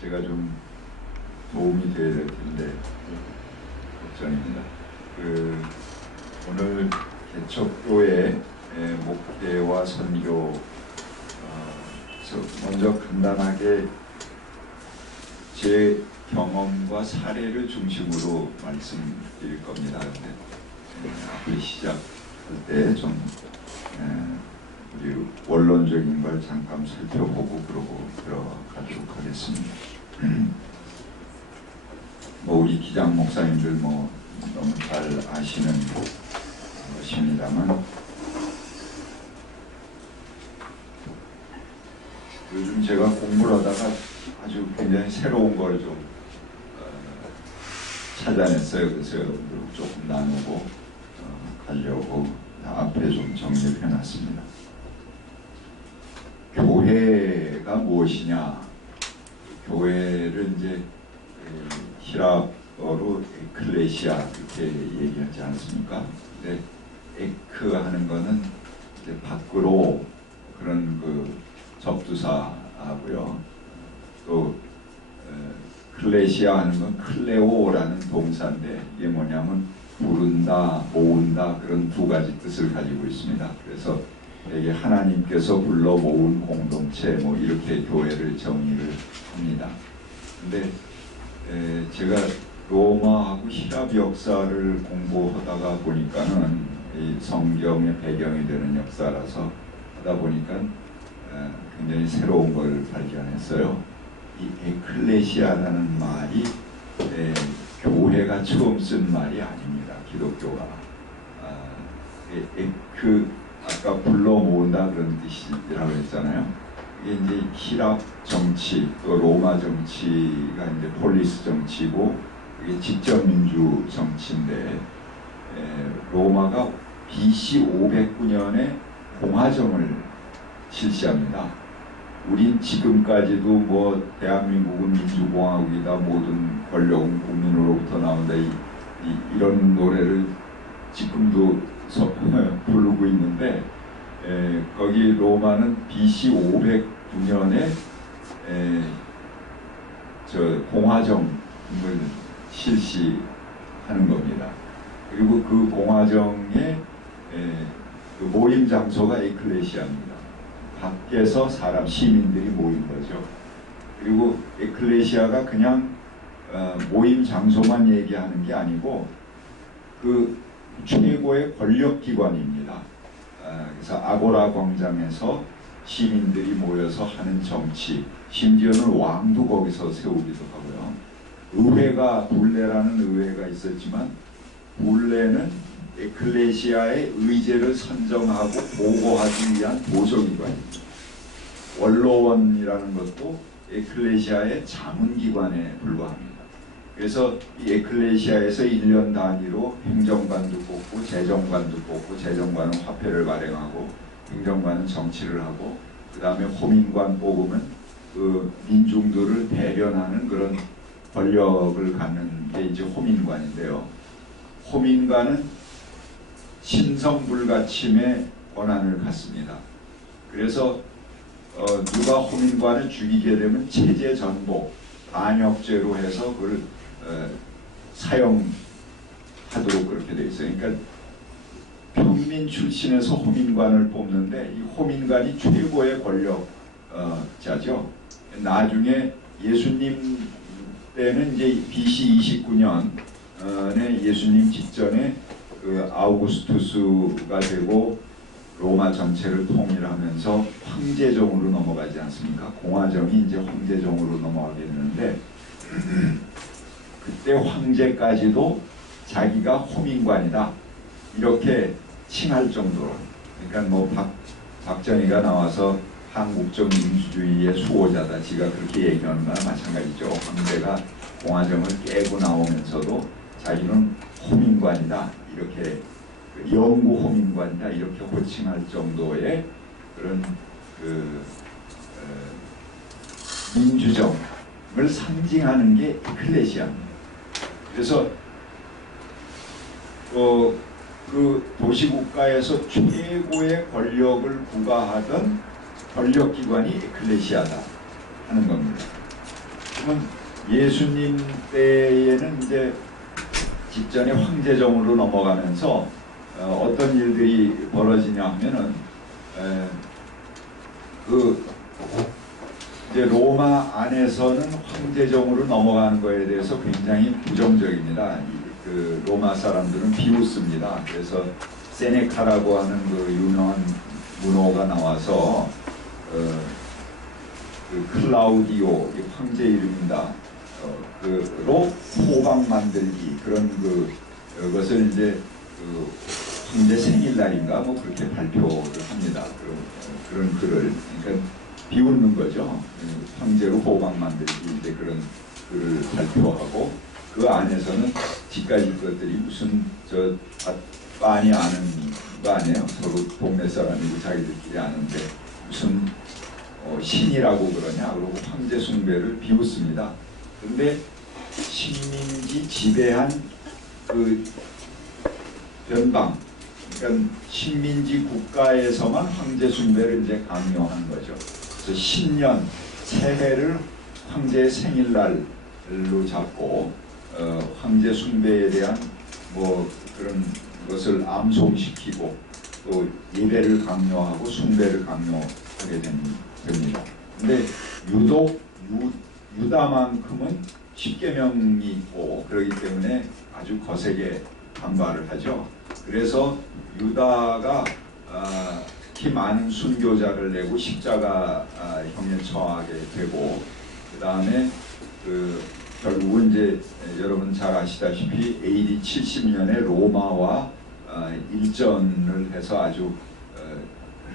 제가 좀 도움이 되어야 될 텐데 걱정입니다. 오늘 개척교회 목회와 선교 먼저 간단하게 제 경험과 사례를 중심으로 말씀드릴 겁니다. 앞에 시작할 때 좀 우리 원론적인 걸 잠깐 살펴보고 그러고 들어가도록 하겠습니다. 우리 기장 목사님들 너무 잘 아시는 것입니다만 요즘 제가 공부를 하다가 아주 굉장히 새로운 걸 좀 찾아냈어요. 그래서 여러분들 조금 나누고 가려고 앞에 좀 정리를 해놨습니다. 교회가 무엇이냐? 교회를 이제 히라어로 에클레시아 이렇게 얘기하지 않습니까? 근데 에크 하는 거는 이제 밖으로 그런 접두사하고요. 또 클레시아 하는 건 클레오라는 동사인데 이게 뭐냐면 부른다, 모은다 그런 두 가지 뜻을 가지고 있습니다. 그래서 이게 하나님께서 불러 모은 공동체 이렇게 교회를 정의를 합니다. 근데 제가 로마하고 히랍 역사를 공부하다가 보니까는 이 성경의 배경이 되는 역사라서 하다 보니까 굉장히 새로운 걸 발견했어요. 이 에클레시아라는 말이 교회가 처음 쓴 말이 아닙니다. 기독교가 아까 불러 모은다 그런 뜻이라고 했잖아요. 이게 이제 히랍 정치 또 로마 정치가 이제 폴리스 정치고 이게 직접 민주 정치인데 로마가 BC 509년에 공화정을 실시합니다. 우린 지금까지도 대한민국은 민주공화국이다, 모든 권력은 국민으로부터 나온다 이런 노래를 지금도 부르고 있는데 거기 로마는 BC 509년에 공화정을 실시하는 겁니다. 그리고 그 공화정의 그 모임 장소가 에클레시아입니다. 밖에서 시민들이 모인 거죠. 그리고 에클레시아가 그냥 모임 장소만 얘기하는 게 아니고 그 최고의 권력기관입니다. 그래서 아고라 광장에서 시민들이 모여서 하는 정치, 심지어는 왕도 거기서 세우기도 하고요. 의회가 불레라는 의회가 있었지만 불레는 에클레시아의 의제를 선정하고 보고하기 위한 보조기관입니다. 원로원이라는 것도 에클레시아의 자문기관에 불과합니다. 그래서 이 에클레시아에서 1년 단위로 행정관도 뽑고 재정관도 뽑고, 재정관은 화폐를 발행하고 행정관은 정치를 하고, 그 다음에 호민관 뽑으면 그 민중들을 대변하는 그런 권력을 갖는 게 이제 호민관인데요. 호민관은 신성불가침의 권한을 갖습니다. 그래서 누가 호민관을 죽이게 되면 체제 전복, 반역죄로 해서 그걸 사형하도록 그렇게 되어 있어요. 그러니까 평민 출신에서 호민관을 뽑는데 이 호민관이 최고의 권력자죠. 나중에 예수님 때는 이제 BC 29년에 예수님 직전에 그 아우구스투스가 되고 로마 전체를 통일하면서 황제정으로 넘어가지 않습니까? 공화정이 이제 황제정으로 넘어가게 되는데 그때 황제까지도 자기가 호민관이다 이렇게 칭할 정도로, 그러니까 박정희가 나와서 한국적 민주주의의 수호자다 지가 그렇게 얘기하는 거나 마찬가지죠. 황제가 공화정을 깨고 나오면서도 자기는 호민관이다 이렇게, 영구 호민관이다 이렇게 호칭할 정도의 그런 민주정을 상징하는 게 에클레시아입니다. 그래서 그 도시국가에서 최고의 권력을 부과하던 권력기관이 에클레시아다 하는 겁니다. 그러면 예수님 때에는 이제 직전에 황제정으로 넘어가면서 어떤 일들이 벌어지냐 하면은 이제 로마 안에서는 황제정으로 넘어가는 거에 대해서 굉장히 부정적입니다. 그 로마 사람들은 비웃습니다. 그래서 세네카라고 하는 그 유명한 문호가 나와서 그 클라우디오 황제 이름입니다. 그로 호박 만들기 그런 그것을 이제 그 황제 생일날인가 뭐 그렇게 발표를 합니다. 그런 글을 그러니까 비웃는 거죠. 황제로 호박 만들기 이제 그런 글을 발표하고 그 안에서는 지까지 것들이 무슨 저 빤히 아는 거 아니에요. 서로 동네 사람이고 자기들끼리 아는데 무슨 신이라고 그러냐 그러고 황제 숭배를 비웃습니다. 그런데 식민지 지배한 그 변방 그러니까 식민지 국가에서만 황제 숭배를 이제 강요하는 거죠. 그래서 신년 새해를 황제의 생일날로 잡고 황제 숭배에 대한 뭐 그런 것을 암송시키고 또 예배를 강요하고 숭배를 강요하게 됩니다. 근데 유독 유다만큼은 십계명이 있고 그렇기 때문에 아주 거세게 반발을 하죠. 그래서 유다가 특히 많은 순교자를 내고 십자가형에 처하게 되고 그 다음에 결국은 이제 여러분 잘 아시다시피 AD 70년에 로마와 일전을 해서 아주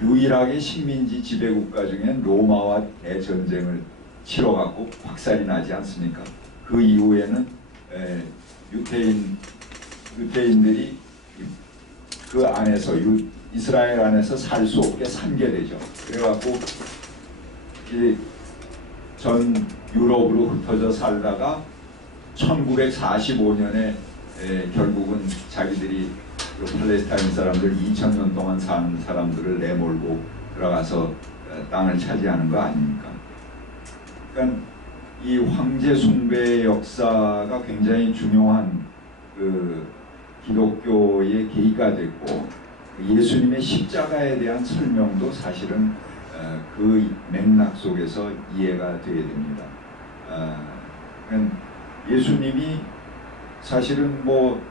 유일하게 식민지 지배국가 중엔 로마와 대전쟁을 치러갖고 박살이 나지 않습니까? 그 이후에는 유태인들이 그 안에서 이스라엘 안에서 살 수 없게 산계되죠. 그래갖고 전 유럽으로 흩어져 살다가 1945년에 결국은 자기들이 팔레스타인 사람들 2000년 동안 사는 사람들을 내몰고 들어가서 땅을 차지하는 거 아닙니까? 그러니까 이 황제 숭배 역사가 굉장히 중요한 그 기독교의 계기가 됐고 예수님의 십자가에 대한 설명도 사실은 그 맥락 속에서 이해가 되어야 됩니다. 그러니까 예수님이 사실은 뭐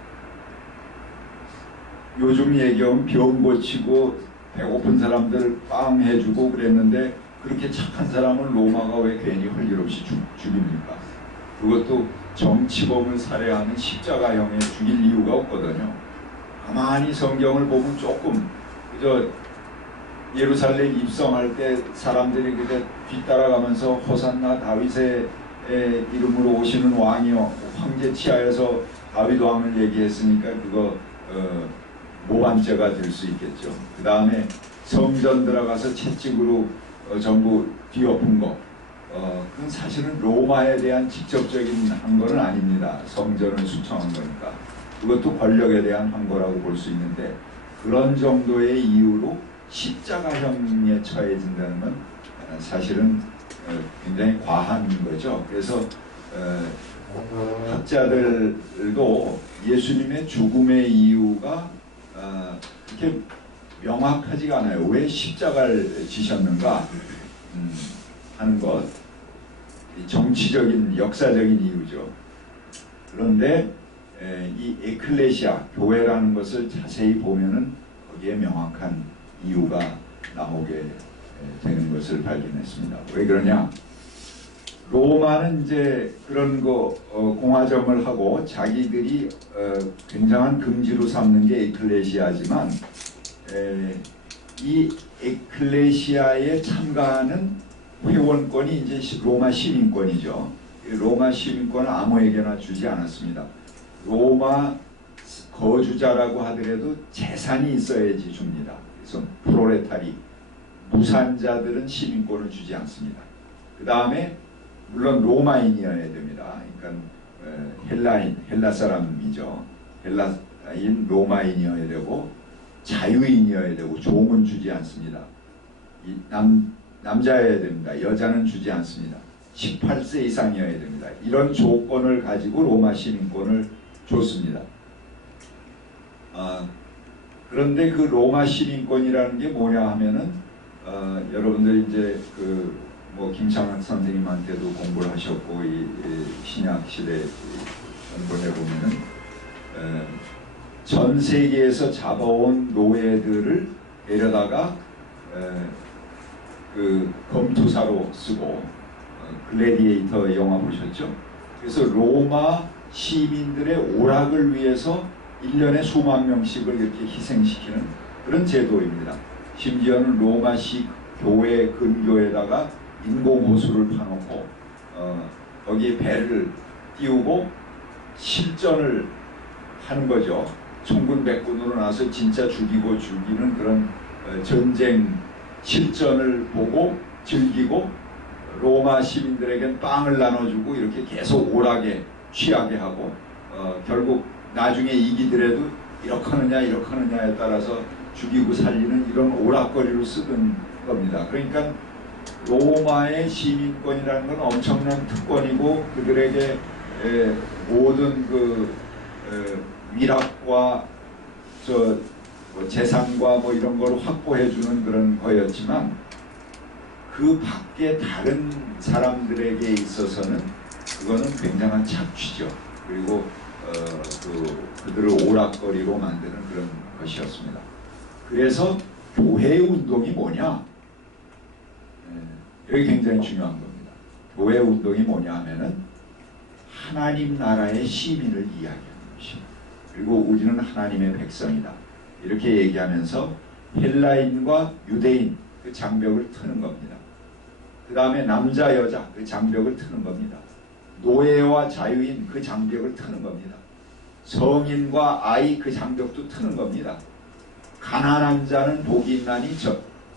요즘 얘기하면 병 고치고 배고픈 사람들 빵 해주고 그랬는데 그렇게 착한 사람을 로마가 왜 괜히 할 일 없이 죽입니까? 그것도 정치범을 살해하는 십자가형에 죽일 이유가 없거든요. 가만히 성경을 보면 조금 그저 예루살렘 입성할 때 사람들이 그때 뒤따라가면서 호산나 다윗의 이름으로 오시는 왕이요 황제 치하에서 다윗 왕을 얘기했으니까 그거 모반죄가 될 수 있겠죠. 그 다음에 성전 들어가서 채찍으로 전부 뒤엎은 거 그건 사실은 로마에 대한 직접적인 항거는 아닙니다. 성전을 수청한 거니까 그것도 권력에 대한 항거라고 볼 수 있는데 그런 정도의 이유로 십자가형에 처해진다는 건 사실은 굉장히 과한 거죠. 그래서 학자들도 예수님의 죽음의 이유가 그렇게 명확하지가 않아요. 왜 십자가를 지셨는가 하는 것, 정치적인 역사적인 이유죠. 그런데 이 에클레시아 교회라는 것을 자세히 보면은 거기에 명확한 이유가 나오게 되는 것을 발견했습니다. 왜 그러냐? 로마는 이제 그런 거 공화정을 하고 자기들이 굉장한 금지로 삼는 게 에클레시아지만 이 에클레시아에 참가하는 회원권이 이제 로마 시민권이죠. 로마 시민권을 아무에게나 주지 않았습니다. 로마 거주자라고 하더라도 재산이 있어야지 줍니다. 그래서 프로레타리, 무산자들은 시민권을 주지 않습니다. 그 다음에 물론 로마인이어야 됩니다. 그러니까 헬라 사람이죠. 헬라인 로마인이어야 되고 자유인이어야 되고 종은 주지 않습니다. 남자여야 됩니다. 여자는 주지 않습니다. 18세 이상이어야 됩니다. 이런 조건을 가지고 로마 시민권을 줬습니다. 그런데 그 로마 시민권이라는 게 뭐냐 하면은 여러분들 이제 뭐 김창학 선생님한테도 공부를 하셨고 이 신약 시대 연구해 보면은 전 세계에서 잡아온 노예들을 데려다가 그 검투사로 쓰고 글래디에이터 영화 보셨죠? 그래서 로마 시민들의 오락을 위해서 1년에 수만 명씩을 이렇게 희생시키는 그런 제도입니다. 심지어는 로마식 교회 근교에다가 인공호수를 파놓고 거기에 배를 띄우고 실전을 하는 거죠. 총군백군으로 나서 진짜 죽이는 그런 전쟁 실전을 보고 즐기고 로마 시민들에겐 빵을 나눠주고 이렇게 계속 오락에 취하게 하고 결국 나중에 이기더라도 이렇게 하느냐에 따라서 죽이고 살리는 이런 오락거리로 쓰던 겁니다. 그러니까 로마의 시민권이라는 건 엄청난 특권이고 그들에게 모든 위락과 뭐 재산과 뭐 이런 걸 확보해주는 그런 거였지만 그 밖에 다른 사람들에게 있어서는 그거는 굉장한 착취죠. 그리고 그들을 오락거리로 만드는 그런 것이었습니다. 그래서 교회 운동이 뭐냐? 여기 굉장히 중요한 겁니다. 교회 운동이 뭐냐 하면은 하나님 나라의 시민을 이야기하는 것입니다. 그리고 우리는 하나님의 백성이다. 이렇게 얘기하면서 헬라인과 유대인 그 장벽을 트는 겁니다. 그 다음에 남자 여자 그 장벽을 트는 겁니다. 노예와 자유인 그 장벽을 트는 겁니다. 성인과 아이 그 장벽도 트는 겁니다. 가난한 자는 복이 있나니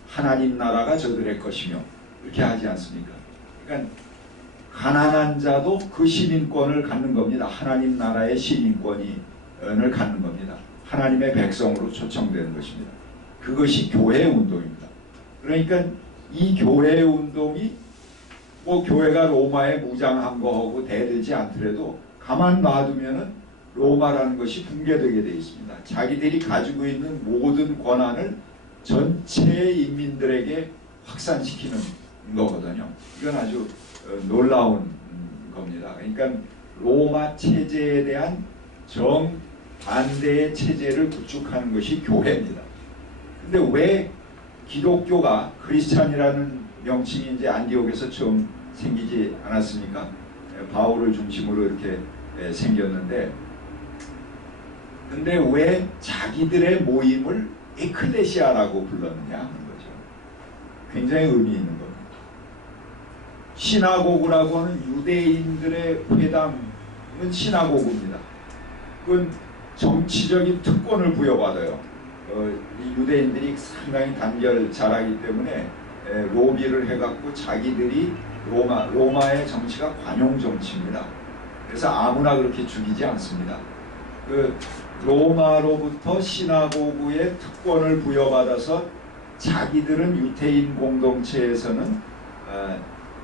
하나님 나라가 저들의 것이며 이렇게 하지 않습니까? 그러니까 가난한 자도 그 시민권을 갖는 겁니다. 하나님 나라의 시민권을 갖는 겁니다. 하나님의 백성으로 초청되는 것입니다. 그것이 교회 운동입니다. 그러니까 이 교회 운동이 뭐 교회가 로마에 무장한 거하고 대들지 않더라도 가만 놔두면은 로마라는 것이 붕괴되게 되어 있습니다. 자기들이 가지고 있는 모든 권한을 전체 인민들에게 확산시키는 거거든요. 이건 아주 놀라운 겁니다. 그러니까 로마 체제에 대한 정반대의 체제를 구축하는 것이 교회입니다. 근데 왜 기독교가 크리스찬이라는 명칭이 이제 안디옥에서 처음 생기지 않았습니까? 바울을 중심으로 이렇게 생겼는데 근데 왜 자기들의 모임을 에클레시아라고 불렀느냐 하는 거죠. 굉장히 의미 있는 겁니다. 시나고그라고 하는 유대인들의 회당은 시나고그입니다. 그건 정치적인 특권을 부여받아요. 이 유대인들이 상당히 단결 잘하기 때문에 로비를 해갖고 자기들이 로마의 정치가 관용 정치입니다. 그래서 아무나 그렇게 죽이지 않습니다. 로마로부터 시나고그의 특권을 부여받아서 자기들은 유태인 공동체에서는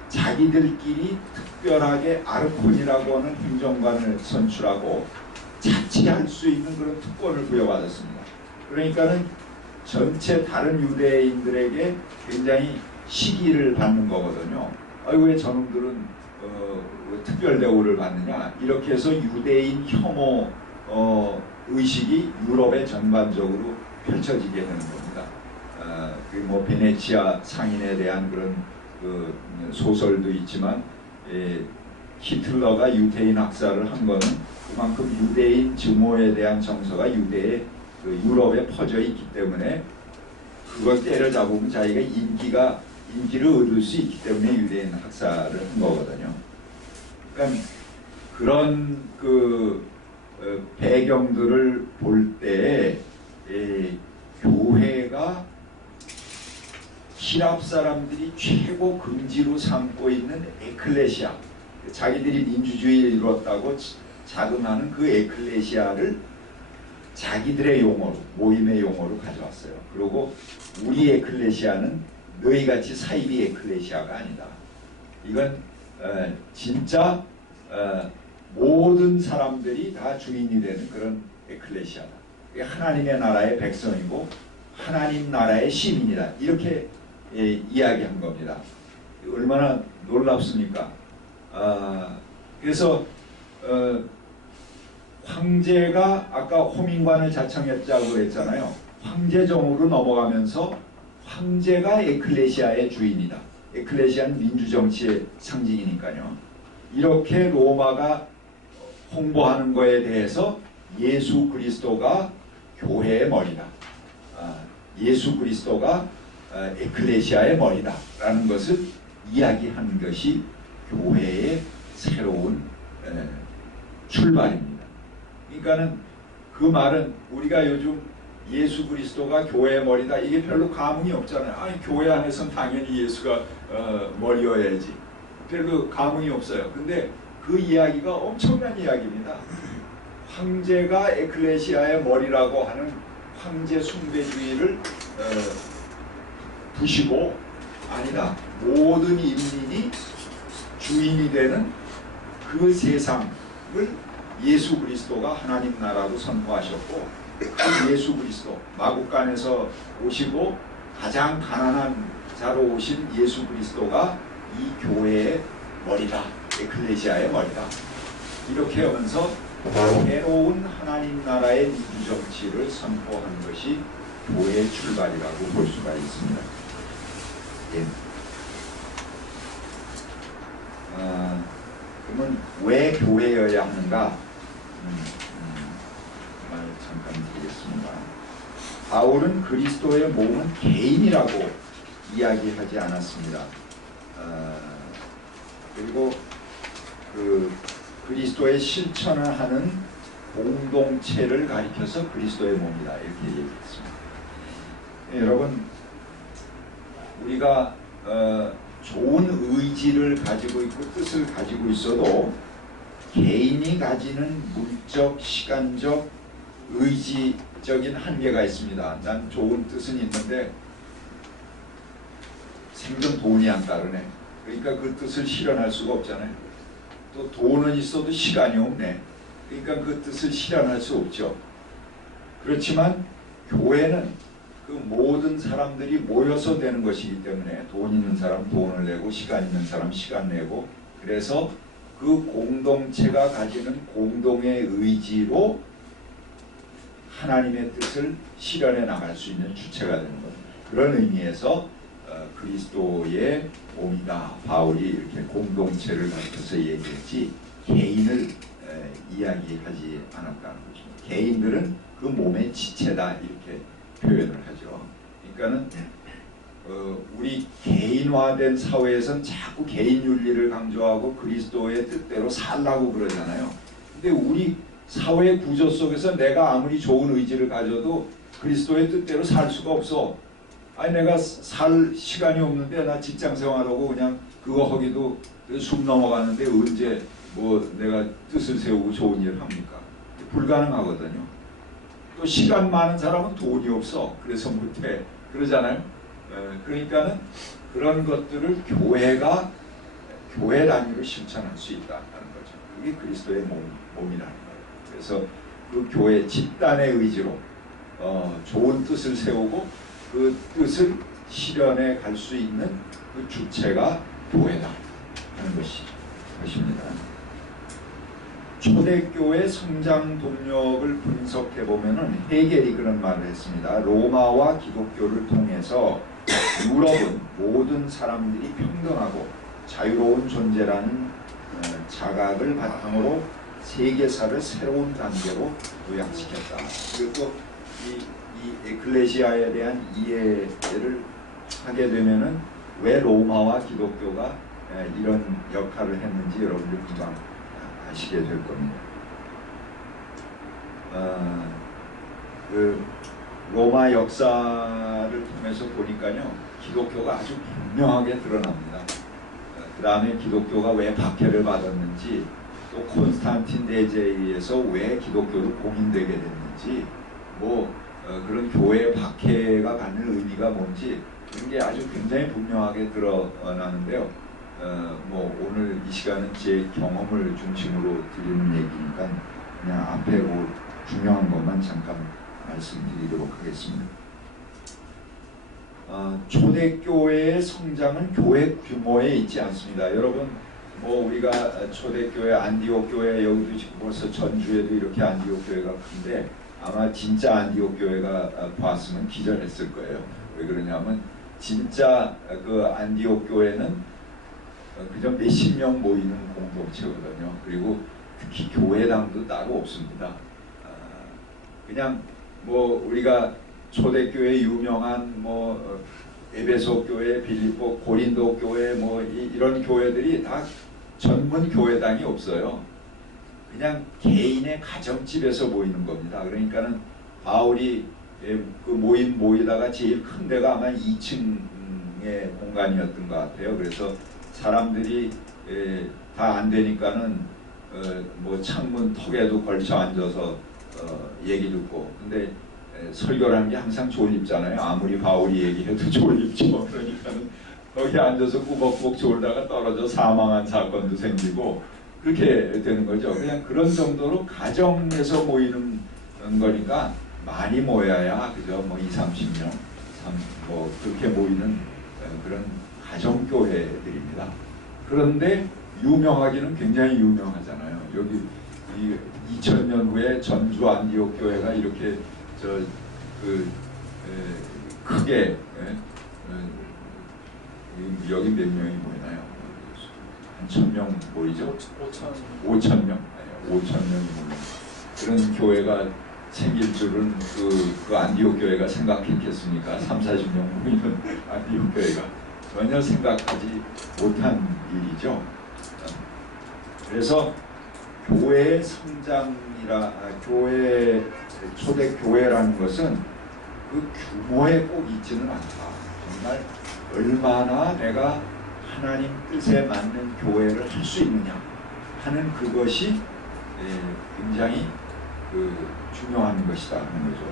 자기들끼리 특별하게 아르콘이라고 하는 행정관을 선출하고 자치할 수 있는 그런 특권을 부여받았습니다. 그러니까는 전체 다른 유대인들에게 굉장히 시기를 받는 거거든요. 아이고 왜 저놈들은 특별 대우를 받느냐 이렇게 해서 유대인 혐오 의식이 유럽에 전반적으로 펼쳐지게 되는 겁니다. 뭐 베네치아 상인에 대한 그런 소설도 있지만 히틀러가 유대인 학살을 한 거는 그만큼 유대인 증오에 대한 정서가 유럽에 퍼져 있기 때문에 그걸 때려잡으면 자기가 인기를 얻을 수 있기 때문에 유대인 학살을 한 거거든요. 그러니까 그런 배경들을 볼 때 교회가 히랍 사람들이 최고 긍지로 삼고 있는 에클레시아, 자기들이 민주주의를 이뤘다고 자긍하는 그 에클레시아를 자기들의 용어로, 모임의 용어로 가져왔어요. 그리고 우리 에클레시아는 너희같이 사이비 에클레시아가 아니다. 이건 진짜 모든 사람들이 다 주인이 되는 그런 에클레시아다. 하나님의 나라의 백성이고 하나님 나라의 시민이다. 이렇게 이야기한 겁니다. 얼마나 놀랍습니까? 그래서 황제가 아까 호민관을 자청했다고 했잖아요. 황제정으로 넘어가면서 황제가 에클레시아의 주인이다. 에클레시아는 민주정치의 상징이니까요. 이렇게 로마가 홍보하는 거에 대해서 예수 그리스도가 교회의 머리다. 예수 그리스도가 에클레시아의 머리다 라는 것을 이야기하는 것이 교회의 새로운 출발입니다. 그러니까는 그 말은 우리가 요즘 예수 그리스도가 교회의 머리다 이게 별로 감흥이 없잖아요. 아니 교회 안에서는 당연히 예수가 머리여야지. 별로 감흥이 없어요. 근데 그 이야기가 엄청난 이야기입니다. 황제가 에클레시아의 머리라고 하는 황제 숭배주의를 부시고 아니다. 모든 인민이 주인이 되는 그 세상을 예수 그리스도가 하나님 나라로 선포하셨고 그 예수 그리스도 마국간에서 오시고 가장 가난한 자로 오신 예수 그리스도가 이 교회의 머리다. 에클레시아의 머리다. 이렇게 하면서 새로운 하나님 나라의 민주정치를 선포한 것이 교회의 출발이라고 볼 수가 있습니다. 예. 그러면 왜 교회여야 하는가? 말 잠깐 드리겠습니다. 바울은 그리스도의 몸은 개인이라고 이야기하지 않았습니다. 그리고 그리스도의 실천을 하는 공동체를 가리켜서 그리스도의 몸이다 이렇게 얘기했습니다. 여러분 우리가 좋은 의지를 가지고 있고 뜻을 가지고 있어도 개인이 가지는 물적, 시간적, 의지적인 한계가 있습니다. 난 좋은 뜻은 있는데 생전 돈이 안 따르네. 그러니까 그 뜻을 실현할 수가 없잖아요. 또 돈은 있어도 시간이 없네. 그러니까 그 뜻을 실현할 수 없죠. 그렇지만 교회는 그 모든 사람들이 모여서 되는 것이기 때문에 돈 있는 사람 돈을 내고 시간 있는 사람 시간 내고 그래서 그 공동체가 가지는 공동의 의지로 하나님의 뜻을 실현해 나갈 수 있는 주체가 되는 겁니다. 그런 의미에서 그리스도의 몸이다. 바울이 이렇게 공동체를 가리켜서 얘기했지 개인을 이야기하지 않았다는 거죠. 개인들은 그 몸의 지체다 이렇게 표현을 하죠. 그러니까는 우리 개인화된 사회에서는 자꾸 개인 윤리를 강조하고 그리스도의 뜻대로 살라고 그러잖아요. 근데 우리 사회 구조 속에서 내가 아무리 좋은 의지를 가져도 그리스도의 뜻대로 살 수가 없어. 아니 내가 살 시간이 없는데 나 직장 생활하고 그냥 그거 하기도 숨 넘어가는데 언제 뭐 내가 뜻을 세우고 좋은 일을 합니까? 불가능하거든요. 또 시간 많은 사람은 돈이 없어. 그래서 못해. 그러잖아요. 그러니까는 그런 것들을 교회가 교회 단위로 실천할 수 있다는 거죠. 그게 그리스도의 몸이라는 거예요. 그래서 그 교회 집단의 의지로 좋은 뜻을 세우고 그 뜻을 실현해 갈 수 있는 그 주체가 교회다 하는 것입니다. 초대교회 성장 동력을 분석해 보면은 헤겔이 그런 말을 했습니다. 로마와 기독교를 통해서 유럽은 모든 사람들이 평등하고 자유로운 존재라는 자각을 바탕으로 세계사를 새로운 단계로 요약시켰다. 그리고 이 에클레시아에 대한 이해를 하게 되면은 왜 로마와 기독교가 이런 역할을 했는지 여러분들 금방 아시게 될 겁니다. 그 로마 역사를 통해서 보니까요, 기독교가 아주 분명하게 드러납니다. 그 다음에 기독교가 왜 박해를 받았는지, 또 콘스탄틴 대제에 의해서 왜 기독교를 공인되게 됐는지, 그런 교회의 박해가 갖는 의미가 뭔지 그런 게 아주 굉장히 분명하게 드러나는데요. 뭐 오늘 이 시간은 제 경험을 중심으로 드리는 얘기니까 그냥 앞에 뭐 중요한 것만 잠깐 말씀드리도록 하겠습니다. 초대교회의 성장은 교회 규모에 있지 않습니다. 여러분 뭐 우리가 초대교회 안디옥 교회 여기도 지금 벌써 전주에도 이렇게 안디옥 교회가 큰데 아마 진짜 안디옥 교회가 봤으면 기절했을 거예요. 왜 그러냐면 진짜 그 안디옥 교회는 그저 몇십 명 모이는 공동체거든요. 그리고 특히 교회당도 따로 없습니다. 그냥 뭐 우리가 초대교회 유명한 뭐 에베소 교회, 빌립보, 고린도 교회 뭐 이런 교회들이 다 전문 교회당이 없어요. 그냥 개인의 가정집에서 모이는 겁니다. 그러니까는 바울이 그 모이다가 제일 큰 데가 아마 2층의 공간이었던 것 같아요. 그래서 사람들이 다 안 되니까는 뭐 창문 턱에도 걸쳐 앉아서 얘기 듣고, 근데 설교라는 게 항상 졸립잖아요. 아무리 바울이 얘기해도 졸립죠. 그러니까는 거기 앉아서 꾸벅꾸벅 졸다가 떨어져 사망한 사건도 생기고 그렇게 되는 거죠. 그냥 그런 정도로 가정에서 모이는 거니까 많이 모여야 그죠. 뭐 20, 30명 뭐 그렇게 모이는 그런 가정교회들입니다. 그런데 유명하기는 굉장히 유명하잖아요. 여기 2000년 후에 전주 안디옥 교회가 이렇게 크게 여기 몇 명이 모이나요? 한 1000명 모이죠? 5,000명? 5,000명이 모이는 그런 교회가 생길 줄은 그 안디옥 교회가 생각했겠습니까? 3, 40명 모이는 안디옥 교회가 전혀 생각하지 못한 일이죠. 그래서 교회의 교회 초대교회라는 것은 그 규모에 꼭 있지는 않다. 정말 얼마나 내가 하나님 뜻에 맞는 교회를 할 수 있느냐 하는 그것이 굉장히 중요한 것이다 하는 거죠.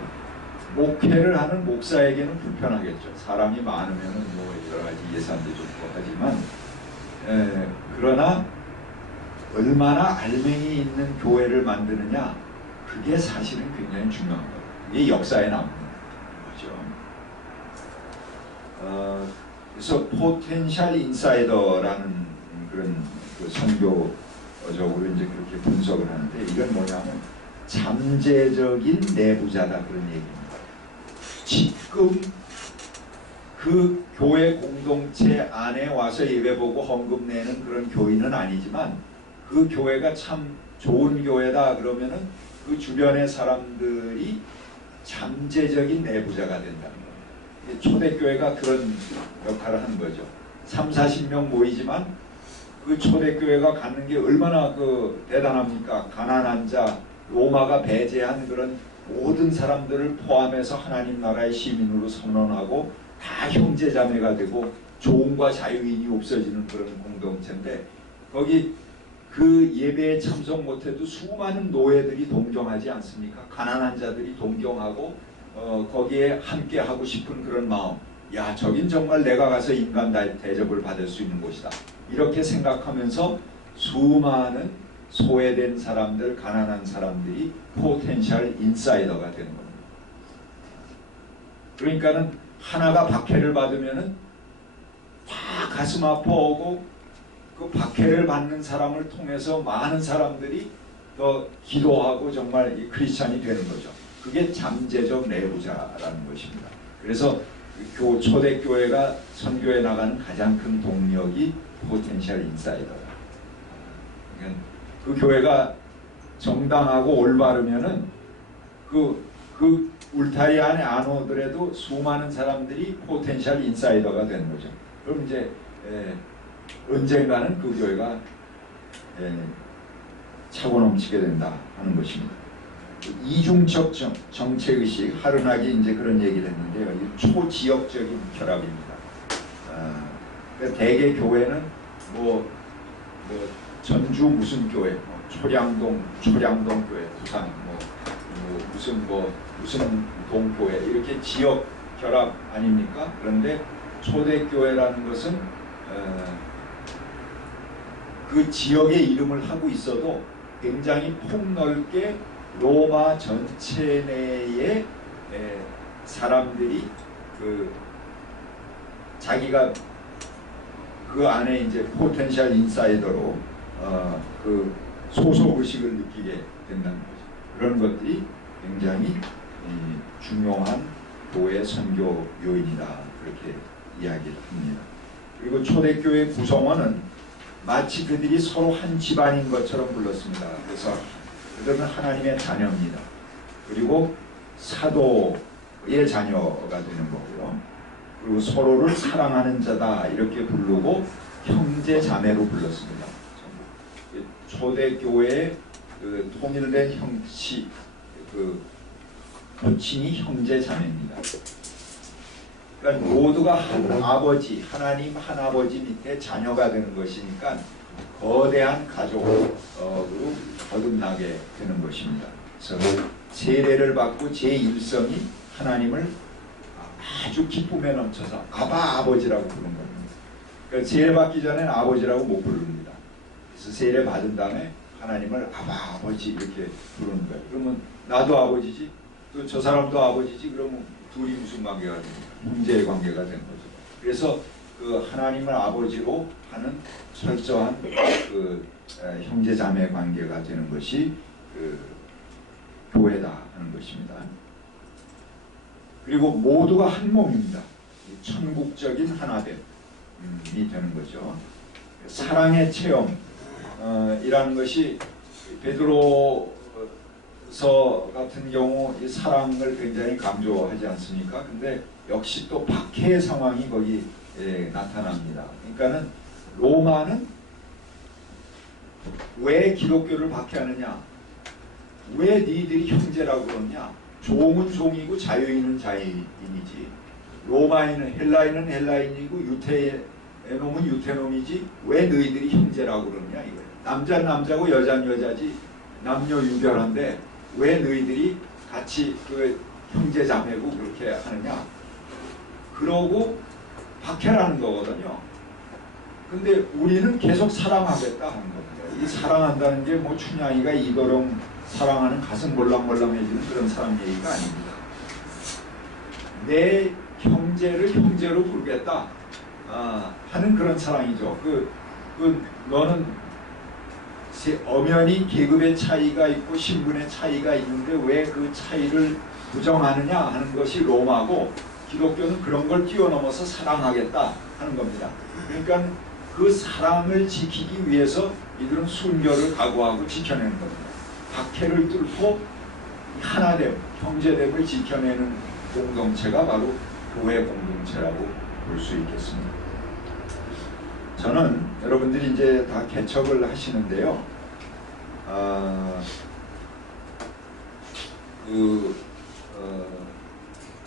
목회를 하는 목사에게는 불편하겠죠. 사람이 많으면 뭐 여러 가지 예산도 좋고 하지만 그러나 얼마나 알맹이 있는 교회를 만드느냐, 그게 사실은 굉장히 중요한 거예요. 그게 역사에 남는 거죠. 그래서 포텐셜 인사이더라는 그런 선교적으로 이제 그렇게 분석을 하는데, 이건 뭐냐면 잠재적인 내부자다 그런 얘기입니다. 지금 그 교회 공동체 안에 와서 예배보고 헌금 내는 그런 교인은 아니지만 그 교회가 참 좋은 교회다 그러면은 그 주변의 사람들이 잠재적인 내부자가 된다는 거예요. 초대교회가 그런 역할을 하는 거죠. 3, 40명 모이지만 그 초대교회가 갖는 게 얼마나 대단합니까? 가난한 자, 로마가 배제한 그런 모든 사람들을 포함해서 하나님 나라의 시민으로 선언하고 다 형제자매가 되고 조음과 자유인이 없어지는 그런 공동체인데, 거기 그 예배에 참석 못해도 수많은 노예들이 동경하지 않습니까? 가난한 자들이 동경하고 거기에 함께 하고 싶은 그런 마음, 야 저긴 정말 내가 가서 인간 대접을 받을 수 있는 곳이다 이렇게 생각하면서 수많은 소외된 사람들, 가난한 사람들이 포텐셜 인사이더가 되는 겁니다. 그러니까는 하나가 박해를 받으면은 다 가슴 아파오고 그 박해를 받는 사람을 통해서 많은 사람들이 더 기도하고 정말 이 크리스찬이 되는 거죠. 그게 잠재적 내부자라는 것입니다. 그래서 초대교회가 선교에 나가는 가장 큰 동력이 포텐셜 인사이더다. 그러니까 그 교회가 정당하고 올바르면은 그 울타리 안에 안 오더라도 수많은 사람들이 포텐셜 인사이더가 되는 거죠. 그럼 이제 언젠가는 그 교회가 차고 넘치게 된다 하는 것입니다. 이중적 정책의식, 하르낙이 이제 그런 얘기를 했는데요. 이 초지역적인 결합입니다. 그러니까 대개 교회는 뭐 전주 무슨 교회, 초량동 교회, 부산 무슨 동교회 이렇게 지역 결합 아닙니까? 그런데 초대교회라는 것은 그 지역의 이름을 하고 있어도 굉장히 폭넓게 로마 전체 내에 사람들이 그 자기가 그 안에 이제 포텐셜 인사이더로 그 소속의식을 느끼게 된다는 거죠. 그런 것들이 굉장히 중요한 교회 선교 요인이다, 그렇게 이야기를 합니다. 그리고 초대교회 구성원은 마치 그들이 서로 한 집안인 것처럼 불렀습니다. 그래서 그들은 하나님의 자녀입니다. 그리고 사도의 자녀가 되는 거고요. 그리고 서로를 사랑하는 자다, 이렇게 부르고 형제 자매로 불렀습니다. 초대교회의 그 통일된 형식, 그 호칭이 형제 자매입니다. 그러니까 모두가 한 아버지, 하나님 한 아버지 밑에 자녀가 되는 것이니까 거대한 가족으로 거듭나게 되는 것입니다. 그래서 세례를 받고 제1성이 하나님을 아주 기쁨에 넘쳐서 아버지라고 부르는 겁니다. 그러니까 세례 받기 전에는 아버지라고 못 부릅니다. 그래서 세례 받은 다음에 하나님을 아버지 이렇게 부르는 거예요. 그러면 나도 아버지지, 또 저 사람도 아버지지, 그러면 둘이 무슨 관계가 됩니까? 형제의 관계가 되는 거죠. 그래서 그 하나님을 아버지로 하는 철저한 그 형제 자매 관계가 되는 것이 그 교회다 하는 것입니다. 그리고 모두가 한 몸입니다. 천국적인 하나됨이 되는 거죠. 사랑의 체험이라는 것이 베드로서 같은 경우 이 사랑을 굉장히 강조하지 않습니까? 근데 역시 또 박해의 상황이 거기 나타납니다. 그러니까는 로마는 왜 기독교를 박해하느냐? 왜 니들이 형제라고 그러냐? 종은 종이고 자유인은 자유인이지. 로마인은 헬라인은 헬라인이고 유태놈은 유태놈이지. 왜 너희들이 형제라고 그러냐 이거예요. 남자는 남자고 여자는 여자지. 남녀 유별한데 왜 너희들이 같이 그 형제 자매고 그렇게 하느냐? 그러고 박해라는 거거든요. 근데 우리는 계속 사랑하겠다 하는 겁니다. 이 사랑한다는 게 뭐 춘향이가 이거랑 사랑하는 가슴 몰랑몰랑해지는 그런 사랑 얘기가 아닙니다. 내 형제를 형제로 부르겠다 하는 그런 사랑이죠. 너는 엄연히 계급의 차이가 있고 신분의 차이가 있는데 왜 그 차이를 부정하느냐 하는 것이 로마고, 기독교는 그런 걸 뛰어넘어서 사랑하겠다 하는 겁니다. 그러니까 그 사랑을 지키기 위해서 이들은 순교를 각오하고 지켜내는 겁니다. 박해를 뚫고 하나됨, 형제됨을 지켜내는 공동체가 바로 교회 공동체라고 볼 수 있겠습니다. 저는 여러분들이 이제 다 개척을 하시는데요.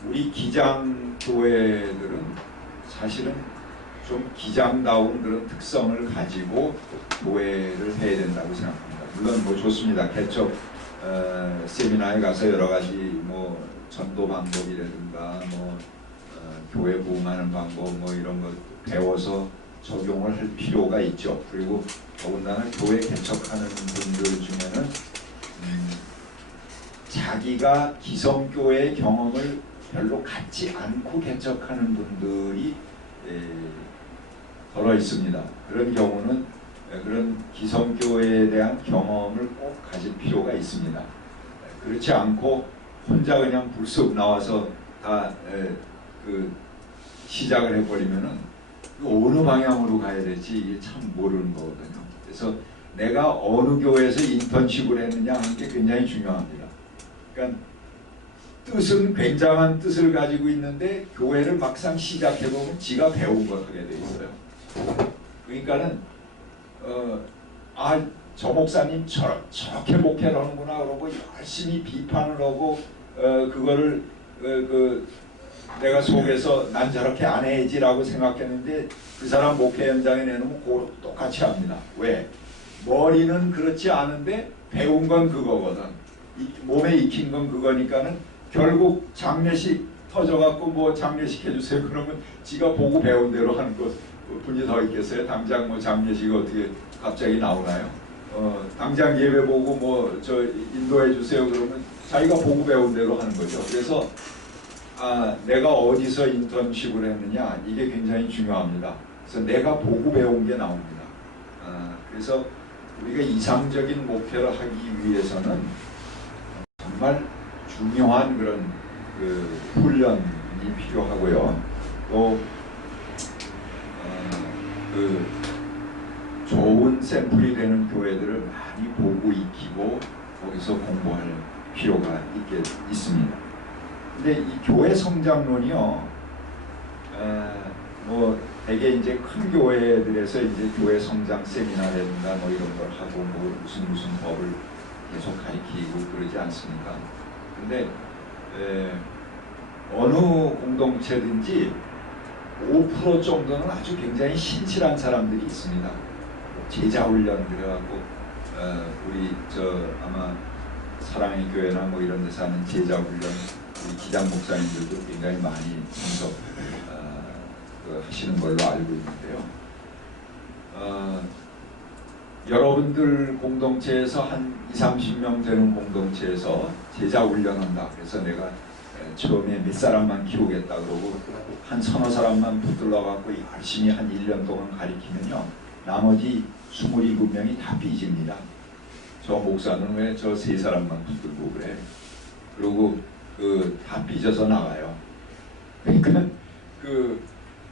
우리 기장교회들은 사실은 좀 기장다운 그런 특성을 가지고 교회를 해야 된다고 생각합니다. 물론 뭐 좋습니다. 개척 세미나에 가서 여러 가지 뭐 전도 방법이라든가 교회 부흥하는 방법 뭐 이런 것 배워서 적용을 할 필요가 있죠. 그리고 더군다나 교회 개척하는 분들 중에는 자기가 기성교회의 경험을 별로 갖지 않고 개척하는 분들이 덜어 있습니다. 그런 경우는 그런 기성교회에 대한 경험을 꼭 가질 필요가 있습니다. 그렇지 않고 혼자 그냥 불쑥 나와서 다 시작을 해버리면은 어느 방향으로 가야 될지 이게 참 모르는 거거든요. 그래서 내가 어느 교회에서 인턴십을 했느냐 하는 게 굉장히 중요합니다. 그러니까 뜻은 굉장한 뜻을 가지고 있는데 교회를 막상 시작해보면 지가 배운 걸 하게 돼 있어요. 그러니까는 저 목사님 저렇게 목회를 하는구나 그러고 열심히 비판을 하고 그거를 내가 속에서 난 저렇게 안 해야지라고 생각했는데 그 사람 목회 현장에 내놓으면 그거 똑같이 합니다. 왜? 머리는 그렇지 않은데 배운 건 그거거든. 몸에 익힌 건 그거니까는 결국 장례식 터져갖고 뭐 장례식 해주세요 그러면 지가 보고 배운 대로 하는 것 분이 더 있겠어요? 당장 뭐 장례식 어떻게 갑자기 나오나요? 당장 예배 보고 뭐 저 인도해 주세요 그러면 자기가 보고 배운 대로 하는 거죠. 그래서 내가 어디서 인턴십을 했느냐 이게 굉장히 중요합니다. 그래서 내가 보고 배운 게 나옵니다. 그래서 우리가 이상적인 목표를 하기 위해서는 정말 중요한 그런 그 훈련이 필요하고요. 또 그 좋은 샘플이 되는 교회들을 많이 보고 익히고 거기서 공부할 필요가 있습니다. 근데 이 교회 성장론이요, 뭐 대개 이제 큰 교회들에서 이제 교회 성장 세미나라든가 뭐 이런 걸 하고 뭐 무슨 법을 계속 가르치고 그러지 않습니까? 근데 어느 공동체든지 5% 정도는 아주 굉장히 신실한 사람들이 있습니다. 제자훈련 그래갖고 우리 아마 사랑의 교회나 뭐 이런 데서 하는 제자훈련 우리 기장 목사님들도 굉장히 많이 참석 하시는 걸로 알고 있는데요. 여러분들 공동체에서 한 20-30명 되는 공동체에서 제자훈련한다. 그래서 내가 처음에 몇 사람만 키우겠다 그러고 한 서너 사람만 붙들러 갖고 열심히 한 1년 동안 가리키면요, 나머지 27명이 다 삐집니다. 저 목사는 왜 저 3사람만 붙들고 그래? 그리고 다 삐져서 나가요. 그러니까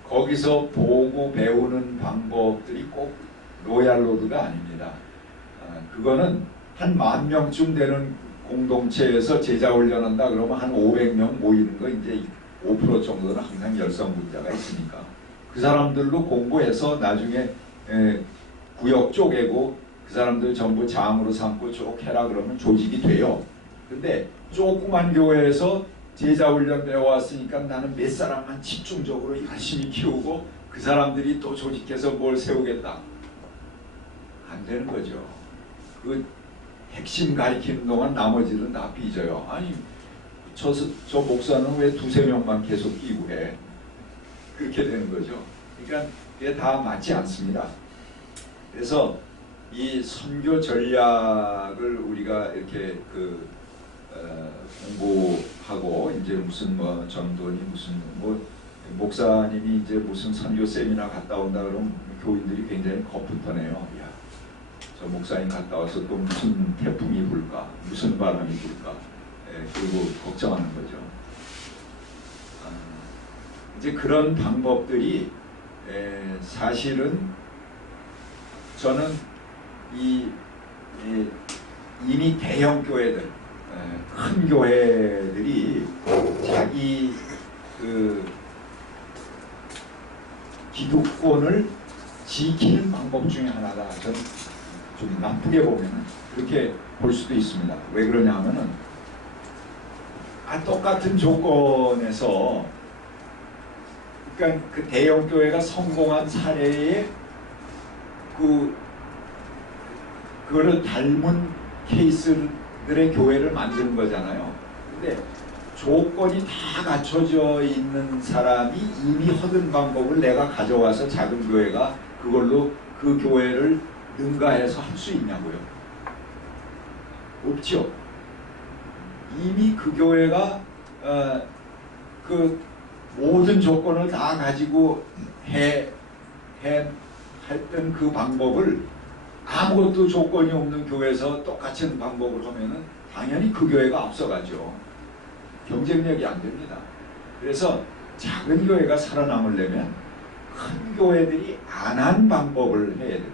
거기서 보고 배우는 방법들이 꼭 로얄로드가 아닙니다. 그거는 한 10,000명쯤 되는 공동체에서 제자훈련한다 그러면 한 500명 모이는 거 이제 5% 정도는 항상 열성분자가 있으니까 그 사람들로 공부해서 나중에 구역 쪼개고 그 사람들 전부 장으로 삼고 쭉 해라 그러면 조직이 돼요. 근데 조그만 교회에서 제자훈련 배워왔으니까 나는 몇 사람만 집중적으로 열심히 키우고 그 사람들이 또 조직해서 뭘 세우겠다. 안 되는 거죠. 그 핵심 가리키는 동안 나머지는 다 삐져요. 아니 저 목사는 왜 2-3명만 계속 끼고 해? 그렇게 되는 거죠. 그러니까 그게 다 맞지 않습니다. 그래서 이 선교 전략을 우리가 이렇게 공부하고 이제 무슨 뭐 전도니 무슨 뭐 목사님이 이제 무슨 선교 세미나 갔다 온다 그러면 교인들이 굉장히 겁부터네요. 야, 저 목사님 갔다 와서 또 무슨 태풍이 불까, 무슨 바람이 불까, 그리고 걱정하는 거죠. 이제 그런 방법들이 사실은 저는 이미 대형 교회들, 큰 교회들이 자기 기득권을 지키는 방법 중에 하나다. 저는 좀 나쁘게 보면 그렇게 볼 수도 있습니다. 왜 그러냐 하면은 똑같은 조건에서 그러니까 그 대형 교회가 성공한 사례에 그거를 닮은 케이스들의 교회를 만드는 거잖아요. 근데 조건이 다 갖춰져 있는 사람이 이미 허든 방법을 내가 가져와서 작은 교회가 그걸로 그 교회를 능가해서 할 수 있냐고요? 없죠. 이미 그 교회가 그 모든 조건을 다 가지고 했던 그 방법을 아무것도 조건이 없는 교회에서 똑같은 방법을 하면은 당연히 그 교회가 앞서가죠. 경쟁력이 안 됩니다. 그래서 작은 교회가 살아남으려면 큰 교회들이 안 한 방법을 해야 됩니다.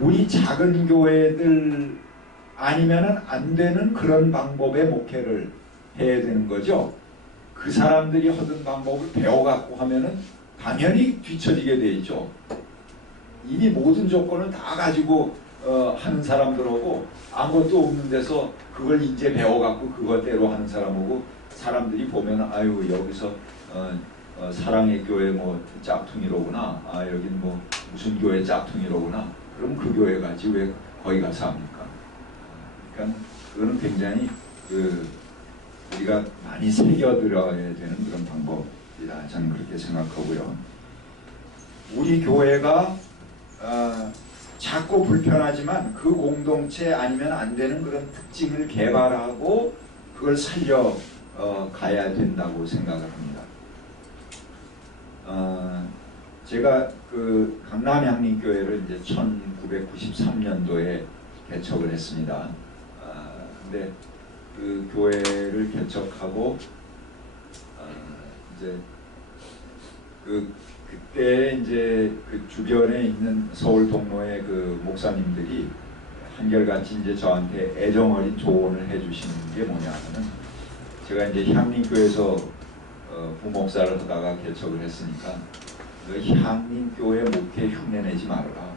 우리 작은 교회들 아니면은 안 되는 그런 방법의 목회를 해야 되는 거죠. 그 사람들이 하던 방법을 배워갖고 하면은 당연히 뒤처지게 돼 있죠. 이미 모든 조건을 다 가지고 하는 사람들하고 아무것도 없는 데서 그걸 이제 배워갖고 그것대로 하는 사람하고 사람들이 보면 아유 여기서 사랑의 교회 뭐 짝퉁이로구나, 여긴 뭐 무슨 교회 짝퉁이로구나. 그럼 그 교회 가지 왜 거기 가서 합니까? 그러니까 그거는 굉장히 우리가 많이 새겨들어야 되는 그런 방법이다. 저는 그렇게 생각하고요. 우리 교회가 작고 불편하지만 그 공동체 아니면 안 되는 그런 특징을 개발하고 그걸 살려 가야 된다고 생각을 합니다. 제가 그 강남향림교회를 이제 1993년도에 개척을 했습니다. 근데 그 교회를 개척하고 이제 그때 이제 그 주변에 있는 서울 동로의 그 목사님들이 한결같이 이제 저한테 애정어린 조언을 해주시는 게 뭐냐면은, 제가 이제 향림교회에서 부목사를 하다가 개척을 했으니까 향림교회 목회 흉내내지 말아라.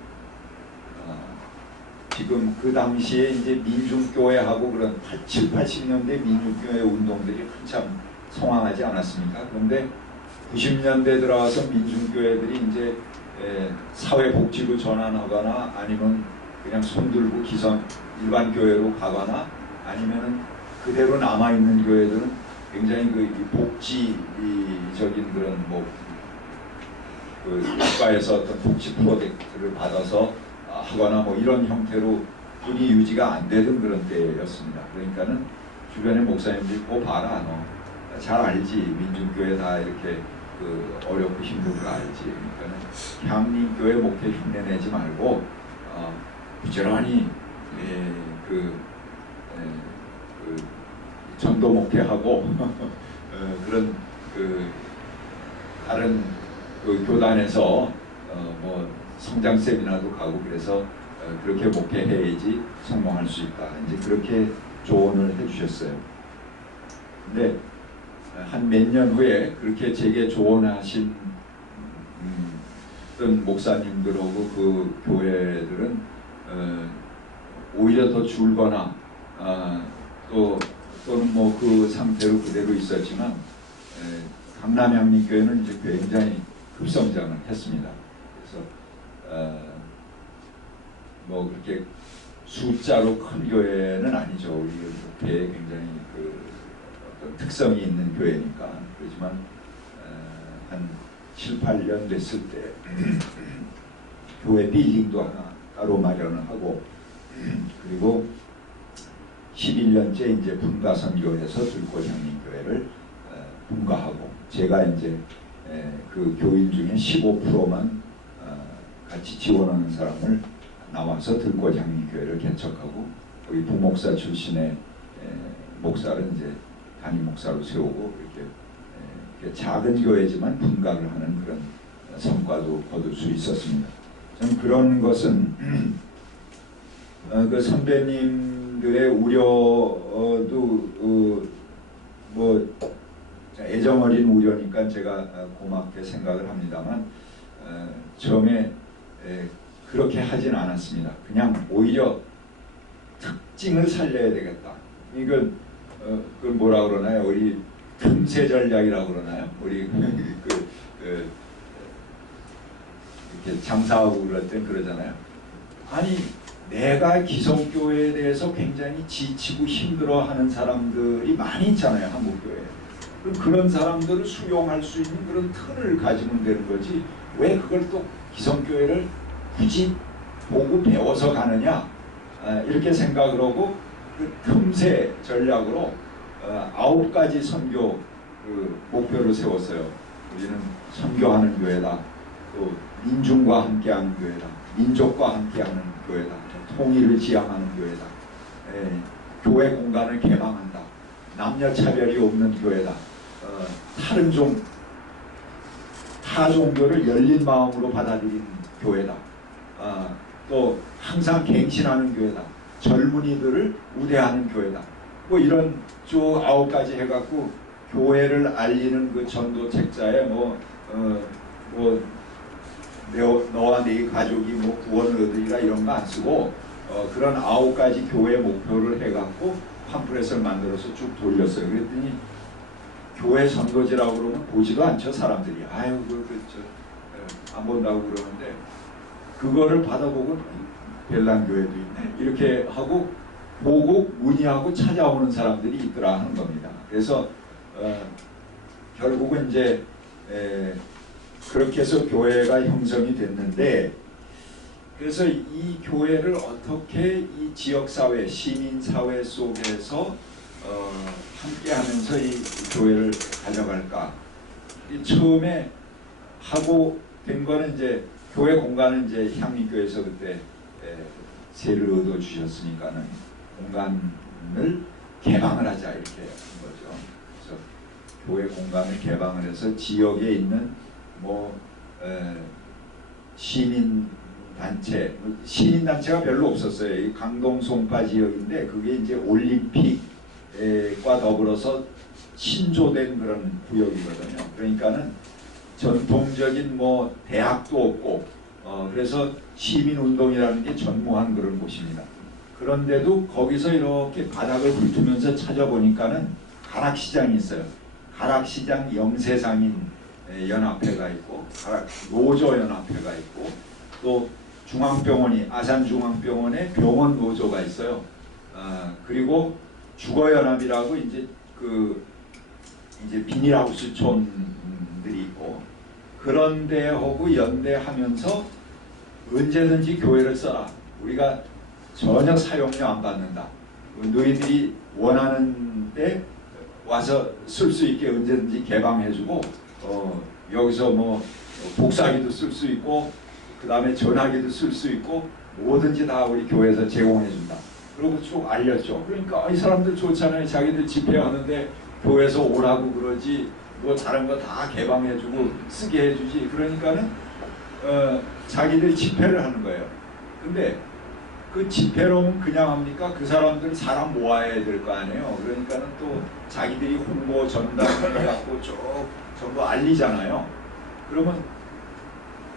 지금 그 당시에 이제 민중교회하고 그런 7, 80년대 민중교회 운동들이 한참 성황하지 않았습니까? 그런데 90년대 들어와서 민중교회들이 이제 사회복지로 전환하거나 아니면 그냥 손들고 일반 교회로 가거나 아니면은 그대로 남아있는 교회들은 굉장히 그 복지적인 그런 그 국가에서 어떤 복지 프로젝트를 받아서 하거나 이런 형태로 분이 유지가 안 되던 그런 때였습니다. 그러니까는 주변의 목사님들이 봐라, 너 잘 알지, 민중교회 다 이렇게 그 어렵고 힘든 거 알지. 그러니까는 향림교회 목회 흉내내지 말고 부지런히 그 전도 목회하고 그런 그 다른 그 교단에서 성장 세미나도 가고 그래서 그렇게 목회해야지 성공할 수 있다. 이제 그렇게 조언을 해주셨어요. 근데 한 몇 년 후에 그렇게 제게 조언하신 어떤 목사님들하고 그 교회들은 오히려 더 줄거나 또는 그 상태로 그대로 있었지만 강남향림교회는 이제 굉장히 급성장을 했습니다. 그래서 그렇게 숫자로 큰 교회는 아니죠. 우리 교회에 굉장히 그 어떤 특성이 있는 교회니까. 그렇지만 한 7, 8년 됐을 때 교회 빌딩도 하나 따로 마련을 하고, 그리고 11년째 이제 분가선교에서 들꽃향림교회를 분가하고, 제가 이제 그 교인 중에 15%만 같이 지원하는 사람을 나와서 들꽃향림교회를 개척하고, 거기 부목사 출신의 목사를 이제 담임 목사로 세우고, 이렇게 작은 교회지만 분가를 하는 그런 성과도 거둘 수 있었습니다. 저는 그런 것은 그 선배님들의 우려도 애정어린 우려니까 제가 고맙게 생각을 합니다만, 처음에 그렇게 하진 않았습니다. 그냥 오히려 특징을 살려야 되겠다. 이건 그걸 뭐라 그러나요? 우리 틈새 전략이라고 그러나요? 우리 이렇게 장사하고 그럴 땐 그러잖아요. 아니, 내가 기성교회에 대해서 굉장히 지치고 힘들어하는 사람들이 많이 있잖아요, 한국교회에. 그런 사람들을 수용할 수 있는 그런 틀을 가지면 되는 거지, 왜 그걸 또 기성교회를 굳이 보고 배워서 가느냐, 이렇게 생각을 하고 그 틈새 전략으로 9가지 선교 그 목표를 세웠어요. 우리는 선교하는 교회다, 또 민중과 함께하는 교회다, 민족과 함께하는 교회다, 통일을 지향하는 교회다, 교회 공간을 개방한다, 남녀 차별이 없는 교회다, 타 종교를 열린 마음으로 받아들이는 교회다, 또 항상 갱신하는 교회다, 젊은이들을 우대하는 교회다. 이런 쭉 9가지 해갖고 교회를 알리는 그 전도 책자에 너와 네 가족이 구원을 얻으리라 이런 거 안 쓰고 그런 9가지 교회 목표를 해갖고 팜플렛을 만들어서 쭉 돌렸어요. 그랬더니 교회 선거지라고 그러면 보지도 않죠, 사람들이. 아유, 안 본다고 그러는데, 그거를 받아보고 벨란교회도 있네, 이렇게 하고 보고 문의하고 찾아오는 사람들이 있더라 하는 겁니다. 그래서 결국은 이제 그렇게 해서 교회가 형성이 됐는데, 그래서 이 교회를 어떻게 이 지역사회, 시민사회 속에서 함께하면서 이 교회를 가져갈까. 처음에 하고 된 거는 이제 교회 공간은 이제 향민교회에서 그때 세를 얻어 주셨으니까는 공간을 개방을 하자 이렇게 한 거죠. 그래서 교회 공간을 개방을 해서 지역에 있는 뭐 시민단체, 시민단체가 별로 없었어요. 이 강동 송파 지역인데 그게 이제 올림픽과 더불어서 신조된 그런 구역이거든요. 그러니까는 전통적인 뭐 대학도 없고 그래서 시민운동이라는 게 전무한 그런 곳입니다. 그런데도 거기서 이렇게 바닥을 훑으면서 찾아보니까는 가락시장이 있어요. 가락시장 영세상인 연합회가 있고 노조연합회가 있고 또 중앙병원이 아산중앙병원에 병원 노조가 있어요. 그리고 주거연합이라고 이제 이제 비닐하우스촌들이 있고 그런 데하고 연대하면서 언제든지 교회를 써라. 우리가 전혀 사용료 안 받는다. 너희들이 원하는 데 와서 쓸 수 있게 언제든지 개방해주고 여기서 뭐 복사기도 쓸 수 있고 그 다음에 전화기도 쓸 수 있고 뭐든지 다 우리 교회에서 제공해준다. 그리고 쭉 알렸죠. 그러니까 이 사람들 좋잖아요. 자기들 집회하는데 교회에서 오라고 그러지 뭐 다른 거 다 개방해주고 쓰게 해주지. 그러니까는 자기들 집회를 하는 거예요. 근데 그 집회로는 그냥 합니까? 그 사람들 사람 모아야 될 거 아니에요. 그러니까는 또 자기들이 홍보 전담해갖고 쭉 전부 알리잖아요. 그러면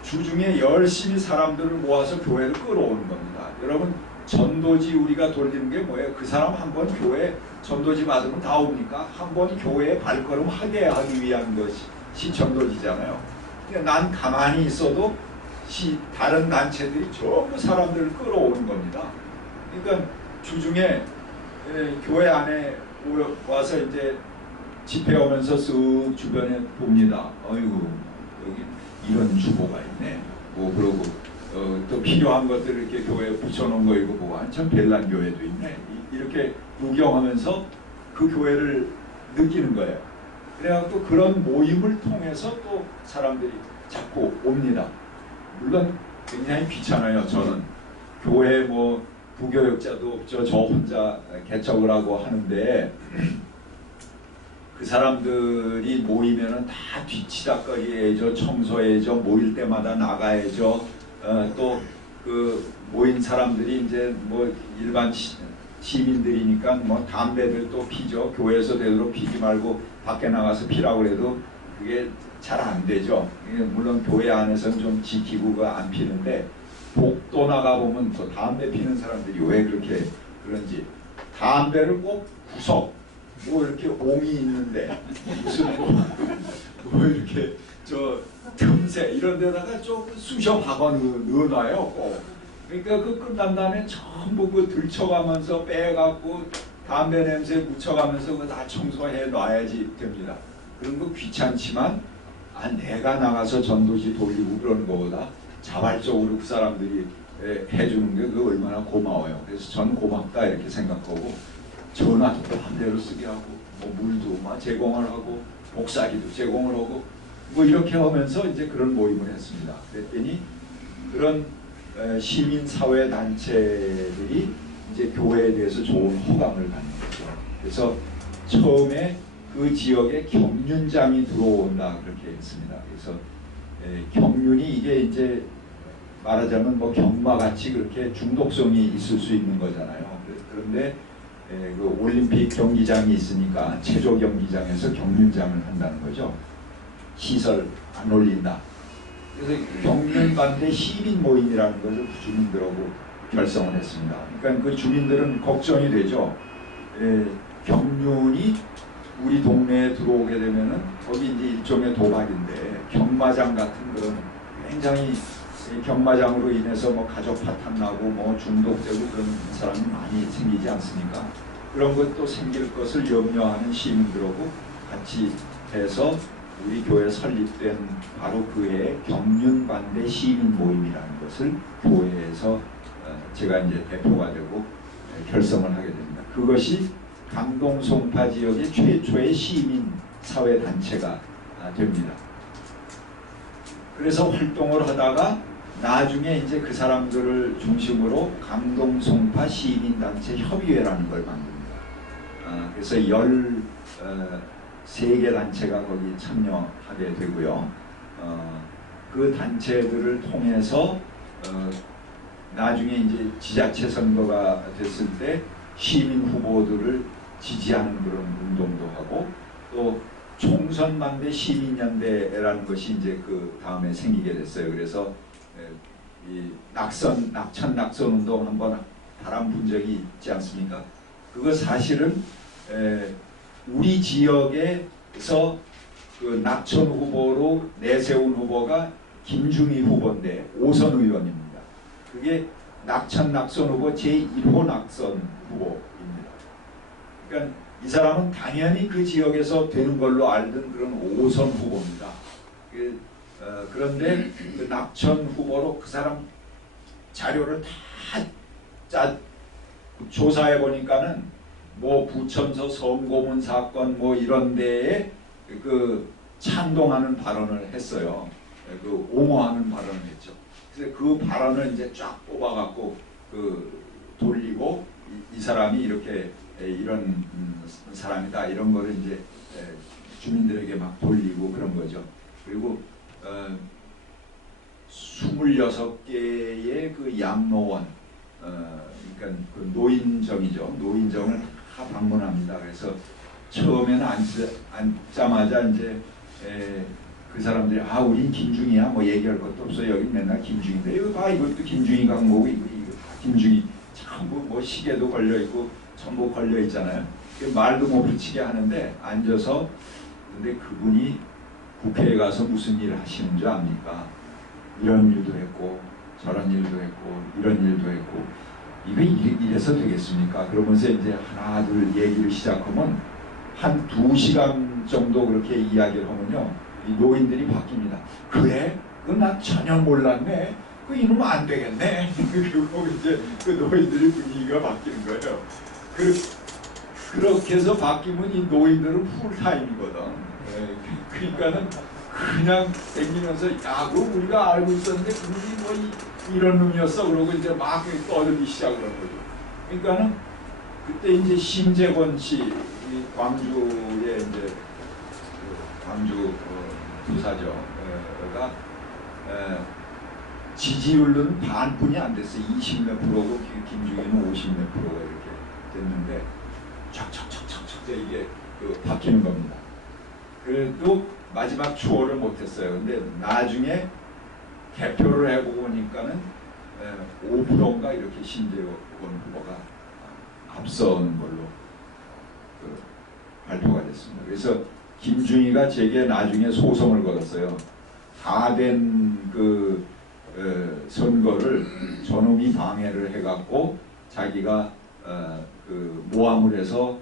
주중에 열심히 사람들을 모아서 교회를 끌어오는 겁니다. 여러분 전도지 우리가 돌리는 게 뭐예요? 그 사람 한 번 교회 전도지 받으면 다 옵니까? 한 번 교회에 발걸음 하게 하기 위한 것이 전도지잖아요. 근데 난 가만히 있어도 다른 단체들이 전부 사람들을 끌어오는 겁니다. 그러니까 주중에 교회 안에 와서 이제 집회 오면서 쓱 주변에 봅니다. 어이구 여기 이런 주보가 있네. 뭐 그러고 또 필요한 것들 이렇게 교회에 붙여놓은 거 이거 보고 참 별난 교회도 있네. 이렇게 구경하면서 그 교회를 느끼는 거예요. 그래갖고 그런 모임을 통해서 또 사람들이 자꾸 옵니다. 물론 굉장히 귀찮아요. 저는 교회 뭐 부교역자도 없죠. 저 혼자 개척을 하고 하는데 그 사람들이 모이면은 다 뒤치다거리해야죠. 청소해야죠. 모일 때마다 나가야죠. 또 그 모인 사람들이 이제 뭐 일반 시민들이니까 뭐 담배들 또 피죠. 교회에서 되도록 피지 말고 밖에 나가서 피라고 해도 그게 잘 안 되죠. 물론 교회 안에서는 좀 지키고가 안 피는데 복도 나가 보면 또 담배 피는 사람들이 왜 그렇게 그런지 담배를 꼭 구석 뭐 이렇게 옹이 있는데 무슨 뭐 이렇게 저 틈새 이런 데다가 좀 쑤셔 박아 넣어놔요. 꼭. 그러니까 그 끝난 다음에 전부 그 들쳐가면서 빼갖고 담배 냄새 묻혀가면서 그거 다 청소해 놔야지 됩니다. 그런 거 귀찮지만 내가 나가서 전도지 돌리고 그러는 것보다 자발적으로 그 사람들이 해주는 게 그 얼마나 고마워요. 그래서 전 고맙다 이렇게 생각하고 전화도 마음대로 쓰게 하고 뭐 물도 막 제공을 하고 복사기도 제공을 하고 뭐 이렇게 하면서 이제 그런 모임을 했습니다. 그랬더니 그런 시민사회 단체들이 이제 교회에 대해서 좋은 호감을 갖는 거죠. 그래서 처음에 그 지역에 경륜장이 들어온다 그렇게 했습니다. 그래서 경륜이 이게 이제 말하자면 뭐 경마같이 그렇게 중독성이 있을 수 있는 거잖아요. 그런데 그 올림픽 경기장이 있으니까 체조 경기장에서 경륜장을 한다는 거죠. 시설 안 올린다. 그래서 경륜 반대 시민 모임이라는 것을 주민들하고 결성을 했습니다. 그러니까 그 주민들은 걱정이 되죠. 경륜이 우리 동네에 들어오게 되면은 거기 이제 일종의 도박인데 경마장 같은 그런 굉장히 경마장으로 인해서 뭐 가족 파탄 나고 뭐 중독되고 그런 사람이 많이 생기지 않습니까? 그런 것도 생길 것을 염려하는 시민들하고 같이 해서 우리 교회 설립된 바로 그해 경륜반대 시민 모임이라는 것을 교회에서 제가 이제 대표가 되고 결성을 하게 됩니다. 그것이 강동 송파 지역의 최초의 시민 사회 단체가 됩니다. 그래서 활동을 하다가 나중에 이제 그 사람들을 중심으로 강동 송파 시민 단체 협의회라는 걸 만듭니다. 그래서 13개 단체가 거기 참여하게 되고요. 그 단체들을 통해서 나중에 이제 지자체 선거가 됐을 때 시민 후보들을 지지하는 그런 운동도 하고, 또 총선 반대 시민연대라는 것이 이제 그 다음에 생기게 됐어요. 그래서 이 낙천 낙선 운동 한번 바람 분 적이 있지 않습니까? 그거 사실은 우리 지역에서 그 낙천 후보로 내세운 후보가 김중희 후보인데 5선 의원입니다. 그게 낙천 낙선 후보 제1호 낙선 후보입니다. 그러니까 이 사람은 당연히 그 지역에서 되는 걸로 알던 그런 5선 후보입니다. 그런데 그 낙천 후보로 그 사람 자료를 다 조사해 보니까는 뭐 부천서 성고문 사건 뭐 이런 데에 그 찬동하는 발언을 했어요. 그 옹호하는 발언을 했죠. 그래서 그 발언을 이제 쫙 뽑아갖고 그 돌리고 이 사람이 이렇게 이런 사람이다 이런 거를 이제 주민들에게 막 돌리고 그런 거죠. 그리고 26개의 그 양로원, 그러니까 그 노인정이죠. 노인정을 다 방문합니다. 그래서 처음에는 앉자마자 이제 그 사람들이 우린 김중희야 뭐 얘기할 것도 없어. 여기 맨날 김중희인데 이거 봐 이것도 김중희 광고고 이거 다 김중희 전부 뭐 시계도 걸려 있고 전부 걸려 있잖아요. 말도 못 붙이게 하는데 앉아서 근데 그분이 국회에 가서 무슨 일을 하시는 줄 압니까? 이런 일도 했고 저런 일도 했고 이런 일도 했고 이거 이래서 되겠습니까? 그러면서 이제 하나 둘 얘기를 시작하면 한 2시간 정도 그렇게 이야기를 하면요 이 노인들이 바뀝니다. 그래? 그건 난 전혀 몰랐네. 그 이놈은 안 되겠네. 그리고 이제 그 노인들이 분위기가 바뀌는 거예요. 그렇게 해서 바뀌면 이 노인들은 풀타임이거든. 그러니까는 그냥 댕기면서 야, 그거 우리가 알고 있었는데 그분이 뭐 이런 놈이었어. 그러고 이제 막 떠들기 시작을 한 거죠. 그러니까는 그때 이제 심재권 씨, 광주의 이제 그 광주 부사저가 지지율은 반뿐이 안 됐어요. 20몇 프로고 김중희는 50몇 프로가 이렇게 됐는데 척척척척척 이게 바뀌는 겁니다. 그래도 마지막 추월을 못했어요. 근데 나중에 개표를 해보고 보니까는 5%인가 이렇게 심재권 후보가 앞서는 걸로 발표가 됐습니다. 그래서 김중희가 제게 나중에 소송을 걸었어요. 다 된 그 선거를 저놈이 방해를 해갖고 자기가 그 모함을 해서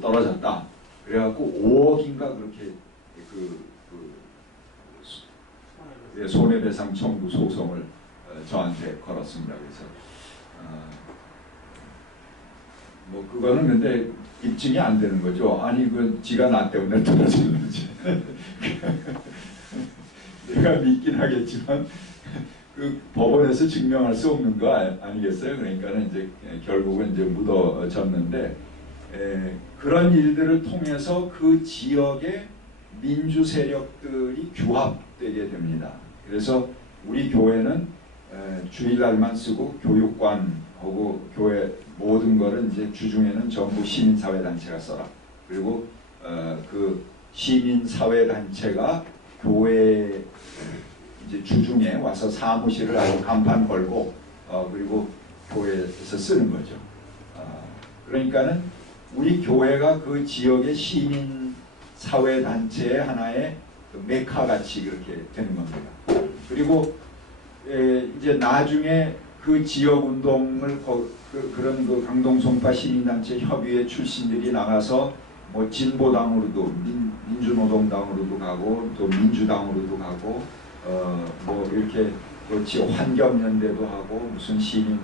떨어졌다. 그래갖고 5억인가 그렇게 손해배상 청구 소송을 저한테 걸었습니다. 그래서 뭐 그거는 근데 입증이 안 되는 거죠. 아니 그 지가 나 때문에 떨어졌는지 내가 믿긴 하겠지만 그 법원에서 증명할 수 없는 거 아니겠어요? 그러니까는 이제 결국은 이제 묻어졌는데 그런 일들을 통해서 그 지역의 민주 세력들이 규합되게 됩니다. 그래서 우리 교회는 주일날만 쓰고 교육관하고 교회 모든 거를 이제 주중에는 전부 시민사회단체가 써라. 그리고 그 시민사회단체가 교회 이제 주중에 와서 사무실을 아주 간판 걸고 그리고 교회에서 쓰는 거죠. 그러니까는 우리 교회가 그 지역의 시민 사회단체의 하나의 메카같이 그렇게 되는 겁니다. 그리고 이제 나중에 그 지역운동을 그런 그 강동 송파 시민단체 협의회 출신들이 나가서 뭐 진보당으로도 민주노동당으로도 가고 또 민주당으로도 가고 뭐 이렇게 그렇지 환경연대도 하고 무슨 시민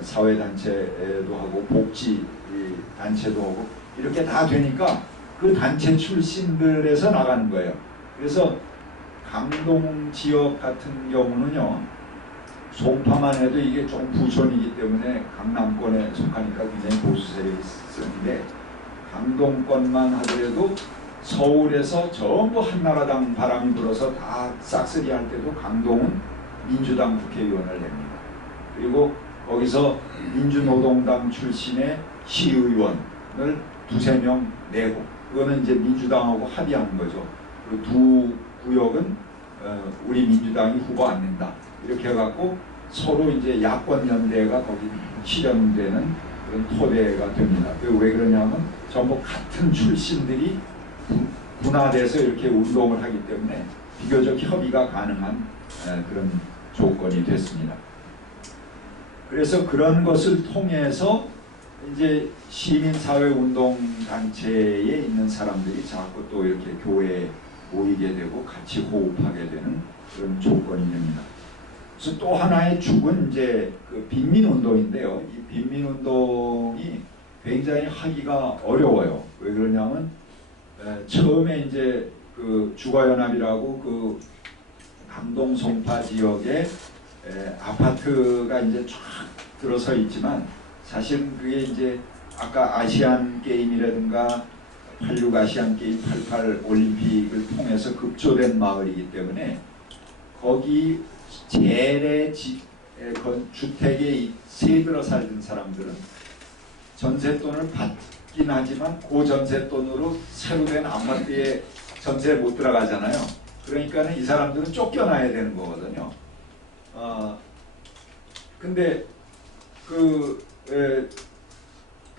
사회단체도 하고 복지 단체도 하고 이렇게 다 되니까 그 단체 출신들에서 나가는 거예요. 그래서 강동 지역 같은 경우는요, 송파만 해도 이게 좀 부촌이기 때문에 강남권에 속하니까 굉장히 보수 세력이 있었는데, 강동권만 하더라도 서울에서 전부 한나라당 바람이 불어서 다 싹쓸이 할 때도 강동은 민주당 국회의원을 냅니다. 그리고 거기서 민주노동당 출신의 시의원을 두세 명 내고, 그거는 이제 민주당하고 합의한 거죠. 그 두 구역은 우리 민주당이 후보 안 낸다. 이렇게 해갖고 서로 이제 야권 연대가 거기 실현되는 그런 토대가 됩니다. 왜 그러냐면 전부 같은 출신들이 분화돼서 이렇게 운동을 하기 때문에 비교적 협의가 가능한 그런 조건이 됐습니다. 그래서 그런 것을 통해서 이제 시민사회운동단체에 있는 사람들이 자꾸 또 이렇게 교회에 모이게 되고 같이 호흡하게 되는 그런 조건이 됩니다. 그래서 또 하나의 축은 이제 그 빈민운동인데요. 이 빈민운동이 굉장히 하기가 어려워요. 왜 그러냐면 처음에 이제 그 주거연합이라고 그 강동 송파 지역에 아파트가 이제 쫙 들어서 있지만 사실 그게 이제 아까 아시안 게임이라든가 86 아시안 게임, 88 올림픽을 통해서 급조된 마을이기 때문에 거기 재래 주택에 세들어 살던 사람들은 전세돈을 받긴 하지만 그 전세돈으로 새로 된 아파트에 전세에 못 들어가잖아요. 그러니까 이 사람들은 쫓겨나야 되는 거거든요. 근데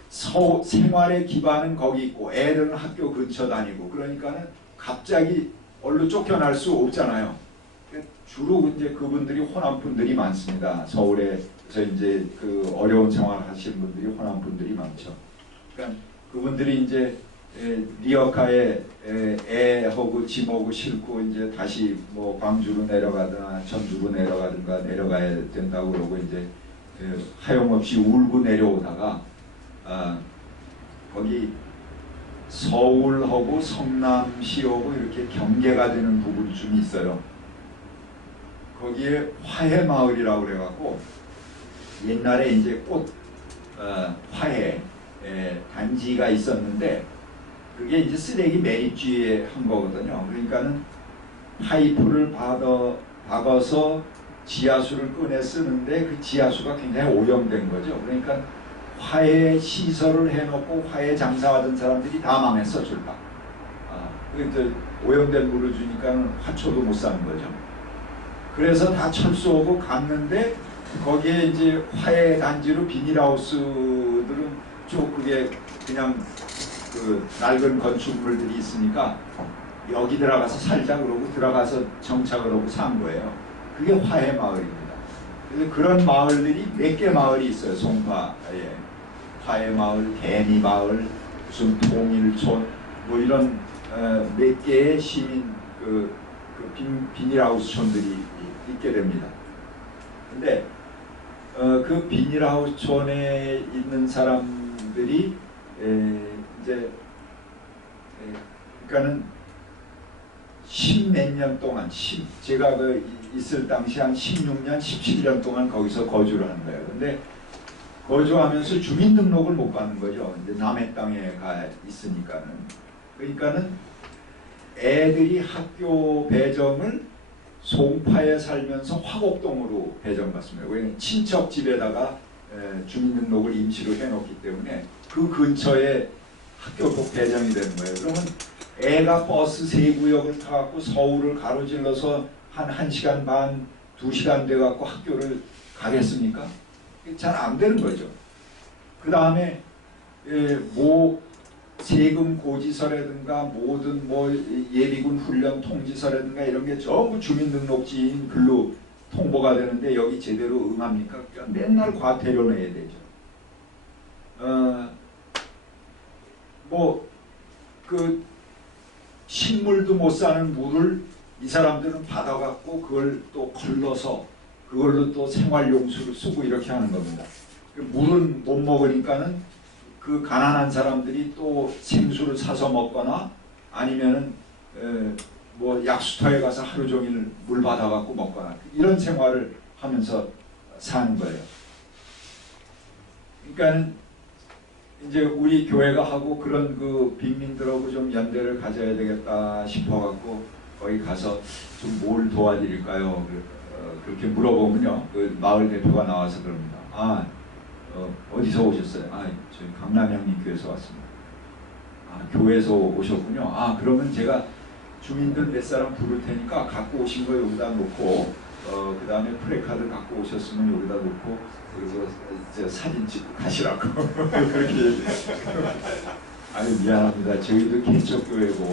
생활의 기반은 거기 있고 애들은 학교 근처 다니고 그러니까는 갑자기 얼른 쫓겨날 수 없잖아요. 주로 이제 그분들이 호남 분들이 많습니다. 서울에서 이제 그 어려운 생활 하시는 분들이 호남 분들이 많죠. 그러니까 그분들이 이제 리어카에 애하고 짐하고 싣고 이제 다시 뭐 광주로 내려가거나 전주로 내려가든가 내려가야 된다고 그러고 이제 하염없이 울고 내려오다가 거기 서울하고 성남시하고 이렇게 경계가 되는 부분이 좀 있어요. 거기에 화해마을이라고 그래갖고 옛날에 이제 꽃 화해 단지가 있었는데 그게 이제 쓰레기 매립지에 한 거거든요. 그러니까는 파이프를 박아서 지하수를 꺼내 쓰는데 그 지하수가 굉장히 오염된 거죠. 그러니까 화해 시설을 해놓고 화해 장사하던 사람들이 다 망했어, 줄까. 오염된 물을 주니까 화초도 못 사는 거죠. 그래서 다 철수하고 갔는데 거기에 이제 화해 단지로 비닐하우스들은 쭉 그게 그냥 그 낡은 건축물들이 있으니까 여기 들어가서 살자 그러고 들어가서 정착을 하고 산 거예요. 그게 화해 마을입니다. 그래서 그런 마을들이 몇 개 마을이 있어요. 송파에 화해 마을, 개미 마을, 무슨 통일촌 뭐 이런 몇 개의 시민 비닐하우스촌들이 있게 됩니다. 근데 그 비닐하우스촌에 있는 사람들이 이제 그러니까는 10몇 년 동안 제가 있을 당시 한 16년, 17년 동안 거기서 거주를 한 거예요. 근데 거주하면서 주민등록을 못 받는 거죠. 이제 남의 땅에 가 있으니까는. 그러니까는 애들이 학교 배정을 송파에 살면서 화곡동으로 배정받습니다. 왜냐하면 친척 집에다가 주민등록을 임시로 해놓기 때문에 그 근처에 학교로 배정이 되는 거예요. 그러면 애가 버스 3구역을 타갖고 서울을 가로질러서 한 1시간 반, 2시간 돼갖고 학교를 가겠습니까? 잘 안 되는 거죠. 그 다음에 뭐 세금 고지서라든가 모든 뭐 예비군 훈련 통지서라든가 이런 게 전부 주민등록지인 글로 통보가 되는데 여기 제대로 응합니까? 그러니까 맨날 과태료 내야 되죠. 뭐 그 식물도 못 사는 물을 이 사람들은 받아갖고 그걸 또 걸러서 그걸로 또 생활용수를 쓰고 이렇게 하는 겁니다. 물은 못 먹으니까는 그 가난한 사람들이 또 생수를 사서 먹거나 아니면은 뭐 약수터에 가서 하루 종일 물 받아갖고 먹거나 이런 생활을 하면서 사는 거예요. 그러니까 이제 우리 교회가 하고 그런 그 빈민들하고 좀 연대를 가져야 되겠다 싶어갖고 거기 가서 좀 뭘 도와드릴까요? 그렇게 물어보면요, 그 마을 대표가 나와서 그럽니다. 어디서 오셨어요? 저희 강남향림 교회에서 왔습니다. 교회에서 오셨군요. 그러면 제가 주민들 몇 사람 부를 테니까 갖고 오신 거 여기다 놓고 그 다음에 프레카드 갖고 오셨으면 여기다 놓고 그리고 이제 사진 찍고 가시라고 그렇게 미안합니다. 저희도 개척교회고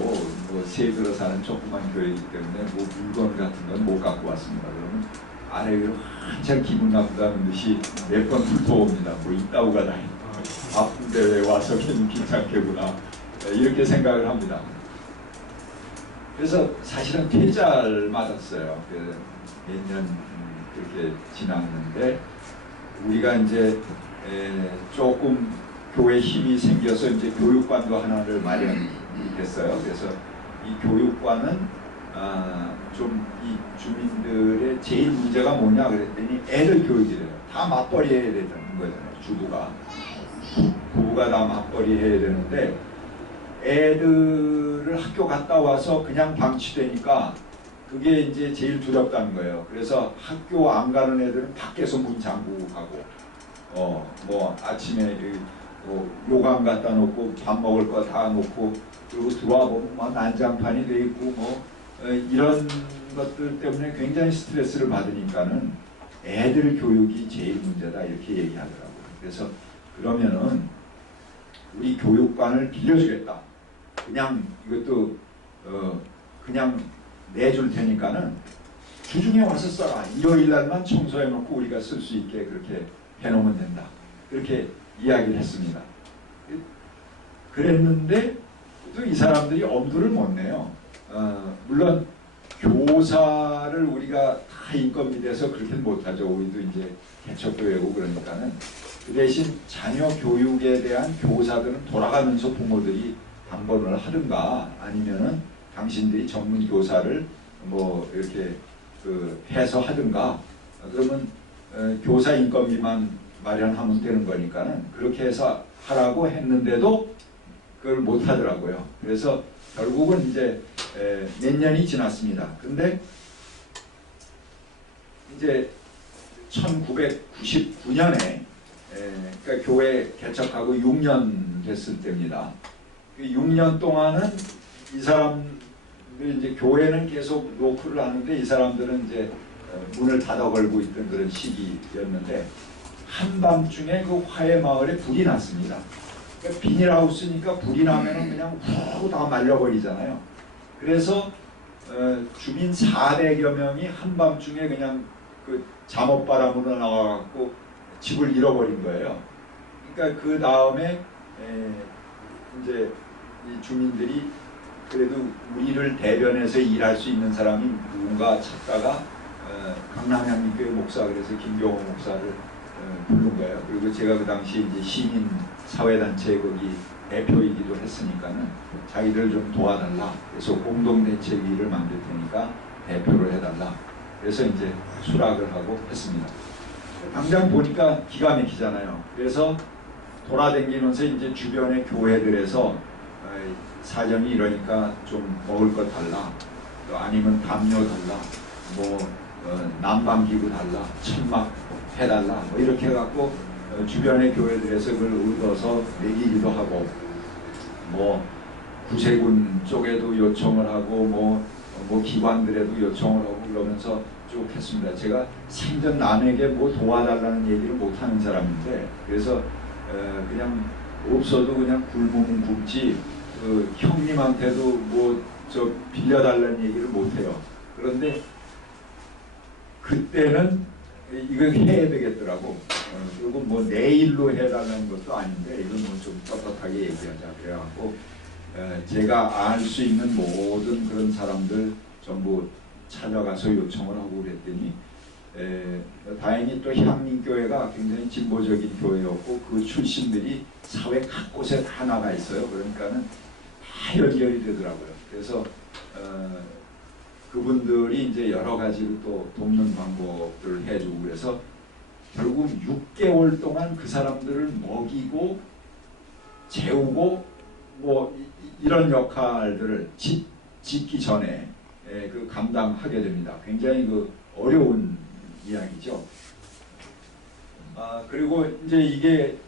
뭐 세들어 사는 조그만 교회이기 때문에 뭐 물건 같은 건 못 갖고 왔습니다. 그러면 아래 위로 한참 기분 나쁘다는 듯이 몇 번 훑어옵니다. 뭐 이따오가 다 아픈데 왜 와서 괜히 귀찮게구나 이렇게 생각을 합니다. 그래서 사실은 퇴짜를 맞았어요. 몇 년 그렇게 지났는데 우리가 이제 조금 교회 힘이 생겨서 이제 교육관도 하나를 마련했어요. 그래서 이 교육관은 좀 이 주민들의 제일 문제가 뭐냐 그랬더니 애들 교육이 돼요. 다 맞벌이 해야 되는 거잖아요. 주부가 부부가 다 맞벌이 해야 되는데 애들을 학교 갔다 와서 그냥 방치되니까 그게 이제 제일 두렵다는 거예요. 그래서 학교 안 가는 애들은 밖에서 문 잠그고 가고 뭐 아침에 요강 갖다 놓고 밥 먹을 거 다 놓고 그리고 들어와 보면 막 난장판이 돼 있고 뭐 이런 것들 때문에 굉장히 스트레스를 받으니까는 애들 교육이 제일 문제다 이렇게 얘기하더라고요. 그래서 그러면은 우리 교육관을 빌려주겠다. 그냥 이것도 그냥 내줄 테니까는 주중에 와서 써라. 일요일 날만 청소해 놓고 우리가 쓸 수 있게 그렇게 해놓으면 된다. 그렇게 이야기를 했습니다. 그랬는데 또 이 사람들이 엄두를 못 내요. 물론 교사를 우리가 다 인건비 돼서 그렇게는 못하죠. 우리도 이제 개척교회고 그러니까는 그 대신 자녀 교육에 대한 교사들은 돌아가면서 부모들이 방문을 하든가 아니면은 당신들이 전문 교사를 뭐 이렇게 해서 하든가 그러면 교사 인건비만 마련하면 되는 거니까는 그렇게 해서 하라고 했는데도 그걸 못 하더라고요. 그래서 결국은 이제 몇 년이 지났습니다. 근데 이제 1999년에 그러니까 교회 개척하고 6년 됐을 때입니다. 그 6년 동안은 이 사람들 이제 교회는 계속 노크를 하는데 이 사람들은 이제 문을 닫아 걸고 있던 그런 시기였는데 한밤중에 그 화해마을에 불이 났습니다. 그러니까 비닐하우스니까 불이 나면은 그냥 후 다 말려버리잖아요. 그래서 주민 400여 명이 한밤중에 그냥 그 잠옷바람으로 나와갖고 집을 잃어버린 거예요. 그러니까 그 다음에 이제 이 주민들이 그래도 우리를 대변해서 일할 수 있는 사람이 누군가 찾다가 강남향림교회 목사 그래서 김경호 목사를 부른 거예요. 그리고 제가 그 당시 이제 시민 사회단체 거기 대표이기도 했으니까는 자기들 좀 도와달라. 그래서 공동대책위를 만들 테니까 대표를 해달라. 그래서 이제 수락을 하고 했습니다. 당장 보니까 기가 막히잖아요. 그래서 돌아다니면서 이제 주변의 교회들에서 사정이 이러니까 좀 먹을 것 달라. 또 아니면 담요 달라. 뭐 난방기구 달라. 천막 해달라. 뭐 이렇게 해갖고 주변의 교회들에서 그걸 얻어서 매기기도 하고 뭐 구세군 쪽에도 요청을 하고 뭐 기관들에도 요청을 하고 그러면서 쭉 했습니다. 제가 생전 남에게 뭐 도와달라는 얘기를 못하는 사람인데 그래서 그냥 없어도 그냥 굶으면 굶지 형님한테도 뭐 저 빌려달라는 얘기를 못해요. 그런데 그때는 이거 해야 되겠더라고. 그리고 뭐 내일로 해달라는 것도 아닌데 이건 뭐 좀 떳떳하게 얘기하자 그래갖고 제가 알 수 있는 모든 그런 사람들 전부 찾아가서 요청을 하고 그랬더니 다행히 또 향림교회가 굉장히 진보적인 교회였고 그 출신들이 사회 곳곳에 다 나가 있어요. 그러니까는 다 연결이 되더라고요. 그래서 그분들이 이제 여러 가지로 또 돕는 방법들을 해주고 그래서 결국 6개월 동안 그 사람들을 먹이고 재우고 뭐 이런 역할들을 짓기 전에 그 감당하게 됩니다. 굉장히 그 어려운 이야기죠. 그리고 이제 이게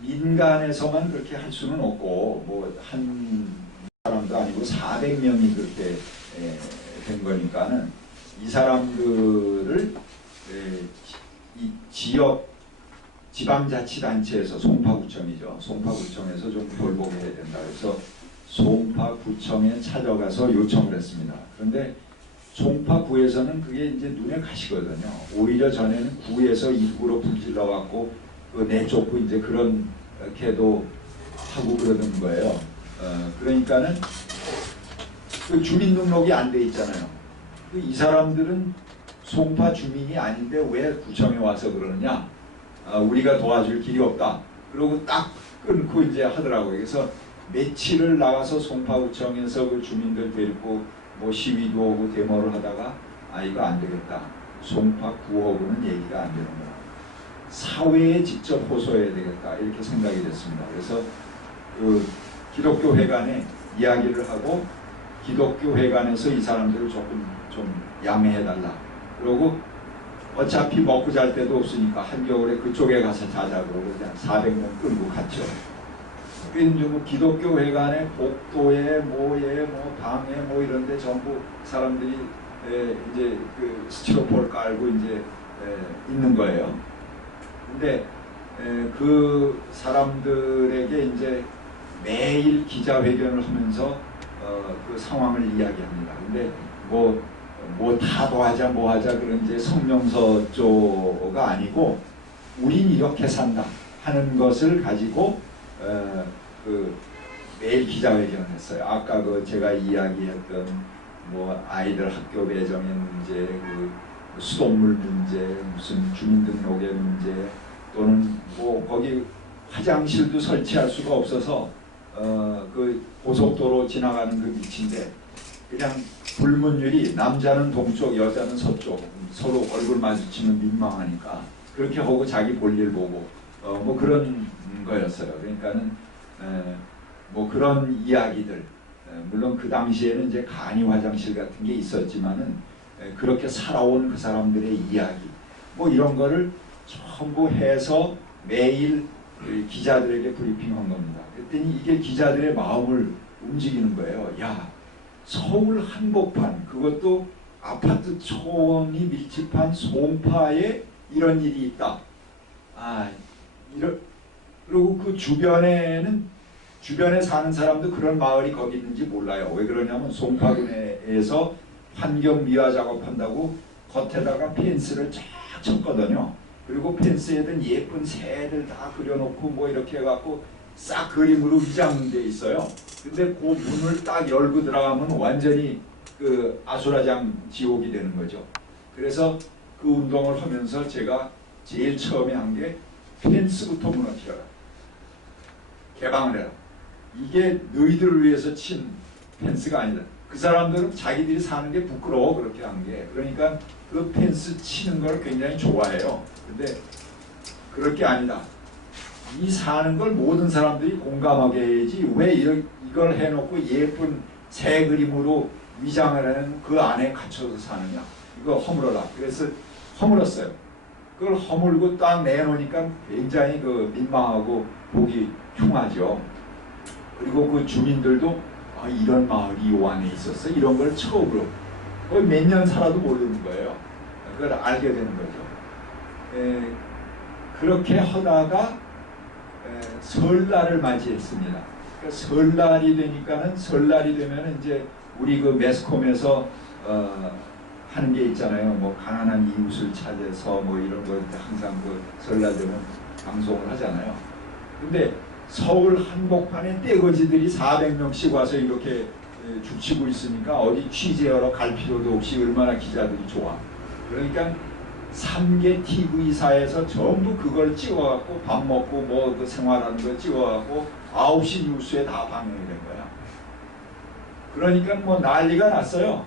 민간에서만 그렇게 할 수는 없고 뭐 한 사람도 아니고 400명이 그렇게 된 거니까는 이 사람들을 이 지역 지방자치단체에서 송파구청이죠. 송파구청에서 좀 돌보게 해야 된다. 그래서 송파구청에 찾아가서 요청을 했습니다. 그런데 송파구에서는 그게 이제 눈에 가시거든요. 오히려 전에는 구에서 일부러 불질러 갖고 그 내쫓고 이제 그렇게도 하고 그러는 거예요. 그러니까는 그 주민등록이 안 돼 있잖아요. 이 사람들은 송파 주민이 아닌데 왜 구청에 와서 그러느냐? 우리가 도와줄 길이 없다. 그러고 딱 끊고 이제 하더라고요. 그래서 며칠을 나가서 송파구청에서 그 주민들 데리고 뭐 시위도 하고 데모를 하다가 이거 안 되겠다. 송파구하고는 얘기가 안 되는 거야. 사회에 직접 호소해야 되겠다. 이렇게 생각이 됐습니다. 그래서 그 기독교 회관에 이야기를 하고 기독교 회관에서 이 사람들을 조금 좀 양해해달라. 그러고 어차피 먹고 잘 데도 없으니까 한겨울에 그쪽에 가서 자자고 그러고 그냥 400명 끌고 갔죠. 그래서 뭐 기독교 회관에 복도에 뭐에 뭐 방에 뭐 이런데 전부 사람들이 이제 그 스티로폴 깔고 이제 있는 거예요. 근데 그 사람들에게 이제 매일 기자회견을 하면서 그 상황을 이야기합니다. 근데 뭐 다 도와자 뭐 하자 그런 이제 성명서 조가 아니고 우린 이렇게 산다 하는 것을 가지고 그 매일 기자회견을 했어요. 아까 그 제가 이야기했던 뭐 아이들 학교 배정의 문제, 그 수돗물 문제, 무슨 주민등록의 문제 또는 뭐 거기 화장실도 설치할 수가 없어서 그 고속도로 지나가는 그 밑인데 그냥 불문율이 남자는 동쪽 여자는 서쪽 서로 얼굴 마주치면 민망하니까 그렇게 하고 자기 볼일 보고 뭐 그런 거였어요. 그러니까는 뭐 그런 이야기들 물론 그 당시에는 이제 간이 화장실 같은 게 있었지만은 그렇게 살아온 그 사람들의 이야기 뭐 이런 거를 전부 해서 매일 기자들에게 브리핑한 겁니다. 그랬더니 이게 기자들의 마음을 움직이는 거예요. 야, 서울 한복판 그것도 아파트 초원이 밀집한 송파에 이런 일이 있다. 그리고 그 주변에 사는 사람도 그런 마을이 거기 있는지 몰라요. 왜 그러냐면 송파군에서 환경 미화 작업한다고 겉에다가 펜스를 쫙 쳤거든요. 그리고 펜스에든 예쁜 새들 다 그려놓고 뭐 이렇게 해갖고 싹 그림으로 위장돼 있어요. 근데 그 문을 딱 열고 들어가면 완전히 그 아수라장 지옥이 되는 거죠. 그래서 그 운동을 하면서 제가 제일 처음에 한 게 펜스부터 무너뜨려라. 개방을 해라. 이게 너희들을 위해서 친 펜스가 아니다. 그 사람들은 자기들이 사는 게 부끄러워 그렇게 한 게. 그러니까 그 펜스 치는 걸 굉장히 좋아해요. 근데 그럴 게 아니다. 이 사는 걸 모든 사람들이 공감하게 해야지 왜 이걸 해놓고 예쁜 새 그림으로 위장을 하는 그 안에 갇혀서 사느냐. 이거 허물어라. 그래서 허물었어요. 그걸 허물고 딱 내놓으니까 굉장히 그 민망하고 보기 흉하죠. 그리고 그 주민들도 이런 마을이 요 안에 있었어. 이런 걸 처음으로 거의 몇 년 살아도 모르는 거예요. 그걸 알게 되는 거죠. 그렇게 하다가 설날을 맞이했습니다. 그러니까 설날이 되니까는 설날이 되면 이제 우리 그 매스컴에서 하는 게 있잖아요. 뭐 가난한 이웃을 찾아서 뭐 이런 거 항상 그 설날 되면 방송을 하잖아요. 근데 서울 한복판에 떼거지들이 400명씩 와서 이렇게 죽치고 있으니까 어디 취재하러 갈 필요도 없이 얼마나 기자들이 좋아. 그러니까 3개 TV사에서 전부 그걸 찍어갖고 밥 먹고 뭐 그 생활하는 거 찍어갖고 9시 뉴스에 다 방영이 된 거야. 그러니까 뭐 난리가 났어요.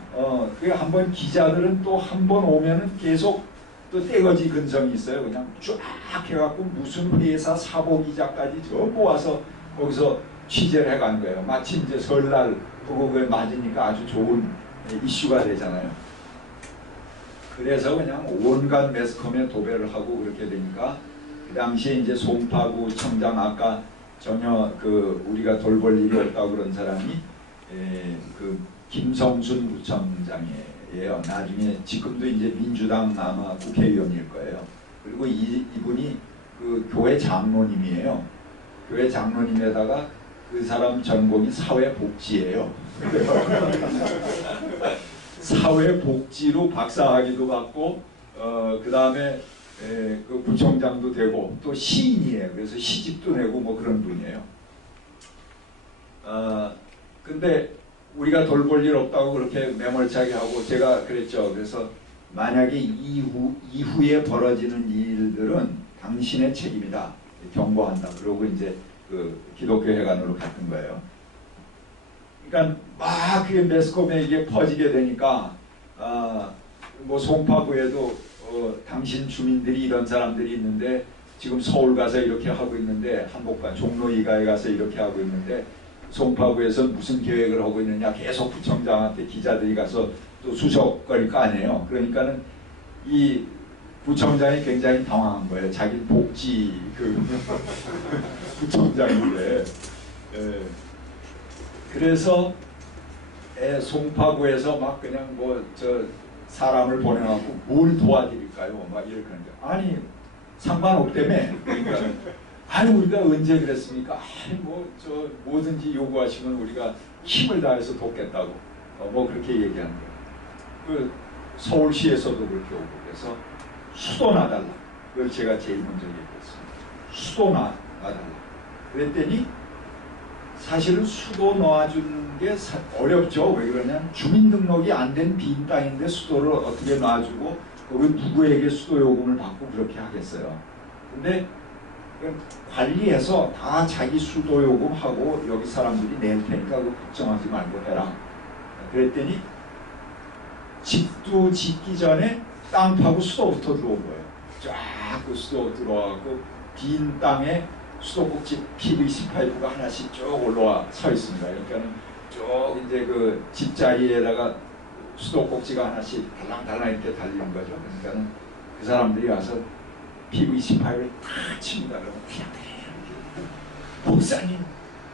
그 한번 기자들은 또 한 번 오면은 계속 또 떼거지 근성이 있어요. 그냥 쫙 해갖고 무슨 회사 사보 기자까지 전부 와서 거기서 취재를 해간 거예요. 마침 이제 설날 그거에 맞으니까 아주 좋은 이슈가 되잖아요. 그래서 그냥 온갖 매스컴에 도배를 하고 그렇게 되니까 그 당시에 이제 송파구 청장 아까 전혀 그 우리가 돌볼 일이 없다고 그런 사람이 그 김성순 구청장이에요. 나중에 지금도 이제 민주당 아마 국회의원일 거예요. 그리고 이분이 그 교회 장로님이에요. 교회 장로님에다가 그 사람 전공이 사회복지예요. 사회복지로 박사학위도 받고 그 다음에 그 구청장도 되고 또 시인이에요. 그래서 시집도 내고 뭐 그런 분이에요. 근데 우리가 돌볼 일 없다고 그렇게 매몰차게 하고 제가 그랬죠. 그래서 만약에 이후에 벌어지는 일들은 당신의 책임이다. 경고한다. 그러고 이제 그 기독교회관으로 갔던 거예요. 그러니까 막 그게 매스컴에 이게 퍼지게 되니까 뭐 송파구에도 당신 주민들이 이런 사람들이 있는데 지금 서울 가서 이렇게 하고 있는데 한복판 종로 이가에 가서 이렇게 하고 있는데 송파구에서 무슨 계획을 하고 있느냐 계속 구청장한테 기자들이 가서 또 수석거릴 거 아니에요. 그러니까는 이 구청장이 굉장히 당황한 거예요. 자기 복지 그 구청장인데 그래서 송파구에서 막 그냥 뭐 저 사람을 보내갖고 뭘 도와드릴까요? 막 이렇게 하는데 아니 상관없다며. 그러니까 아니 우리가 언제 그랬습니까? 아니 뭐 저 뭐든지 요구하시면 우리가 힘을 다해서 돕겠다고 뭐 그렇게 얘기하는 거예요. 그 서울시에서도 그렇게 오고 그래서 수도 놔달라. 그걸 제가 제일 먼저 얘기했습니다. 수도 놔달라. 그랬더니 사실은 수도 놔주는 게 어렵죠. 왜 그러냐면 주민등록이 안 된 빈 땅인데 수도를 어떻게 놔주고 거기 누구에게 수도 요금을 받고 그렇게 하겠어요. 근데 관리해서 다 자기 수도 요금하고 여기 사람들이 낼 테니까 그거 걱정하지 말고 해라. 그랬더니 집도 짓기 전에 땅 파고 수도부터 들어온 거예요. 쫙 그 수도 들어와갖고 빈 땅에 수도꼭지 PVC 파이프가 하나씩 쭉 올라와 서 있습니다. 그러니까는 쭉 이제 그 집자리에다가 수도꼭지가 하나씩 달랑달랑 이렇게 달리는 거죠. 그러니까는 그 사람들이 와서 PVC 파이프를 탁 칩니다. 그러면 그냥 목사님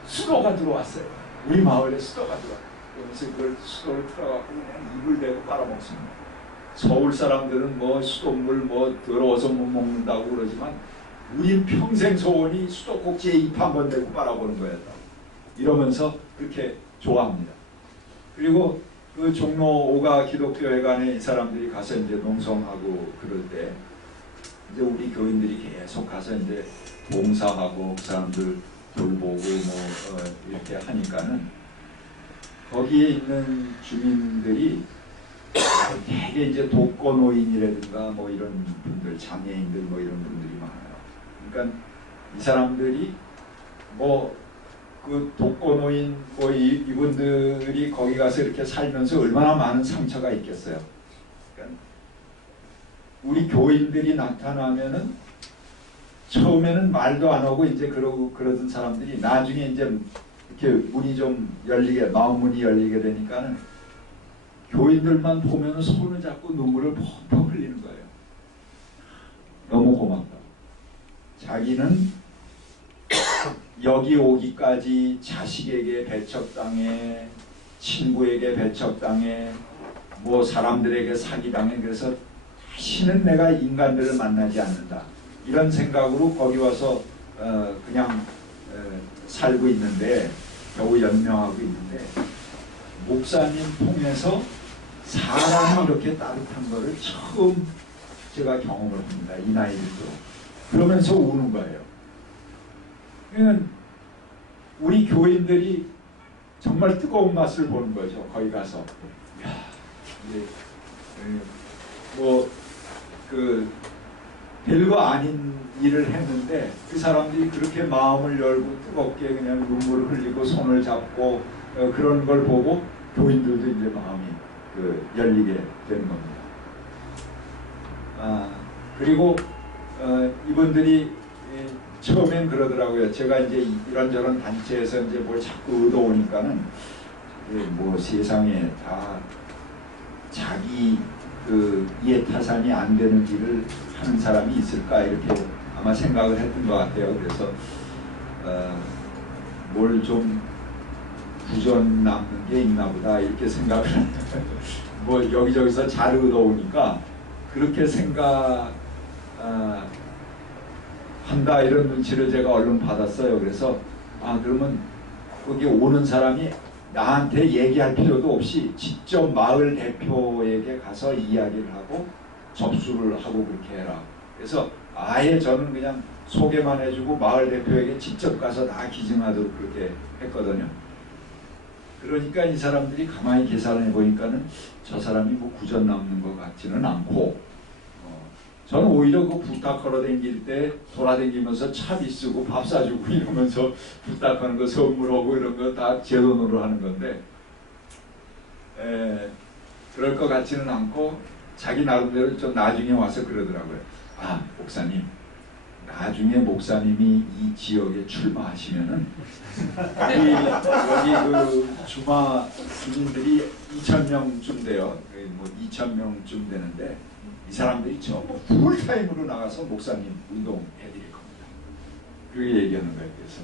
수도가 들어왔어요. 우리 마을에 수도가 들어왔어요. 그러면서 그걸 수도를 틀어갖고 그냥 입을 대고 빨아먹습니다. 서울 사람들은 뭐 수돗물 뭐 더러워서 못 먹는다고 그러지만 우린 평생 소원이 수도꼭지에 입 한 번 대고 빨아보는 거였다. 이러면서 그렇게 좋아합니다. 그리고 그 종로 5가 기독교회관에 이 사람들이 가서 이제 농성하고 그럴 때 이제 우리 교인들이 계속 가서 이제 봉사하고 그 사람들 돌보고 뭐 이렇게 하니까는 거기에 있는 주민들이 되게 이제 독거노인이라든가 뭐 이런 분들, 장애인들 뭐 이런 분들이 많아요. 그러니까 이 사람들이 뭐 그 독거노인 뭐 이분들이 거기 가서 이렇게 살면서 얼마나 많은 상처가 있겠어요. 그러니까 우리 교인들이 나타나면은 처음에는 말도 안 하고 이제 그러던 사람들이 나중에 이제 이렇게 문이 좀 열리게, 마음 문이 열리게 되니까는 교인들만 보면 손을 잡고 눈물을 펑펑 흘리는 거예요. 너무 고맙다. 자기는 여기 오기까지 자식에게 배척당해, 친구에게 배척당해, 뭐 사람들에게 사기당해. 그래서 다시는 내가 인간들을 만나지 않는다. 이런 생각으로 거기 와서 그냥 살고 있는데, 겨우 연명하고 있는데, 목사님 통해서 사람이 이렇게 따뜻한 거를 처음 제가 경험을 합니다. 이 나이도. 그러면서 우는 거예요. 그러니까 우리 교인들이 정말 뜨거운 맛을 보는 거죠. 거기 가서. 이야, 이게, 별거 아닌 일을 했는데 그 사람들이 그렇게 마음을 열고 뜨겁게 그냥 눈물을 흘리고 손을 잡고 그런 걸 보고 교인들도 이제 마음이 열리게 되는 겁니다. 그리고 이분들이 처음엔 그러더라고요. 제가 이제 이런저런 단체에서 이제 뭘 자꾸 얻어오니까는 뭐 세상에 다 자기 이해타산이 안 되는 일을 하는 사람이 있을까 이렇게 아마 생각을 했던 것 같아요. 그래서 뭘 좀 구전 남는 게 있나 보다 이렇게 생각을 뭐 여기저기서 잘 얻어오니까 그렇게 한다 이런 눈치를 제가 얼른 받았어요. 그래서 그러면 거기 오는 사람이 나한테 얘기할 필요도 없이 직접 마을 대표에게 가서 이야기를 하고 접수를 하고 그렇게 해라. 그래서 아예 저는 그냥 소개만 해주고 마을 대표에게 직접 가서 다 기증하도록 그렇게 했거든요. 그러니까 이 사람들이 가만히 계산해 보니까는 저 사람이 뭐 구전 남는 것 같지는 않고 저는 오히려 그 부탁하러 다닐 때 돌아다니면서 차비 쓰고 밥 사주고 이러면서 부탁하는 거 선물하고 이런 거 다 제 돈으로 하는 건데 그럴 것 같지는 않고 자기 나름대로 좀 나중에 와서 그러더라고요. 목사님 나중에 목사님이 이 지역에 출마하시면은 여기 주마 주민들이 2,000명쯤 돼요. 뭐 2,000명쯤 되는데 이 사람들이 전부 풀타임으로 나가서 목사님 운동해드릴 겁니다. 그렇게 얘기하는 거예요. 그래서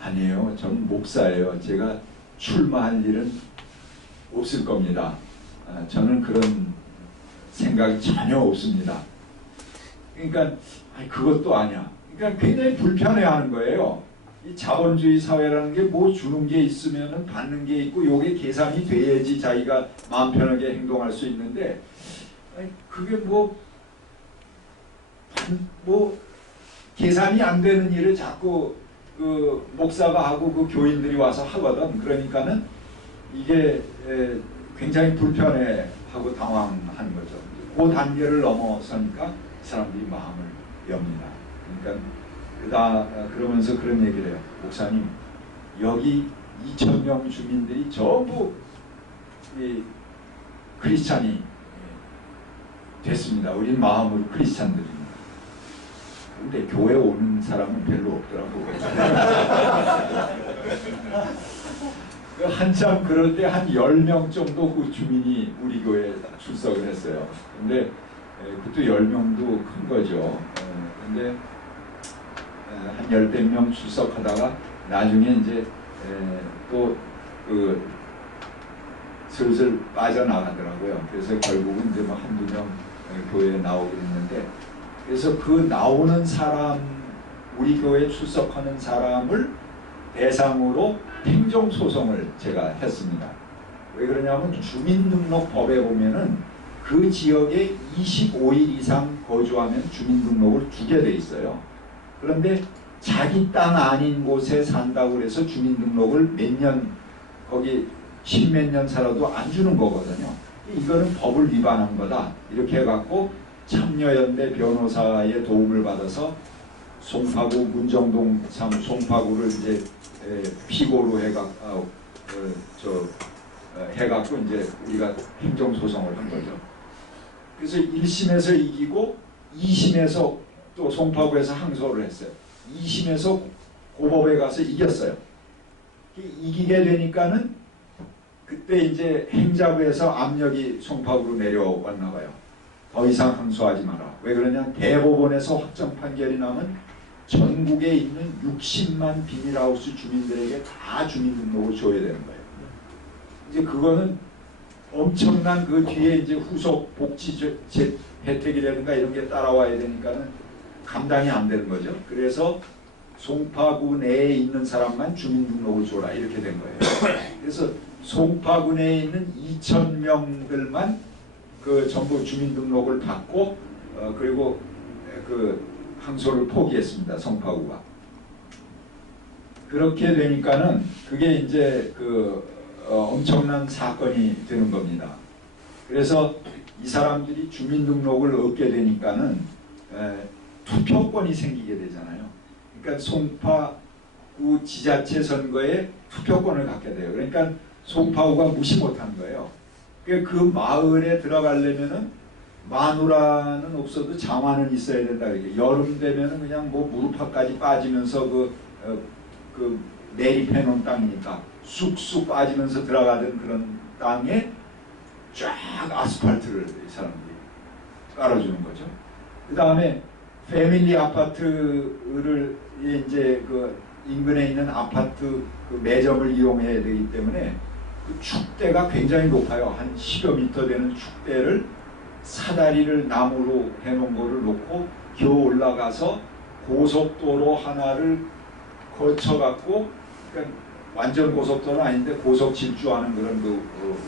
아니에요. 전 목사예요. 제가 출마할 일은 없을 겁니다. 저는 그런 생각이 전혀 없습니다. 그러니까 그것도 아니야. 그러니까 굉장히 불편해하는 거예요. 이 자본주의 사회라는 게 뭐 주는 게 있으면은 받는 게 있고 요게 계산이 돼야지 자기가 마음 편하게 행동할 수 있는데 그게 뭐 계산이 안 되는 일을 자꾸 그 목사가 하고 그 교인들이 와서 하거든. 그러니까는 이게 굉장히 불편해하고 당황하는 거죠. 그 단계를 넘어서니까 사람들이 마음을 엽니다. 그러니까 그러면서 그런 얘기를 해요. 목사님 여기 2,000명 주민들이 전부 크리스찬이 됐습니다. 우리는 마음으로 크리스찬들입니다. 근데 교회 오는 사람은 별로 없더라고. 한참 그럴 때 한 10명 정도 그 주민이 우리 교회에 출석을 했어요. 근데 그것도 10명도 큰 거죠. 근데 한 10몇 명 출석하다가 나중에 이제 또 슬슬 빠져나가더라고요. 그래서 결국은 이제 뭐 한두 명 교회에 나오긴 했는데, 그래서 그 나오는 사람, 우리 교회에 출석하는 사람을 대상으로 행정소송을 제가 했습니다. 왜 그러냐면 주민등록법에 보면은 그 지역에 25일 이상 거주하면 주민등록을 주게 돼 있어요. 그런데 자기 땅 아닌 곳에 산다고 해서 주민등록을 몇 년, 거기 십몇 년 살아도 안 주는 거거든요. 이거는 법을 위반한 거다. 이렇게 해갖고 참여연대 변호사의 도움을 받아서 송파구 문정동 송파구를 이제 피고로 해갖고 이제 우리가 행정소송을 한 거죠. 그래서 1심에서 이기고 2심에서 또 송파구에서 항소를 했어요. 2심에서 고법에 가서 이겼어요. 이기게 되니까는 그때 이제 행자부에서 압력이 송파구로 내려왔나 봐요. 더 이상 항소하지 마라. 왜 그러냐? 대법원에서 확정 판결이 나면 전국에 있는 60만 비닐하우스 주민들에게 다 주민등록을 줘야 되는 거예요. 이제 그거는 엄청난 그 뒤에 이제 후속 복지 혜택이라든가 이런 게 따라와야 되니까는 감당이 안 되는 거죠. 그래서 송파구 내에 있는 사람만 주민등록을 줘라 이렇게 된 거예요. 그래서 송파구 내에 있는 2,000명들만 그 전부 주민등록을 받고 그리고 그 항소를 포기했습니다. 송파구가. 그렇게 되니까는 그게 이제 엄청난 사건이 되는 겁니다. 그래서 이 사람들이 주민등록을 얻게 되니까는 투표권이 생기게 되잖아요. 그러니까 송파구 지자체 선거에 투표권을 갖게 돼요. 그러니까 송파구가 무시 못한 거예요. 그 마을에 들어가려면은 마누라는 없어도 장화는 있어야 된다. 이렇게 여름 되면은 그냥 뭐 무릎팍까지 빠지면서 그 내립해 놓은 땅이니까 쑥쑥 빠지면서 들어가던 그런 땅에 쫙 아스팔트를 이 사람들이 깔아주는 거죠. 그 다음에 패밀리 아파트를 이제 그 인근에 있는 아파트 그 매점을 이용해야 되기 때문에 그 축대가 굉장히 높아요. 한 10여 미터 되는 축대를 사다리를 나무로 해놓은 거를 놓고 겨우 올라가서 고속도로 하나를 거쳐갖고, 그러니까 완전 고속도로는 아닌데 고속 질주하는 그런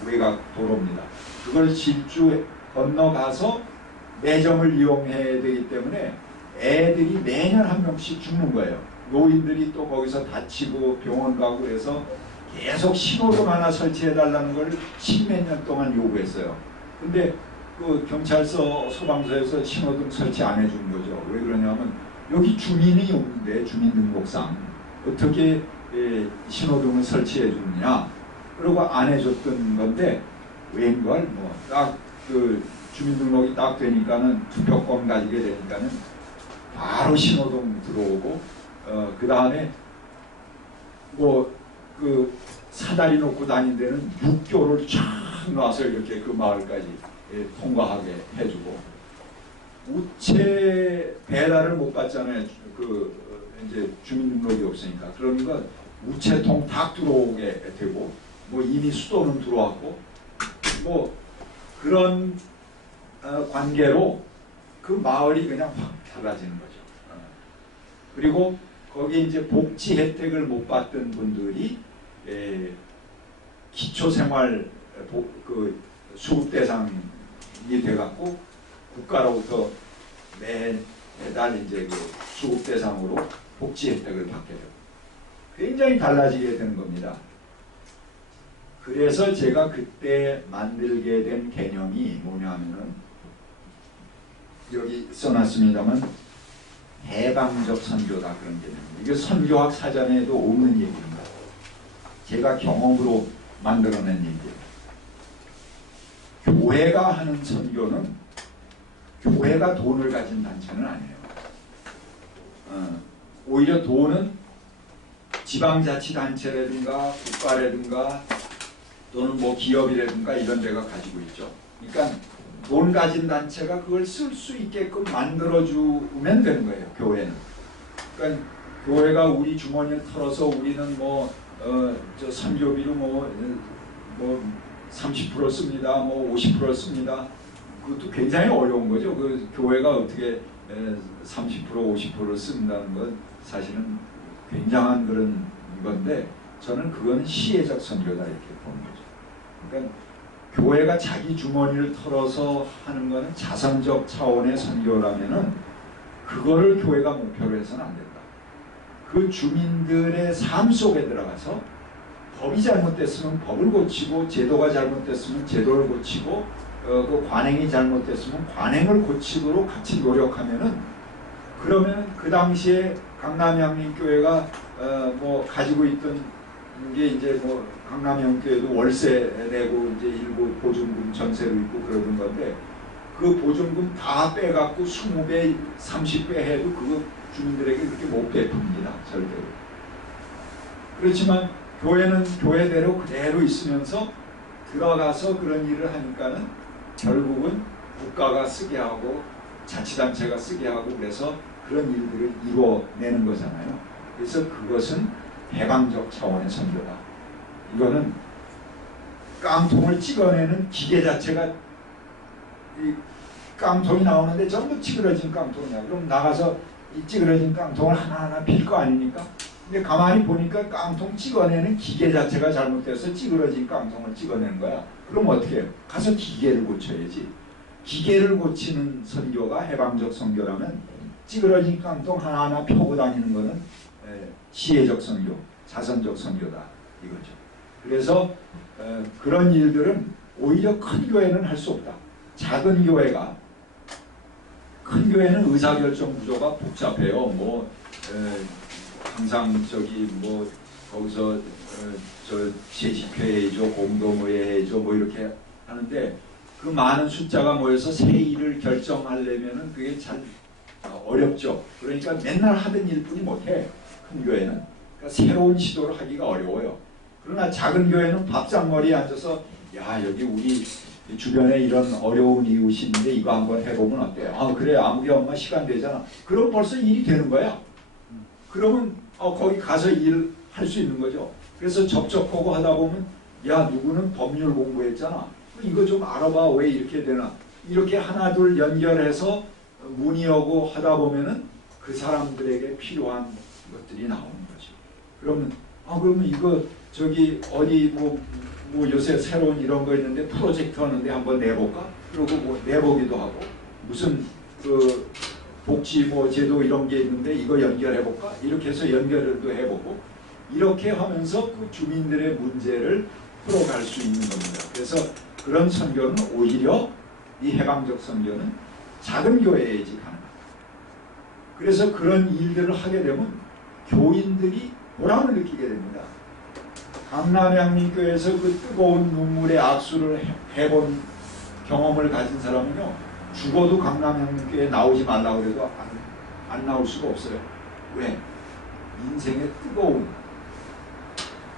외곽 도로입니다. 그걸 질주 건너가서 매점을 이용해야 되기 때문에 애들이 매년 한 명씩 죽는 거예요. 노인들이 또 거기서 다치고 병원 가고 해서 계속 신호등 하나 설치해달라는 걸 십몇 년 동안 요구했어요. 근데 그 경찰서 소방서에서 신호등 설치 안 해주는 거죠. 왜 그러냐면 여기 주민이 없는데 주민등록상 어떻게 신호등을 설치해 주느냐. 그러고 안 해줬던 건데 웬걸 뭐 딱 그 주민등록이 딱 되니까는 투표권 가지게 되니까는 바로 신호등 들어오고 그 다음에 뭐 그 사다리 놓고 다닌 데는 육교를 쫙 놔서 이렇게 그 마을까지 통과하게 해주고 우체 배달을 못 받잖아요. 이제 주민등록이 없으니까 그러니까 우체통 다 들어오게 되고 뭐 이미 수도는 들어왔고 뭐 그런 관계로 그 마을이 그냥 확 달라지는 거죠. 그리고 거기에 이제 복지 혜택을 못 받던 분들이 기초생활 수급 대상이 돼갖고 국가로부터 매달 이제 그 수급 대상으로 복지 혜택을 받게 되고 굉장히 달라지게 되는 겁니다. 그래서 제가 그때 만들게 된 개념이 뭐냐면은 여기 써놨습니다만 해방적 선교다 그런 개념입니다. 이게 선교학 사전에도 없는 얘기입니다. 제가 경험으로 만들어낸 얘기예요. 교회가 하는 선교는 교회가 돈을 가진 단체는 아니에요. 오히려 돈은 지방자치단체라든가 국가라든가 또는 뭐 기업이라든가 이런 데가 가지고 있죠. 그러니까 돈 가진 단체가 그걸 쓸 수 있게끔 만들어주면 되는 거예요. 교회는. 그러니까 교회가 우리 주머니를 털어서 우리는 저 선교비로 뭐 30% 씁니다. 뭐 50% 씁니다. 그것도 굉장히 어려운 거죠. 그 교회가 어떻게 30% 50%를 쓴다는 건 사실은 굉장한 그런 건데 저는 그건 시혜적 선교다 이렇게 보는 거죠. 그러니까 교회가 자기 주머니를 털어서 하는 것은 자선적 차원의 선교라면은 그거를 교회가 목표로 해서는 안 된다. 그 주민들의 삶 속에 들어가서 법이 잘못됐으면 법을 고치고 제도가 잘못됐으면 제도를 고치고 그 관행이 잘못됐으면 관행을 고치도록 같이 노력하면은 그러면 그 당시에 강남향림교회가 뭐 가지고 있던 게 이제 뭐 강남향교회도 월세 내고 이제 일부 보증금 전세로 있고 그러던 건데 그 보증금 다 빼갖고 20배, 30배 해도 그거 주민들에게 그렇게 못 베풉니다. 절대로. 그렇지만 교회는 교회대로 그대로 있으면서 들어가서 그런 일을 하니까는 결국은 국가가 쓰게 하고 자치단체가 쓰게 하고 그래서 그런 일들을 이뤄내는 거잖아요. 그래서 그것은 해방적 차원의 선교다. 이거는 깡통을 찍어내는 기계 자체가 이 깡통이 나오는데 전부 찌그러진 깡통이야. 그럼 나가서 이 찌그러진 깡통을 하나하나 빌 거 아닙니까? 근데 가만히 보니까 깡통 찍어내는 기계 자체가 잘못돼서 찌그러진 깡통을 찍어내는 거야. 그럼 어떻게 해요? 가서 기계를 고쳐야지. 기계를 고치는 선교가 해방적 선교라면 찌그러진 깡통 하나하나 펴고 다니는 거는 시혜적 선교. 자선적 선교다 이거죠. 그래서 그런 일들은 오히려 큰 교회는 할 수 없다. 작은 교회가, 큰 교회는 의사결정 구조가 복잡해요. 뭐 항상 저기 뭐 거기서 저 재직회의죠, 공동회의죠, 뭐 이렇게 하는데 그 많은 숫자가 모여서 새 일을 결정하려면은 그게 잘 어렵죠. 그러니까 맨날 하던 일뿐이 못해. 큰 교회는 그러니까 새로운 시도를 하기가 어려워요. 그러나 작은 교회는 밥상머리에 앉아서 야 여기 우리 주변에 이런 어려운 이웃이 있는데 이거 한번 해보면 어때요? 아 그래 아무리 엄마 시간 되잖아. 그럼 벌써 일이 되는 거야. 그러면 거기 가서 일할 수 있는 거죠. 그래서 접촉하고 하다 보면 야 누구는 법률 공부했잖아. 이거 좀 알아봐 왜 이렇게 되나. 이렇게 하나 둘 연결해서 문의하고 하다 보면은 그 사람들에게 필요한 것들이 나오는 거죠. 그러면 이거 저기 어디 뭐 요새 새로운 이런 거 있는데 프로젝트 하는데 한번 내볼까? 그러고 뭐 내보기도 하고 무슨 그 복지 뭐 제도 이런 게 있는데 이거 연결해볼까? 이렇게 해서 연결도 해보고 이렇게 하면서 그 주민들의 문제를 풀어갈 수 있는 겁니다. 그래서 그런 선교는 오히려 이 해방적 선교는 작은 교회에야지 가능합니다. 그래서 그런 일들을 하게 되면 교인들이 보람을 느끼게 됩니다. 강남양민교회에서 그 뜨거운 눈물의 악수를 해본 경험을 가진 사람은요 죽어도 강남양민교회에 나오지 말라고 해도 안 나올 수가 없어요. 왜? 인생의 뜨거운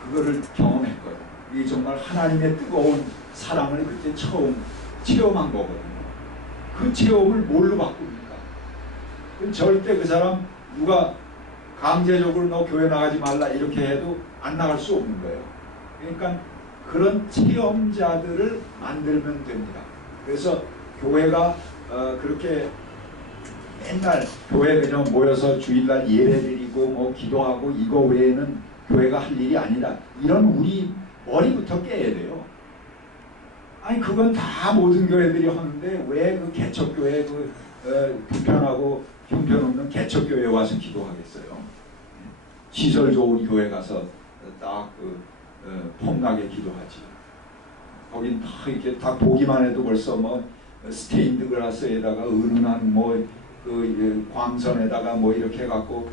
그거를 경험했거든요. 이게 정말 하나님의 뜨거운 사랑을 그때 처음 체험한 거거든요. 그 체험을 뭘로 바꿉니까? 절대 그 사람 누가 강제적으로 너 교회 나가지 말라 이렇게 해도 안 나갈 수 없는 거예요. 그러니까 그런 체험자들을 만들면 됩니다. 그래서 교회가 그렇게 맨날 교회 그냥 모여서 주일날 예배드리고 뭐 기도하고 이거 외에는 교회가 할 일이 아니다. 이런 우리 머리부터 깨야 돼요. 아니 그건 다 모든 교회들이 하는데 왜 그 개척교회 그 불편하고 형편없는 개척교회에 와서 기도하겠어요. 시설 좋은 교회 가서 딱 폼나게 기도하지. 거긴 다 이렇게 다 보기만 해도 벌써 뭐 스테인드 글라스에다가 은은한 뭐 그 광선에다가 뭐 이렇게 해갖고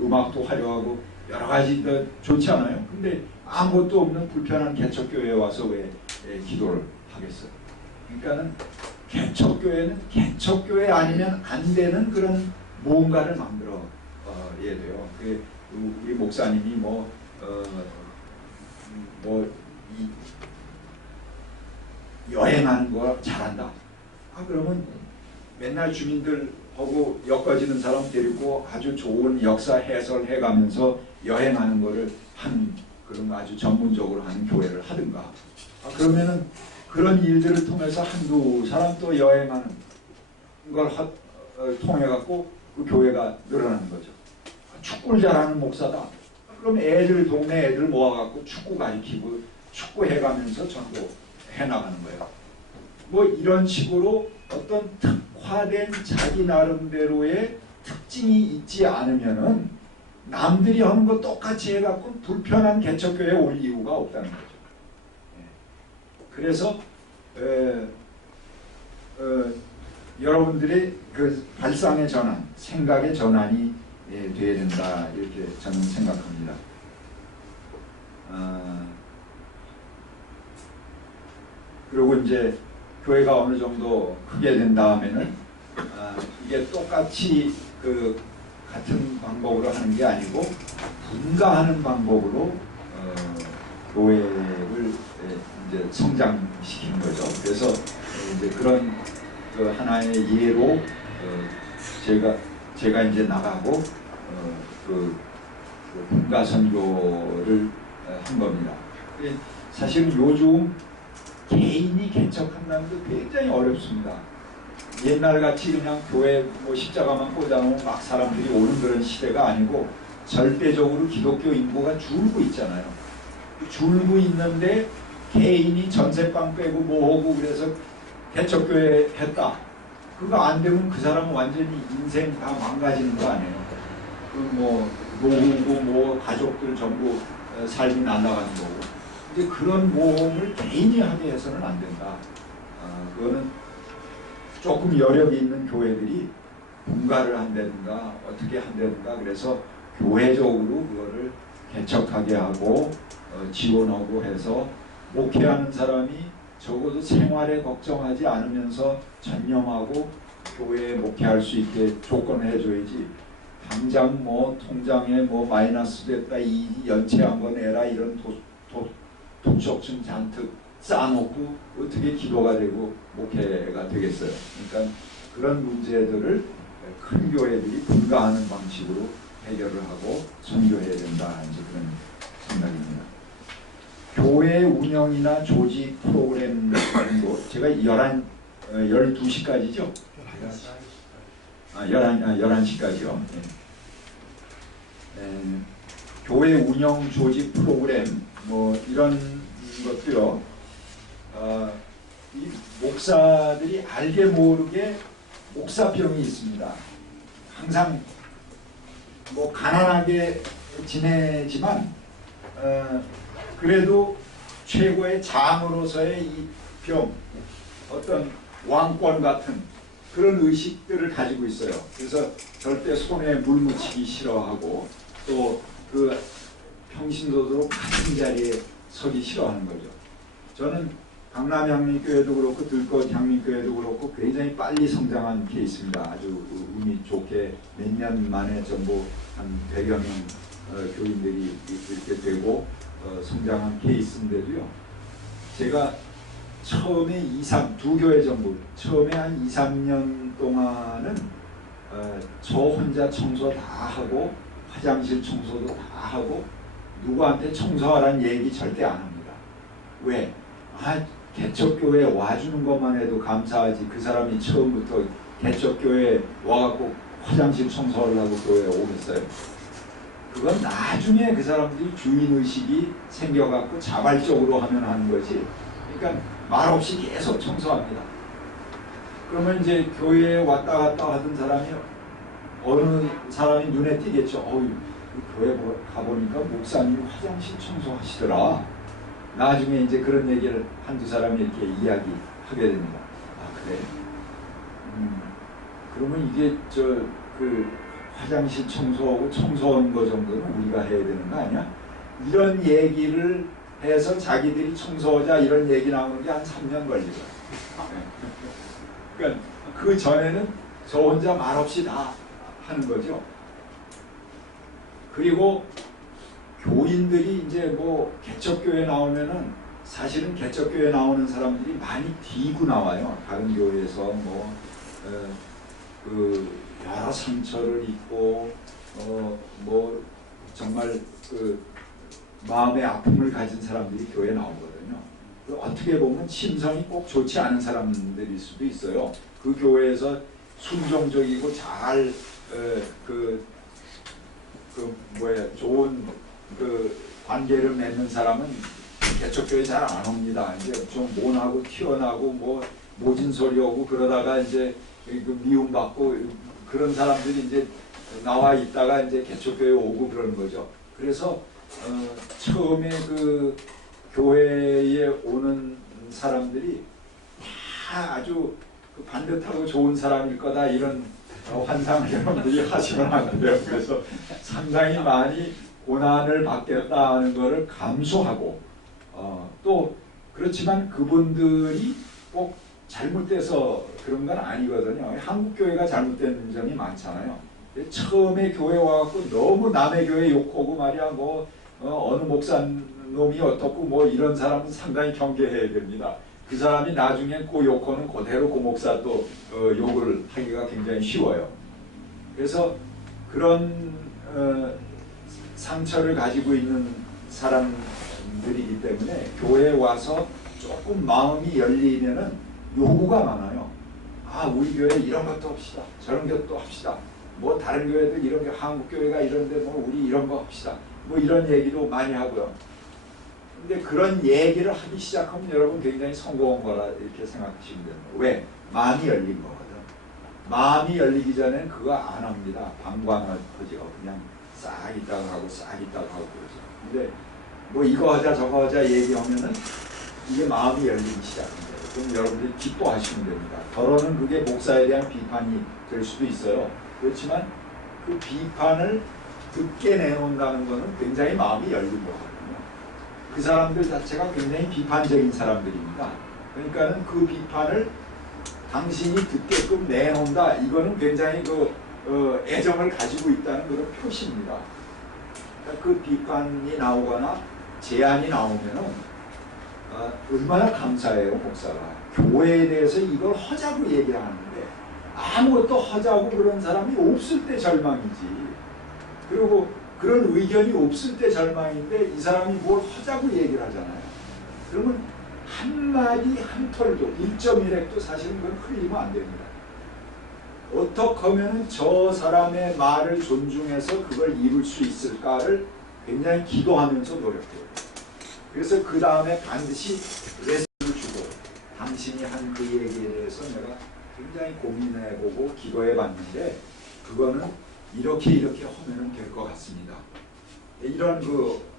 음악도 화려하고 여러 가지 좋지 않아요? 근데 아무것도 없는 불편한 개척교회에 와서 왜 기도를 하겠어요? 그러니까는 개척교회는 개척교회 아니면 안 되는 그런 뭔가를 만들어야 돼요. 우리 목사님이 여행하는 거 잘한다. 그러면 맨날 주민들하고 엮어지는 사람 데리고 아주 좋은 역사 해설해가면서 여행하는 거를 그런 아주 전문적으로 하는 교회를 하든가. 그러면은 그런 일들을 통해서 한두 사람 또 여행하는 걸 통해갖고 그 교회가 늘어나는 거죠. 축구를 잘하는 목사다. 그럼 동네 애들 모아갖고 축구 가르치고 축구 해가면서 전도 해나가는 거예요. 뭐 이런 식으로 어떤 특화된 자기 나름대로의 특징이 있지 않으면은 남들이 하는 거 똑같이 해갖고 불편한 개척교회에 올 이유가 없다는 거죠. 그래서 여러분들의 그 발상의 전환, 생각의 전환이 돼야 된다 이렇게 저는 생각합니다. 그리고 이제 교회가 어느 정도 크게 된 다음에는 이게 똑같이 그 같은 방법으로 하는 게 아니고 분가하는 방법으로 교회를 이제 성장시키는 거죠. 그래서 이제 그런 그 하나의 예로 제가 이제 나가고 그 분가 선교를 한 겁니다. 사실은 요즘 개인이 개척한다는 게 굉장히 어렵습니다. 옛날같이 그냥 교회 뭐 십자가만 꽂아놓으면 막 사람들이 오는 그런 시대가 아니고 절대적으로 기독교 인구가 줄고 있잖아요. 줄고 있는데 개인이 전세방 빼고 뭐하고 그래서 개척교회 했다. 그거 안 되면 그 사람은 완전히 인생 다 망가지는 거 아니에요. 뭐 노후고 뭐 가족들 전부 삶이 날아가는 거고. 이제 그런 모험을 개인이 하게 해서는 안 된다. 그거는 조금 여력이 있는 교회들이 분가를 한다든가 어떻게 한다든가 그래서 교회적으로 그거를 개척하게 하고 지원하고 해서 목회하는 사람이 적어도 생활에 걱정하지 않으면서 전념하고 교회에 목회할 수 있게 조건을 해줘야지. 당장 뭐 통장에 뭐 마이너스 됐다 이 연체한 거 내라 이런 도적증 잔뜩 쌓아놓고 어떻게 기도가 되고 목회가 되겠어요. 그러니까 그런 문제들을 큰 교회들이 분가하는 방식으로 해결을 하고 선교해야 된다. 이제 그런 생각입니다. 교회 운영이나 조직 프로그램도 제가 12시까지죠? 11시까지요. 교회 운영 조직 프로그램 뭐 이런 것도요. 이 목사들이 알게 모르게 목사병이 있습니다. 항상 뭐 가난하게 지내지만 그래도 최고의 장으로서의 이 병, 어떤 왕권 같은 그런 의식들을 가지고 있어요. 그래서 절대 손에 물 묻히기 싫어하고 또 그 평신도도로 같은 자리에 서기 싫어하는 거죠. 저는 강남 향림교회도 그렇고 들꽃 향림교회도 그렇고 굉장히 빨리 성장한 케이스입니다. 아주 운이 좋게 몇 년 만에 전부 한 100여 명 교인들이 이렇게 되고 성장한 케이스인데도요. 제가 처음에 두 교회 전부 처음에 한 2, 3년 동안은 저 혼자 청소 다 하고 화장실 청소도 다 하고 누구한테 청소하라는 얘기 절대 안 합니다. 왜? 개척교회에 와주는 것만 해도 감사하지 그 사람이 처음부터 개척교회에 와갖고 화장실 청소하려고 교회에 오겠어요? 그건 나중에 그 사람들이 주인의식이 생겨갖고 자발적으로 하면 하는 거지. 그러니까 말없이 계속 청소합니다. 그러면 이제 교회에 왔다 갔다 하던 사람이 어느 사람이 눈에 띄겠죠. 교회 가보니까 목사님이 화장실 청소하시더라. 나중에 이제 그런 얘기를 한두 사람이 이렇게 이야기하게 됩니다. 그래? 그러면 이게 그 화장실 청소하고 청소하는 거 정도는 우리가 해야 되는 거 아니야? 이런 얘기를 해서 자기들이 청소하자 이런 얘기 나오는 게 한 3년 걸리고요. 그러니까 그 전에는 저 혼자 말없이 다 하는 거죠. 그리고 교인들이 이제 뭐 개척교회 나오면은 사실은 개척교회 나오는 사람들이 많이 디고 나와요. 다른 교회에서 그 여러 상처를 입고 뭐 정말 그 마음의 아픔을 가진 사람들이 교회에 나오거든요. 어떻게 보면 심성이 꼭 좋지 않은 사람들일 수도 있어요. 그 교회에서 순종적이고 잘 좋은 그 관계를 맺는 사람은 개척교회 잘 안 옵니다. 이제 좀 모나고 튀어나고 뭐 모진 소리하고 그러다가 이제 그 미움받고 그런 사람들이 이제 나와 있다가 이제 개척교회 오고 그러는 거죠. 그래서 처음에 그 교회에 오는 사람들이 다 아주 반듯하고 좋은 사람일 거다 이런 환상을 여러분들이 하시면 안 돼요. 그래서 상당히 많이 고난을 받겠다 하는 것을 감수하고 또 그렇지만 그분들이 꼭 잘못돼서 그런 건 아니거든요. 한국 교회가 잘못된 점이 많잖아요. 처음에 교회 와갖고 너무 남의 교회 욕하고 말이야 어느 목사놈이 어떻고 뭐 이런 사람은 상당히 경계해야 됩니다. 그 사람이 나중에 그 욕하는 그대로 그 목사 또 욕을 하기가 굉장히 쉬워요. 그래서 그런 상처를 가지고 있는 사람들이기 때문에 교회에 와서 조금 마음이 열리면은 요구가 많아요. 우리 교회 이런 것도 합시다. 저런 것도 합시다. 뭐 다른 교회들 이런 게 한국 교회가 이런데 뭐 우리 이런 거 합시다. 뭐 이런 얘기도 많이 하고요. 근데 그런 얘기를 하기 시작하면 여러분 굉장히 성공한 거라 이렇게 생각하시면 됩니다. 왜? 마음이 열린 거거든. 마음이 열리기 전엔 그거 안 합니다. 방관하죠. 그냥 싹 있다가 하고 싹 있다가 하고 그러죠. 근데 뭐 이거 하자 저거 하자 얘기하면은 이게 마음이 열리기 시작합니다. 그럼 여러분들이 기뻐하시면 됩니다. 더러는 그게 목사에 대한 비판이 될 수도 있어요. 그렇지만 그 비판을 듣게 내놓는다는 것은 굉장히 마음이 열린 거거든요. 그 사람들 자체가 굉장히 비판적인 사람들입니다. 그러니까는 그 비판을 당신이 듣게끔 내놓는다. 이거는 굉장히 애정을 가지고 있다는 그런 표시입니다. 그러니까 그 비판이 나오거나 제안이 나오면은 얼마나 감사해요, 목사가. 교회에 대해서 이걸 하자고 얘기를 하는데 아무것도 하자고 그런 사람이 없을 때 절망이지. 그리고 그런 의견이 없을 때 절망인데 이 사람이 뭘 하자고 얘기를 하잖아요. 그러면 한마디 한 털도 1.1핵도 사실은 그건 흘리면 안 됩니다. 어떻게 하면 저 사람의 말을 존중해서 그걸 이룰 수 있을까를 굉장히 기도하면서 노력해요. 그래서 그 다음에 반드시 레슨을 주고 당신이 한 그 얘기에 대해서 내가 굉장히 고민해보고 기도해봤는데 그거는 이렇게 하면 될 것 같습니다. 이런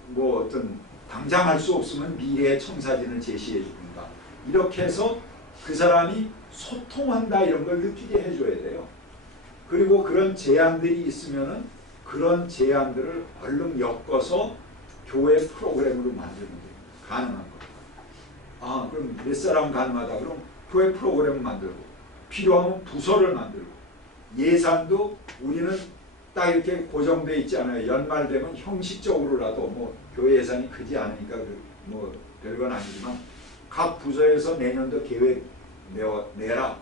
뭐 어떤 당장 할 수 없으면 미래의 청사진을 제시해 줍니다. 이렇게 해서 그 사람이 소통한다 이런 걸 느끼게 해줘야 돼요. 그리고 그런 제안들이 있으면은 그런 제안들을 얼른 엮어서 교회 프로그램으로 만드는 게 가능한 거예요. 그럼 몇 사람 가능하다. 그럼 교회 프로그램을 만들고 필요하면 부서를 만들고 예산도 우리는 딱 이렇게 고정되어 있지 않아요. 연말 되면 형식적으로라도 뭐 교회 예산이 크지 않으니까 뭐 별건 아니지만 각 부서에서 내년도 계획 내라.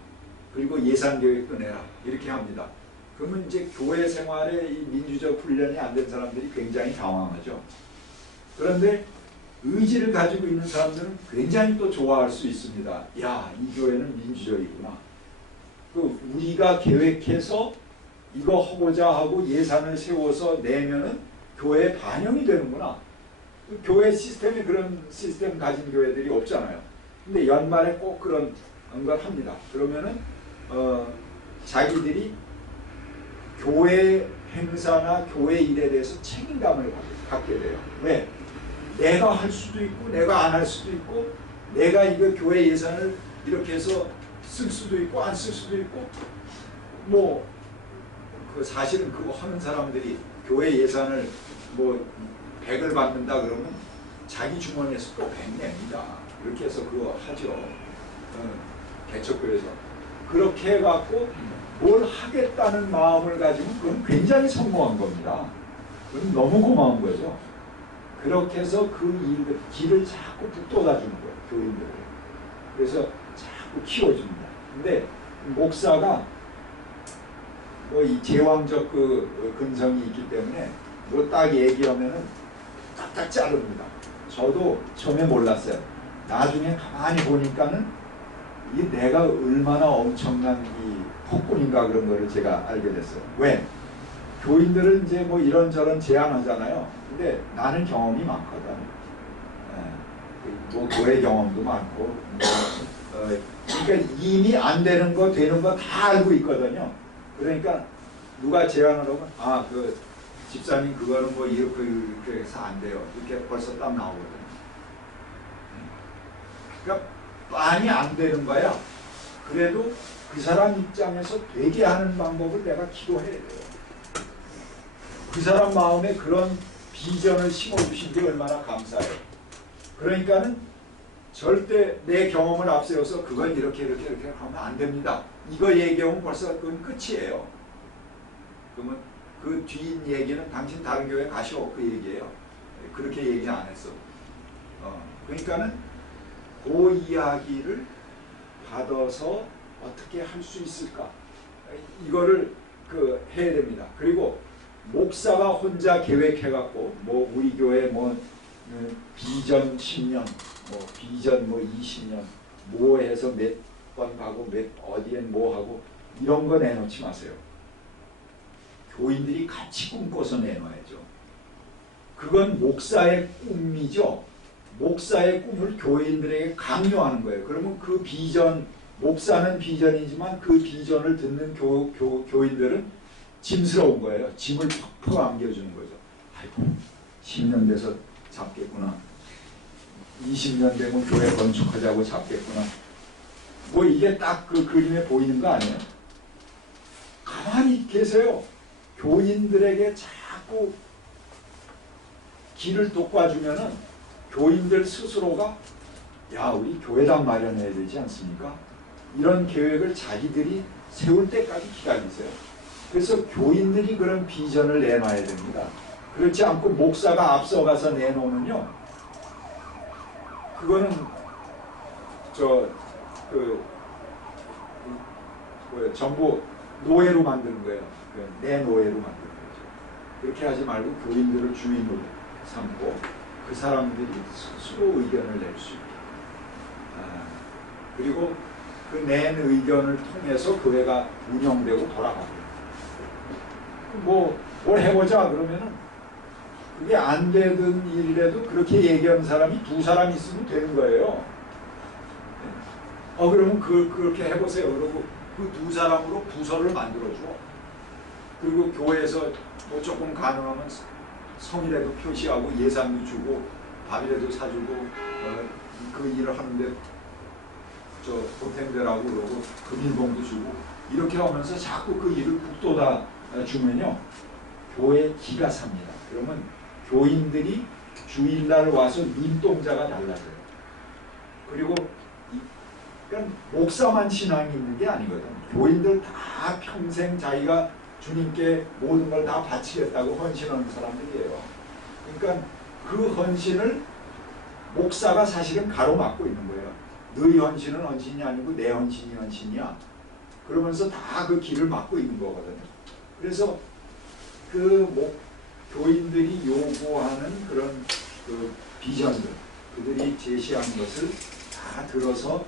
그리고 예산 계획도 내라. 이렇게 합니다. 그러면 이제 교회 생활에 이 민주적 훈련이 안 된 사람들이 굉장히 당황하죠. 그런데 의지를 가지고 있는 사람들은 굉장히 또 좋아할 수 있습니다. 야, 이 교회는 민주적이구나. 우리가 계획해서 이거 하고자 하고 예산을 세워서 내면은 교회에 반영이 되는구나. 교회 시스템에 그런 시스템 가진 교회들이 없잖아요. 근데 연말에 꼭 그런 걸 합니다. 그러면은 자기들이 교회 행사나 교회 일에 대해서 책임감을 갖게 돼요. 왜? 내가 할 수도 있고 내가 안 할 수도 있고 내가 이거 교회 예산을 이렇게 해서 쓸 수도 있고 안 쓸 수도 있고 사실은 그거 하는 사람들이 교회 예산을 100을 받는다 그러면 자기 주머니에서 또 100 냅니다. 이렇게 해서 그거 하죠. 개척교회에서. 그렇게 해갖고 뭘 하겠다는 마음을 가지면 그건 굉장히 성공한 겁니다. 그건 너무 고마운 거죠. 그렇게 해서 그 길을 자꾸 북돋아주는 거예요. 교인들을. 그래서 자꾸 키워줍니다. 근데 목사가 이 제왕적 근성이 있기 때문에 딱 얘기하면은 딱딱 자릅니다. 저도 처음에 몰랐어요. 나중에 가만히 보니까는 이게 내가 얼마나 엄청난 이 폭군인가 그런 거를 제가 알게 됐어요. 왜? 교인들은 이제 이런저런 제안하잖아요. 근데 나는 경험이 많거든. 교회 경험도 많고. 그러니까 이미 안 되는 거 되는 거 다 알고 있거든요. 그러니까 누가 제안을 하면 그 집사님 그거는 이렇게 해서 안 돼요. 이렇게 벌써 딱 나오거든요. 그러니까 많이 안 되는 거야. 그래도 그 사람 입장에서 되게 하는 방법을 내가 기도해야 돼요. 그 사람 마음에 그런 비전을 심어주신 게 얼마나 감사해요. 그러니까는 절대 내 경험을 앞세워서 그건 이렇게 하면 안 됩니다. 이거 얘기하면 벌써 그건 끝이에요. 그러면 그 뒤 얘기는 당신 다른 교회 가시오 그 얘기예요. 그렇게 얘기 안 했어. 그러니까는 그 이야기를 받아서 어떻게 할 수 있을까? 이거를 해야 됩니다. 그리고 목사가 혼자 계획해갖고 우리 교회 비전 10년, 비전 20년 해서 몇 번 가고 어디엔 하고 이런 거 내놓지 마세요. 교인들이 같이 꿈꿔서 내놔야죠. 그건 목사의 꿈이죠. 목사의 꿈을 교인들에게 강요하는 거예요. 그러면 그 비전 목사는 비전이지만 그 비전을 듣는 교인들은 짐스러운 거예요. 짐을 퍽퍽 안겨주는 거죠. 아이고 10년 돼서 잡겠구나. 20년 되면 교회 건축하자고 잡겠구나. 뭐 이게 딱 그 그림에 보이는 거 아니에요? 가만히 계세요. 교인들에게 자꾸 길을 돋궈주면은 교인들 스스로가 야 우리 교회당 마련해야 되지 않습니까? 이런 계획을 자기들이 세울 때까지 기다리세요. 그래서 교인들이 그런 비전을 내놔야 됩니다. 그렇지 않고 목사가 앞서가서 내놓으면요, 그거는 전부 노예로 만드는 거예요. 내 노예로 만드는 거죠. 그렇게 하지 말고 교인들을 주인으로 삼고 그 사람들이 스스로 의견을 낼 수 있게. 그리고 그 낸 의견을 통해서 교회가 운영되고 돌아가고. 뭘 해보자 그러면은 그게 안 되던 일이라도 그렇게 얘기하는 사람이 2사람 있으면 되는 거예요. 그러면 그렇게 해보세요. 그러고 그 2사람으로 부서를 만들어줘. 그리고 교회에서 뭐 조금 가능하면 성이라도 표시하고 예산도 주고 밥이라도 사주고 그 일을 하는데 보탬되라고 그러고 금일봉도 주고 이렇게 하면서 자꾸 그 일을 북돋아 주면요, 교회 기가 삽니다. 그러면 교인들이 주일날 와서 눈동자가 달라져요. 그리고 그러니까 목사만 신앙이 있는 게 아니거든. 교인들 다 평생 자기가 주님께 모든 걸 다 바치겠다고 헌신하는 사람들이에요. 그러니까 그 헌신을 목사가 사실은 가로막고 있는 거예요. 너희 헌신은 헌신이 아니고 내 헌신이 헌신이야. 그러면서 다 그 길을 막고 있는 거거든요. 그래서 교인들이 요구하는 그런 그 비전들, 그들이 제시한 것을 다 들어서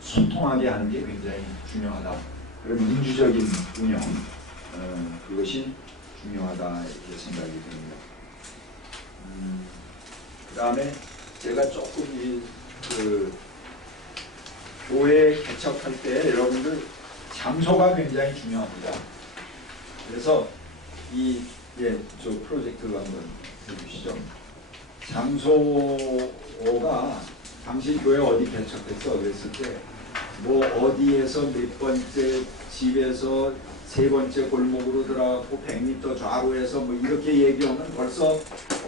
소통하게 하는 게 굉장히 중요하다. 그런 민주적인 운영, 그것이 중요하다 이렇게 생각이 됩니다. 그 다음에 제가 조금 교회 개척할 때 여러분들 장소가 굉장히 중요합니다. 그래서 저 프로젝트를 한번 해주시죠. 장소가 당신 교회 어디 개척했어? 그랬을 때 뭐 어디에서 몇 번째 집에서 3번째 골목으로 들어가고 100m 좌우에서 뭐 이렇게 얘기하면 벌써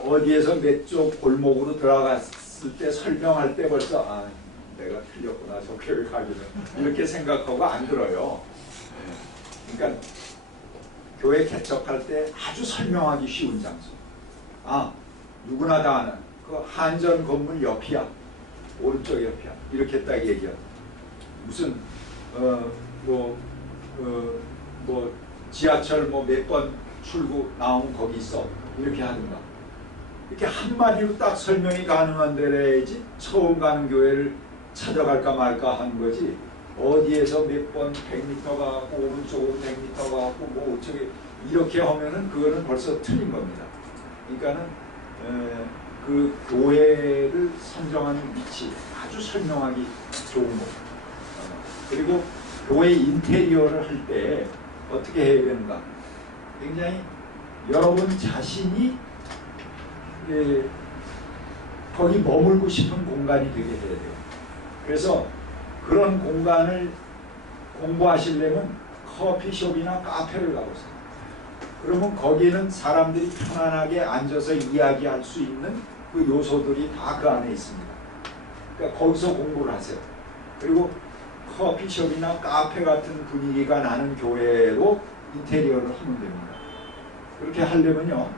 어디에서 몇 쪽 골목으로 들어갔을 때 설명할 때 벌써 내가 틀렸구나 저 교회 가기는 이렇게 생각하고 안 들어요. 그러니까 교회 개척할 때 아주 설명하기 쉬운 장소. 누구나 다 아는 그 한전 건물 옆이야. 오른쪽 옆이야. 이렇게 딱 얘기하고 무슨 지하철 몇 번 출구 나오면 거기 있어. 이렇게 하든가. 이렇게 한마디로 딱 설명이 가능한 데래야지 처음 가는 교회를 찾아갈까 말까 하는 거지. 어디에서 몇 번 100m 가고 오른쪽으로 100m 가고 뭐 어쩌게 이렇게 하면은 그거는 벌써 틀린 겁니다. 그러니까는 그 교회를 선정하는 위치 아주 설명하기 좋은 거. 그리고 교회 인테리어를 할 때 어떻게 해야 되는가? 굉장히 여러분 자신이 거기 머물고 싶은 공간이 되게 해야 돼요. 그래서 그런 공간을 공부하시려면 커피숍이나 카페를 가보세요. 그러면 거기는 사람들이 편안하게 앉아서 이야기할 수 있는 그 요소들이 다 그 안에 있습니다. 그러니까 거기서 공부를 하세요. 그리고 커피숍이나 카페 같은 분위기가 나는 교회로 인테리어를 하면 됩니다. 그렇게 하려면요,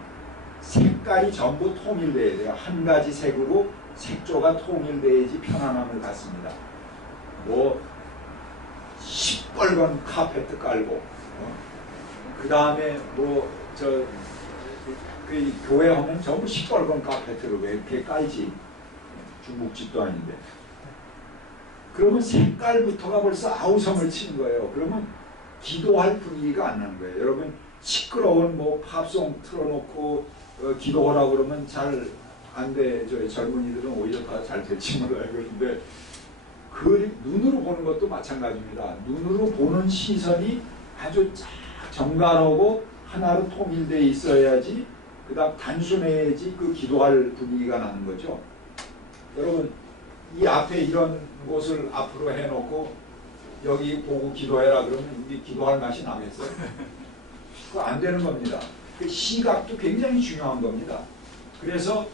색깔이 전부 통일돼야 돼요. 한 가지 색으로 색조가 통일돼야지 편안함을 갖습니다. 시뻘건 카페트 깔고, 그 다음에 그 교회 하면 전부 시뻘건 카페트를 왜 이렇게 깔지? 중국집도 아닌데. 그러면 색깔부터가 벌써 아우성을 치는 거예요. 그러면 기도할 분위기가 안 나는 거예요. 여러분 시끄러운 팝송 틀어놓고 기도하라고 그러면 잘 안 돼. 저희 젊은이들은 오히려 다 잘 될지 몰라요. 그런데 그 눈으로 보는 것도 마찬가지입니다. 눈으로 보는 시선이 아주 쫙 정갈하고 하나로 통일되어 있어야지, 그 다음 단순해야지 그 기도할 분위기가 나는 거죠. 여러분, 이 앞에 이런 곳을 앞으로 해놓고 여기 보고 기도해라 그러면 우리 기도할 맛이 나겠어요? 그거 안 되는 겁니다. 그 시각도 굉장히 중요한 겁니다. 그래서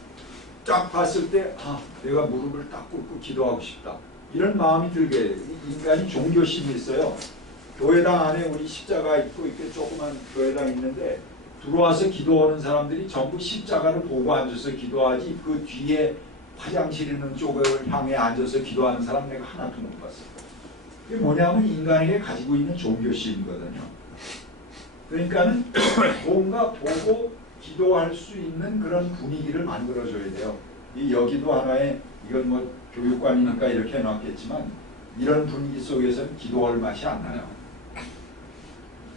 딱 봤을 때 내가 무릎을 딱 꿇고 기도하고 싶다, 이런 마음이 들게. 인간이 종교심이 있어요. 교회당 안에 우리 십자가 있고 이렇게 조그만 교회당 있는데 들어와서 기도하는 사람들이 전부 십자가를 보고 앉아서 기도하지, 그 뒤에 화장실 있는 쪽을 향해 앉아서 기도하는 사람 내가 하나도 못 봤어요. 이게 뭐냐면 인간에게 가지고 있는 종교심이거든요. 그러니까는 뭔가 보고 기도할 수 있는 그런 분위기를 만들어줘야 돼요. 여기도 하나의, 이건 뭐 교육관이니까 이렇게 해놨겠지만 이런 분위기 속에서는 기도할 맛이 안 나요.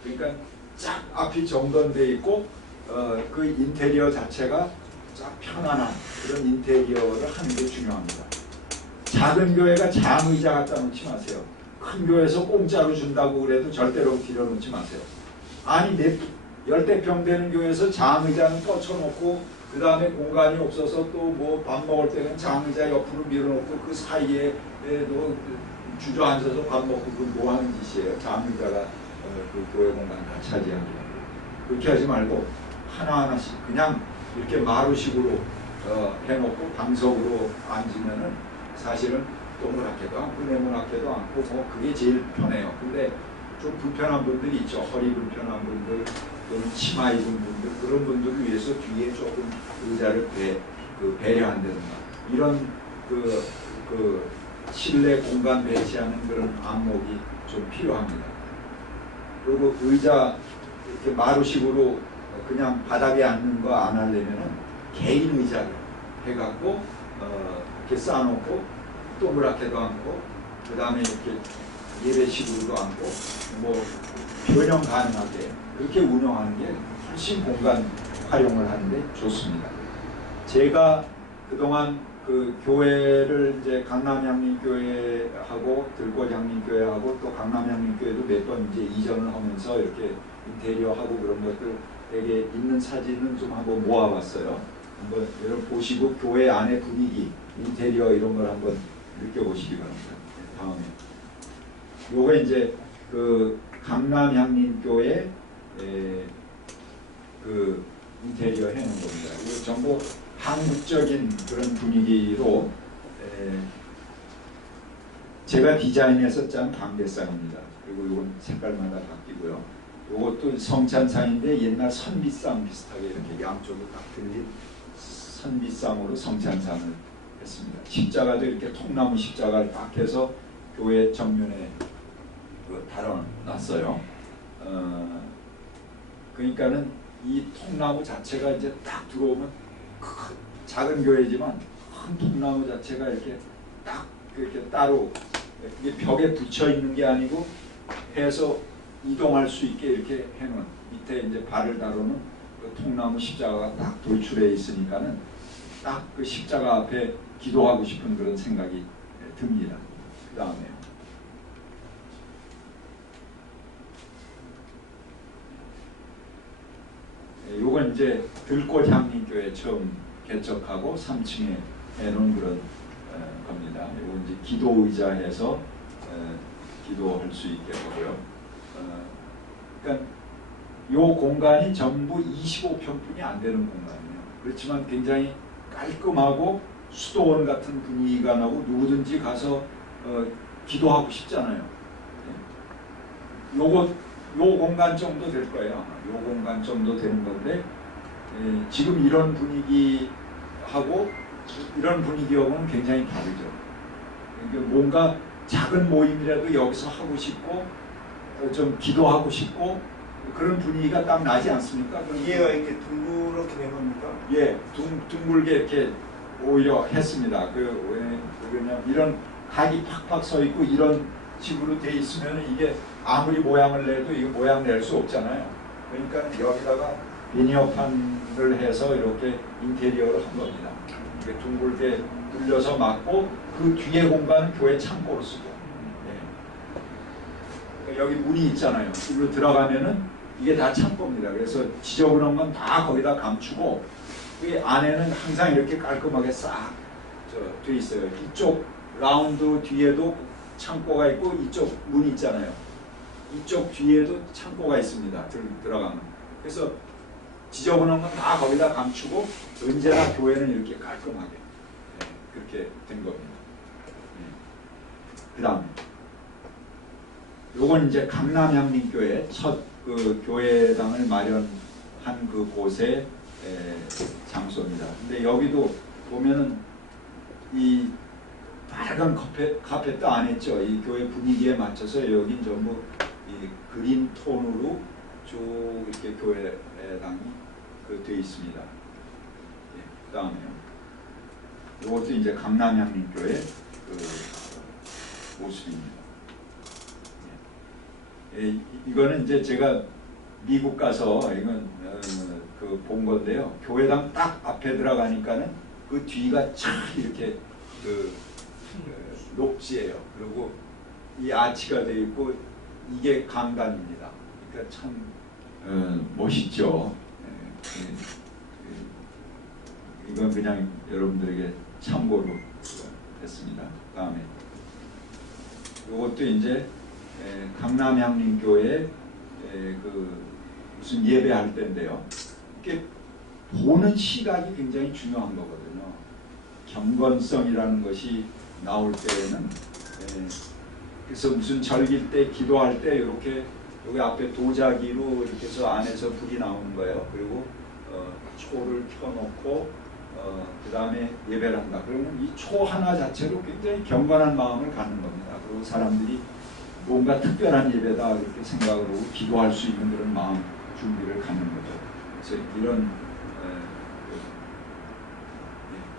그러니까 쫙 앞이 정돈되어 있고 그 인테리어 자체가 쫙 편안한 그런 인테리어를 하는 게 중요합니다. 작은 교회가 장의자 갖다 놓지 마세요. 큰 교회에서 공짜로 준다고 그래도 절대로 들여놓지 마세요. 아니, 열대평 되는 교회에서 장의자는 뻗쳐놓고 그 다음에 공간이 없어서 또 뭐 밥 먹을 때는 장의자 옆으로 밀어놓고 그 사이에도 주저앉아서 밥 먹고 그 뭐 하는 짓이에요. 장의자가 그 교회 공간 다 차지하고. 그렇게 하지 말고 하나하나씩 그냥 이렇게 마루식으로 해놓고 방석으로 앉으면은 사실은 동그랗게도 않고 네모나게도 않고 뭐 그게 제일 편해요. 근데 좀 불편한 분들이 있죠. 허리 불편한 분들, 또는 치마 입은 분들, 그런 분들을 위해서 뒤에 조금 의자를 배려한다든가 이런 그 실내 공간 배치하는 그런 안목이 좀 필요합니다. 그리고 의자 이렇게 마루식으로 그냥 바닥에 앉는 거 안 하려면은 개인 의자를 해갖고 이렇게 쌓아놓고 동그랗게도 앉고 그 다음에 이렇게 예배식으로도 앉고 뭐 변형 가능하게 그렇게 운영하는 게 훨씬 공간 활용을 하는데 좋습니다. 제가 그동안 그 교회를 이제 강남향림교회하고 들꽃향림교회하고 또 강남향림교회도 몇 번 이제 이전을 하면서 이렇게 인테리어하고 그런 것들 되게 있는 사진은 좀 한번 모아봤어요. 한번 여러분 보시고 교회 안의 분위기, 인테리어 이런 걸 한번 느껴보시기 바랍니다. 다음에 요거 이제 그 강남향림교회 그 인테리어 해놓은 겁니다. 이거 전부 한국적인 그런 분위기로 제가 디자인해서 짠 강대상입니다. 그리고 이건 색깔마다 바뀌고요. 이것도 성찬상인데 옛날 선비상 비슷하게 이렇게 양쪽에 딱 들린 선비상으로 성찬상을 했습니다. 십자가도 이렇게 통나무 십자가를 딱 해서 교회 정면에 달아놨어요. 그러니까는 이 통나무 자체가 이제 딱 들어오면 작은 교회지만 큰 통나무 자체가 이렇게 딱 이렇게 따로 이게 벽에 붙여 있는 게 아니고 해서 이동할 수 있게 이렇게 해놓은 밑에 이제 발을 다루는 그 통나무 십자가가 딱 돌출해 있으니까는 딱 그 십자가 앞에 기도하고 싶은 그런 생각이 듭니다. 그 다음에 요건 이제 들꽃향림교회 처음 개척하고 3층에 해놓은 그런 겁니다. 요건 이제 기도 의자 해서 기도할 수 있게 하고요. 그러니까 요 공간이 전부 25평뿐이 안 되는 공간이에요. 그렇지만 굉장히 깔끔하고 수도원 같은 분위기가 나고 누구든지 가서 기도하고 싶잖아요. 요 공간 정도 될 거예요. 요 공간 정도 되는 건데 지금 이런 분위기하고 이런 분위기하고는 굉장히 다르죠. 그러니까 뭔가 작은 모임이라도 여기서 하고 싶고 좀 기도하고 싶고 그런 분위기가 딱 나지 않습니까? 이해가 이렇게 둥그렇게 된 겁니까? 예, 둥글게 이렇게 오히려 했습니다. 왜냐면 이런 각이 팍팍 서 있고 이런 식으로 돼 있으면 이게 아무리 모양을 내도 이거 모양 낼 수 없잖아요. 그러니까 여기다가 비니어판 문을 해서 이렇게 인테리어를 한 겁니다. 이렇게 둥글게 뚫려서 막고 그 뒤에 공간은 교회 창고로 쓰고. 여기 문이 있잖아요. 이리로 들어가면은 이게 다 창고입니다. 그래서 지저분한 건 다 거기다 감추고 그 안에는 항상 이렇게 깔끔하게 싹 돼 있어요. 이쪽 라운드 뒤에도 창고가 있고 이쪽 문이 있잖아요. 이쪽 뒤에도 창고가 있습니다. 들어가면. 그래서 지저분한 건 다 거기다 감추고 언제나 교회는 이렇게 깔끔하게 그렇게 된 겁니다. 그 다음에 요건 이제 강남향림교회 첫 그 교회당을 마련한 그 곳의 장소입니다. 근데 여기도 보면은 이 빨간 카펫도 안 했죠. 이 교회 분위기에 맞춰서 여긴 전부 이 그린 톤으로 쭉 이렇게 교회당이 되어 있습니다. 그 다음에요. 이것도 이제 강남향림교회 그 모습입니다. 이거는 이제 제가 미국 가서 이건 그 본 건데요. 교회당 딱 앞에 들어가니까는 그 뒤가 참 이렇게 녹지예요. 그리고 이 아치가 되어 있고 이게 강단입니다. 그러니까 참 멋있죠. 이건 그냥 여러분들에게 참고로 했습니다. 다음에 이것도 이제 강남향림교회 그 무슨 예배할 때인데요. 이게 보는 시각이 굉장히 중요한 거거든요. 경건성이라는 것이 나올 때에는 그래서 무슨 절길 때 기도할 때 이렇게 여기 앞에 도자기로 이렇게 해서 안에서 불이 나오는 거예요. 그리고 초를 켜놓고 그 다음에 예배를 한다. 그러면 이 초 하나 자체로 굉장히 경건한 마음을 갖는 겁니다. 그리고 사람들이 뭔가 특별한 예배다 이렇게 생각을 하고 기도할 수 있는 그런 마음 준비를 갖는 거죠. 그래서 이런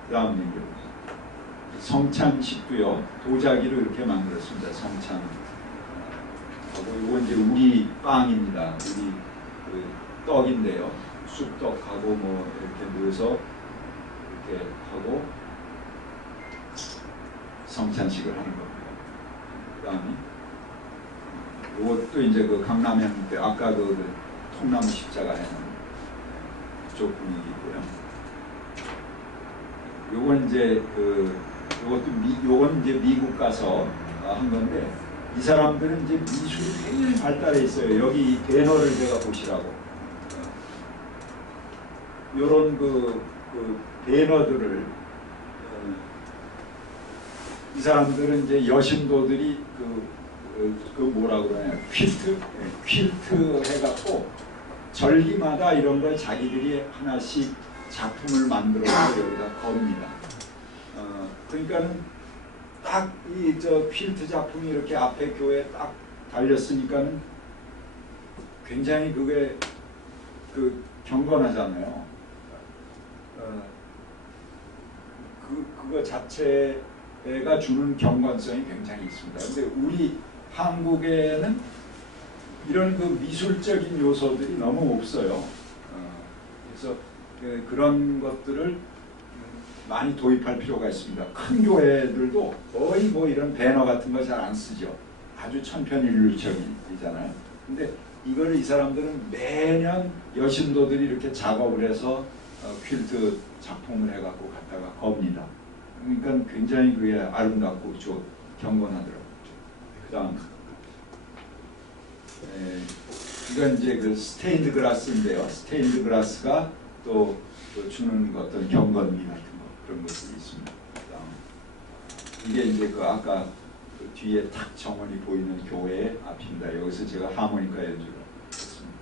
그 다음 얘기로 성찬식도요. 도자기로 이렇게 만들었습니다. 성찬 하고 이거 이제 우리 빵입니다. 우리 그 떡인데요. 쑥떡하고 뭐 이렇게 넣어서 이렇게 하고 성찬식을 하는 겁니다. 그 다음에 이것도 이제 그 강남향 때 아까 그 통나무 십자가 해놓은 그쪽 분위기고요. 요건 이제 요건 이제 미국 가서 한 건데 이 사람들은 이제 미술이 굉장히 발달해 있어요. 여기 이 배너를 제가 보시라고. 요런 그 배너들을 이 사람들은 이제 여신도들이 그 뭐라 그러냐 퀼트 해갖고 절기마다 이런 걸 자기들이 하나씩 작품을 만들어서 여기다 겁니다. 그러니까는 딱 이 퀼트 작품이 이렇게 앞에 교회에 딱 달렸으니까는 굉장히 그게 경건하잖아요. 그거 자체가 주는 경건성이 굉장히 있습니다. 근데 우리 한국에는 이런 그 미술적인 요소들이 너무 없어요. 그래서 그런 것들을 많이 도입할 필요가 있습니다. 큰 교회들도 거의 뭐 이런 배너 같은 거 잘 안 쓰죠. 아주 천편일률적이잖아요. 근데 이걸 이 사람들은 매년 여신도들이 이렇게 작업을 해서 퀼트 작품을 해갖고 갖다가 겁니다. 그러니까 굉장히 그게 아름답고 경건하더라고요. 그 다음 이건 이제 그 스테인드 글라스인데요. 스테인드 글라스가 또 주는 어떤 경건미 같은 거 그런 것들이 있습니다. 이게 이제 그 아까 그 뒤에 탁 정원이 보이는 교회의 앞입니다. 여기서 제가 하모니카 연주를 했습니다.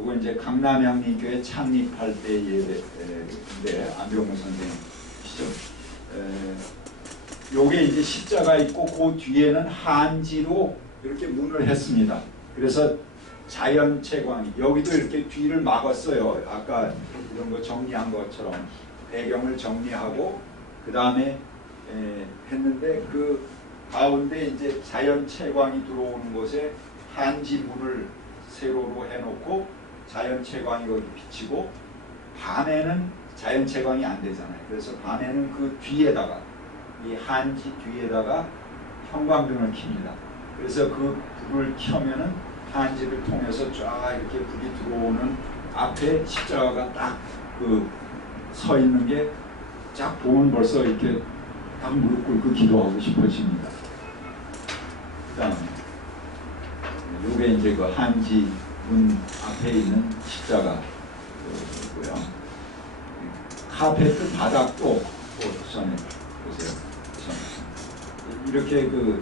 이거 이제 강남향림교회 창립할 때 예배인데 안병무 선생님이시죠. 요게 이제 십자가 있고 그 뒤에는 한지로 이렇게 문을 했습니다. 그래서 자연 채광이 여기도 이렇게 뒤를 막았어요. 아까 이런 거 정리한 것처럼 배경을 정리하고 그 다음에 했는데 그 가운데 이제 자연 채광이 들어오는 곳에 한지 문을 세로로 해놓고 자연 채광이 거기 비치고 밤에는 자연 채광이 안 되잖아요. 그래서 밤에는 그 뒤에다가 이 한지 뒤에다가 형광등을 켭니다. 그래서 그 불을 켜면은 한지를 통해서 쫙 이렇게 불이 들어오는 앞에 십자가가 딱 그 서 있는 게 쫙 보면 벌써 이렇게 딱 무릎 꿇고 기도하고 싶어집니다. 그다음에 요게 이제 그 한지 문 앞에 있는 십자가고요. 카페트 바닥도 전에 보세요. 이렇게 그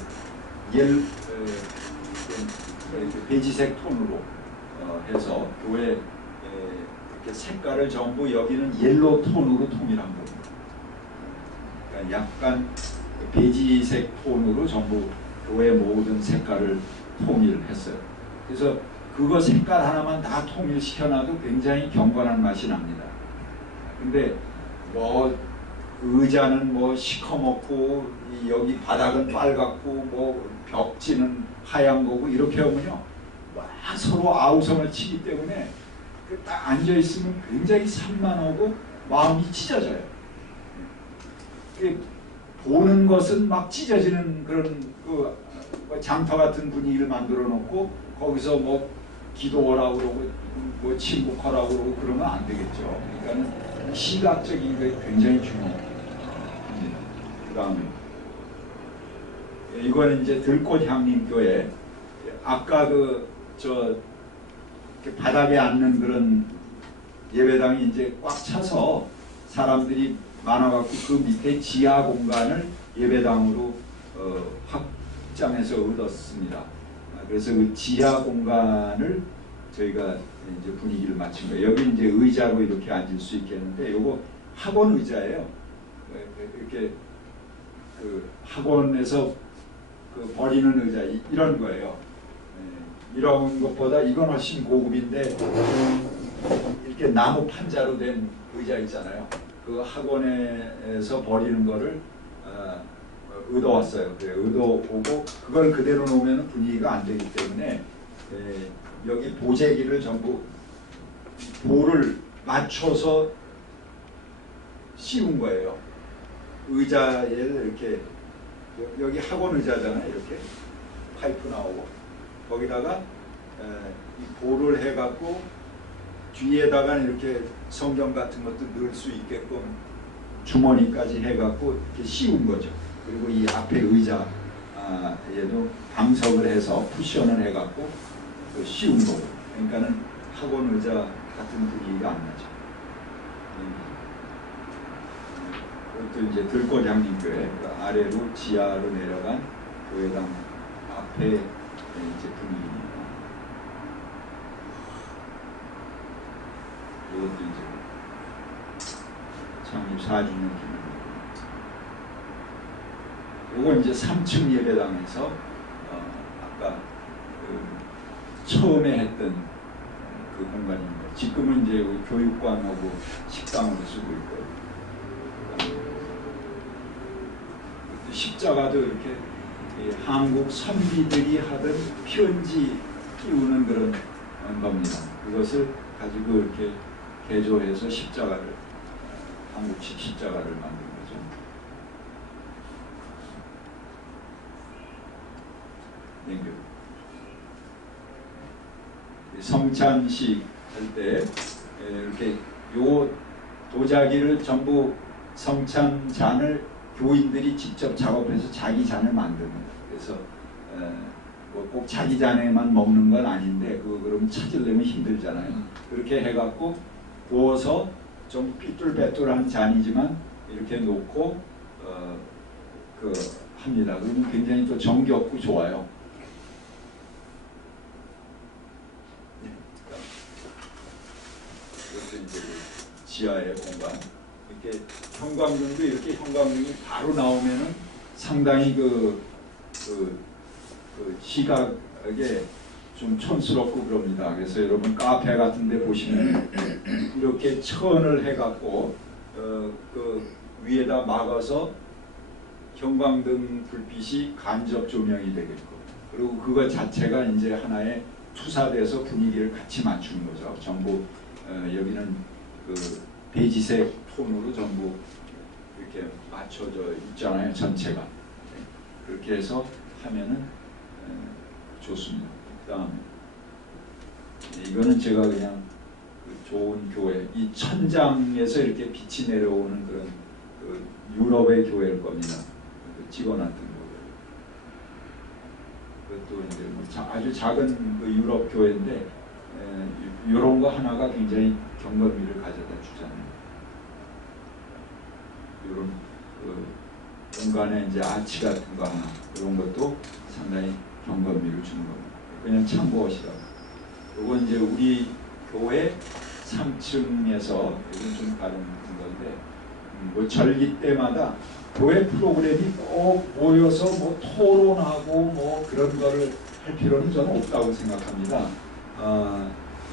베지색 톤으로 해서 교회 이렇게 색깔을 전부 여기는 옐로 톤으로 통일한 겁니다. 그러니까 약간 베지색 톤으로 전부 교회 모든 색깔을 통일했어요. 그래서 그거 색깔 하나만 다 통일시켜놔도 굉장히 경건한 맛이 납니다. 근데 뭐 의자는 뭐 시커멓고 여기 바닥은 빨갛고 뭐 벽지는 하얀 거고 이렇게 하면요 막 서로 아우성을 치기 때문에 딱 앉아 있으면 굉장히 산만하고 마음이 찢어져요. 보는 것은 막 찢어지는 그런 그 장터 같은 분위기를 만들어 놓고 거기서 뭐 기도하라고 그러고 뭐 침묵하라고 그러고 그러면 안 되겠죠. 그러니까는 시각적인 게 굉장히 중요합니다. 그 다음에 이거는 이제 들꽃 향림교회 아까 저 바닥에 앉는 그런 예배당이 이제 꽉 차서 사람들이 많아갖고 그 밑에 지하 공간을 예배당으로 확장해서 얻었습니다. 그래서 그 지하 공간을 저희가 이제 분위기를 맞춘 거예요. 여기 이제 의자로 이렇게 앉을 수 있겠는데 요거 학원 의자예요. 이렇게 그 학원에서 그 버리는 의자 이런 거예요. 이런 것보다 이건 훨씬 고급인데 이렇게 나무 판자로 된 의자 있잖아요. 그 학원에서 버리는 거를 얻어왔어요. 얻어오고 그걸 그대로 놓으면 분위기가 안 되기 때문에 여기 보재기를 전부 볼을 맞춰서 씌운 거예요. 의자에 이렇게 여기 학원 의자잖아요. 이렇게 파이프 나오고 거기다가 이 볼을 해갖고 뒤에다가 이렇게 성경 같은 것도 넣을 수 있게끔 주머니까지 해갖고 이렇게 씌운 거죠. 그리고 이 앞에 의자 얘도 방석을 해서 쿠션을 해갖고 씌운 거고. 그러니까는 학원 의자 같은 분위기가 안 나죠. 이것도 이제 들꽃 향림교회 아래로 지하로 내려간 교회당 앞에 이제 분위기입니다. 이것도 이제 창립 4주년 기념. 이건 이제 3층 예배당에서 아까 처음에 했던 그 공간입니다. 지금은 이제 우리 교육관하고 식당으로 쓰고 있고. 십자가도 이렇게 한국 선비들이 하던 편지 띄우는 그런 겁니다. 그것을 가지고 이렇게 개조해서 십자가를 한국식 십자가를 만든 거죠. 냉교. 성찬식 할 때 이렇게 요 도자기를 전부 성찬잔을 교인들이 직접 작업해서 자기 잔을 만듭니다. 그래서 뭐 꼭 자기 잔에만 먹는 건 아닌데 그럼 찾으려면 힘들잖아요. 그렇게 해갖고 부어서 좀 삐뚤빼뚤한 잔이지만 이렇게 놓고 합니다. 그러면 굉장히 또 정겹고 좋아요. 이것도 이제 지하의 공간. 이렇게 형광등도 이렇게 형광등이 바로 나오면은 상당히 시각에 좀 촌스럽고 그럽니다. 그래서 여러분 카페 같은데 보시면 이렇게 천을 해갖고 그 위에다 막아서 형광등 불빛이 간접 조명이 되겠고, 그리고 그거 자체가 이제 하나의 투사돼서 분위기를 같이 맞추는 거죠. 전부 여기는 그 베이지색 톤으로 전부 이렇게 맞춰져 있잖아요. 전체가. 그렇게 해서 하면은 좋습니다. 그다음에 이거는 제가 그냥 그 좋은 교회, 이 천장에서 이렇게 빛이 내려오는 그런 그 유럽의 교회일 겁니다. 찍어놨던 거예요. 그것도 이제 뭐 아주 작은 그 유럽 교회인데 이런 거 하나가 굉장히 경건미를 가져다 주잖아요. 이런 그 공간에 이제 아치 같은 거 하나 이런 것도 상당히 경건미를 주는 겁니다. 그냥 참고하시라고. 이건 이제 우리 교회 3층에서 이건 좀 다른 건데 뭐 절기 때마다 교회 프로그램이 꼭 모여서 뭐 토론하고 뭐 그런 거를 할 필요는 저는 없다고 생각합니다.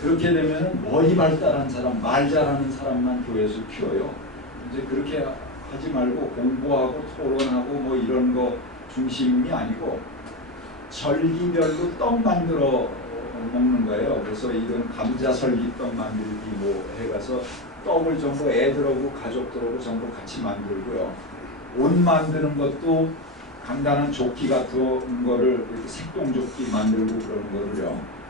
그렇게 되면 머리 발달한 사람, 말 잘하는 사람만 교회에서 키워요. 이제 그렇게 하지 말고 공부하고 토론하고 뭐 이런 거 중심이 아니고 절기별로 떡 만들어 먹는 거예요. 그래서 이건 감자 설기떡 만들기 뭐 해가서 떡을 전부 애들하고 가족들하고 전부 같이 만들고요. 옷 만드는 것도 간단한 조끼 같은 거를 이렇게 색동조끼 만들고 그러는 거를요.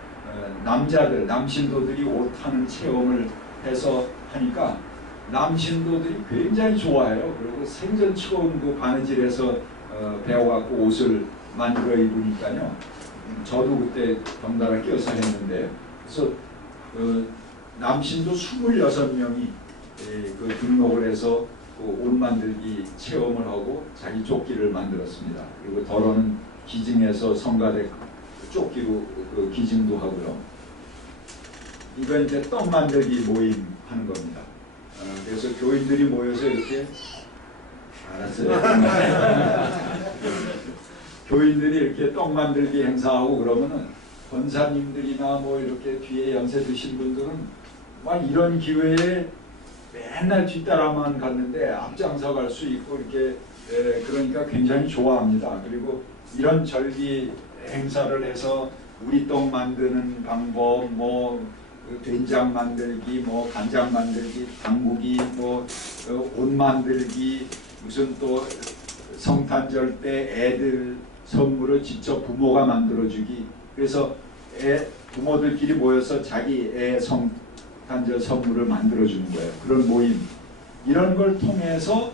남신도들이 옷 하는 체험을 해서 하니까 남신도들이 굉장히 좋아해요. 그리고 생전 처음 그 바느질해서 배워갖고 옷을 만들어 입으니까요. 저도 그때 덩달아 껴서 했는데, 그래서 남신도 26명이 그 등록을 해서 그 옷 만들기 체험을 하고 자기 조끼를 만들었습니다. 그리고 더러는 기증해서 성가대 조끼로 그 기증도 하고요. 이건 이제 떡 만들기 모임 하는 겁니다. 그래서 교인들이 모여서 이렇게 알았어요. 교인들이 이렇게 떡 만들기 행사하고 그러면은 권사님들이나 뭐 이렇게 뒤에 연세 드신 분들은 막 이런 기회에 맨날 뒤따라만 갔는데 앞장서 갈 수 있고 이렇게 그러니까 굉장히 좋아합니다. 그리고 이런 절기 행사를 해서 우리 떡 만드는 방법, 뭐 된장 만들기, 뭐 간장 만들기, 당국이 뭐 옷 만들기, 무슨 또 성탄절 때 애들 선물을 직접 부모가 만들어주기. 그래서 부모들끼리 모여서 자기 애 성탄절 선물을 만들어주는 거예요. 그런 모임. 이런 걸 통해서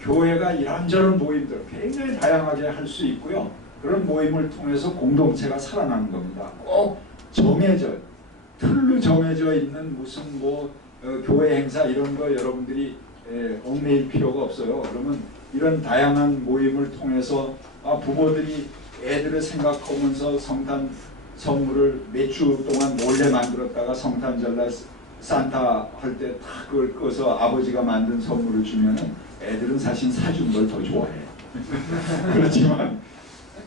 교회가 이런저런 모임들 굉장히 다양하게 할 수 있고요. 그런 모임을 통해서 공동체가 살아나는 겁니다. 꼭 틀로 정해져 있는 무슨 뭐 교회 행사 이런 거 여러분들이 얽매일 필요가 없어요. 그러면 이런 다양한 모임을 통해서 부모들이 애들을 생각하면서 성탄 선물을 몇 주 동안 몰래 만들었다가 성탄절날 산타 할 때 다 그걸 꺼서 아버지가 만든 선물을 주면은 애들은 사실 사준 걸 더 좋아해. 그렇지만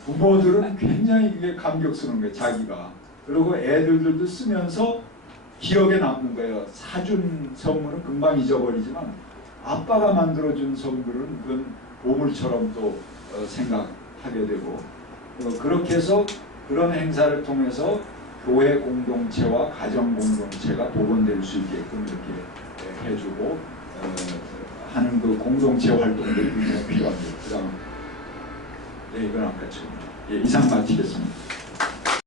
부모들은 굉장히 그게 감격스러운 거예요. 자기가. 그리고 애들도 쓰면서 기억에 남는 거예요. 사준 선물은 금방 잊어버리지만 아빠가 만들어준 선물은 그건 보물처럼 또 생각하게 되고 그렇게 해서 그런 행사를 통해서 교회 공동체와 가정 공동체가 복원될 수 있게끔 이렇게 해주고 하는 그 공동체 활동들이 굉장히 필요합니다. 그다음 이건 아까처럼 이상 마치겠습니다.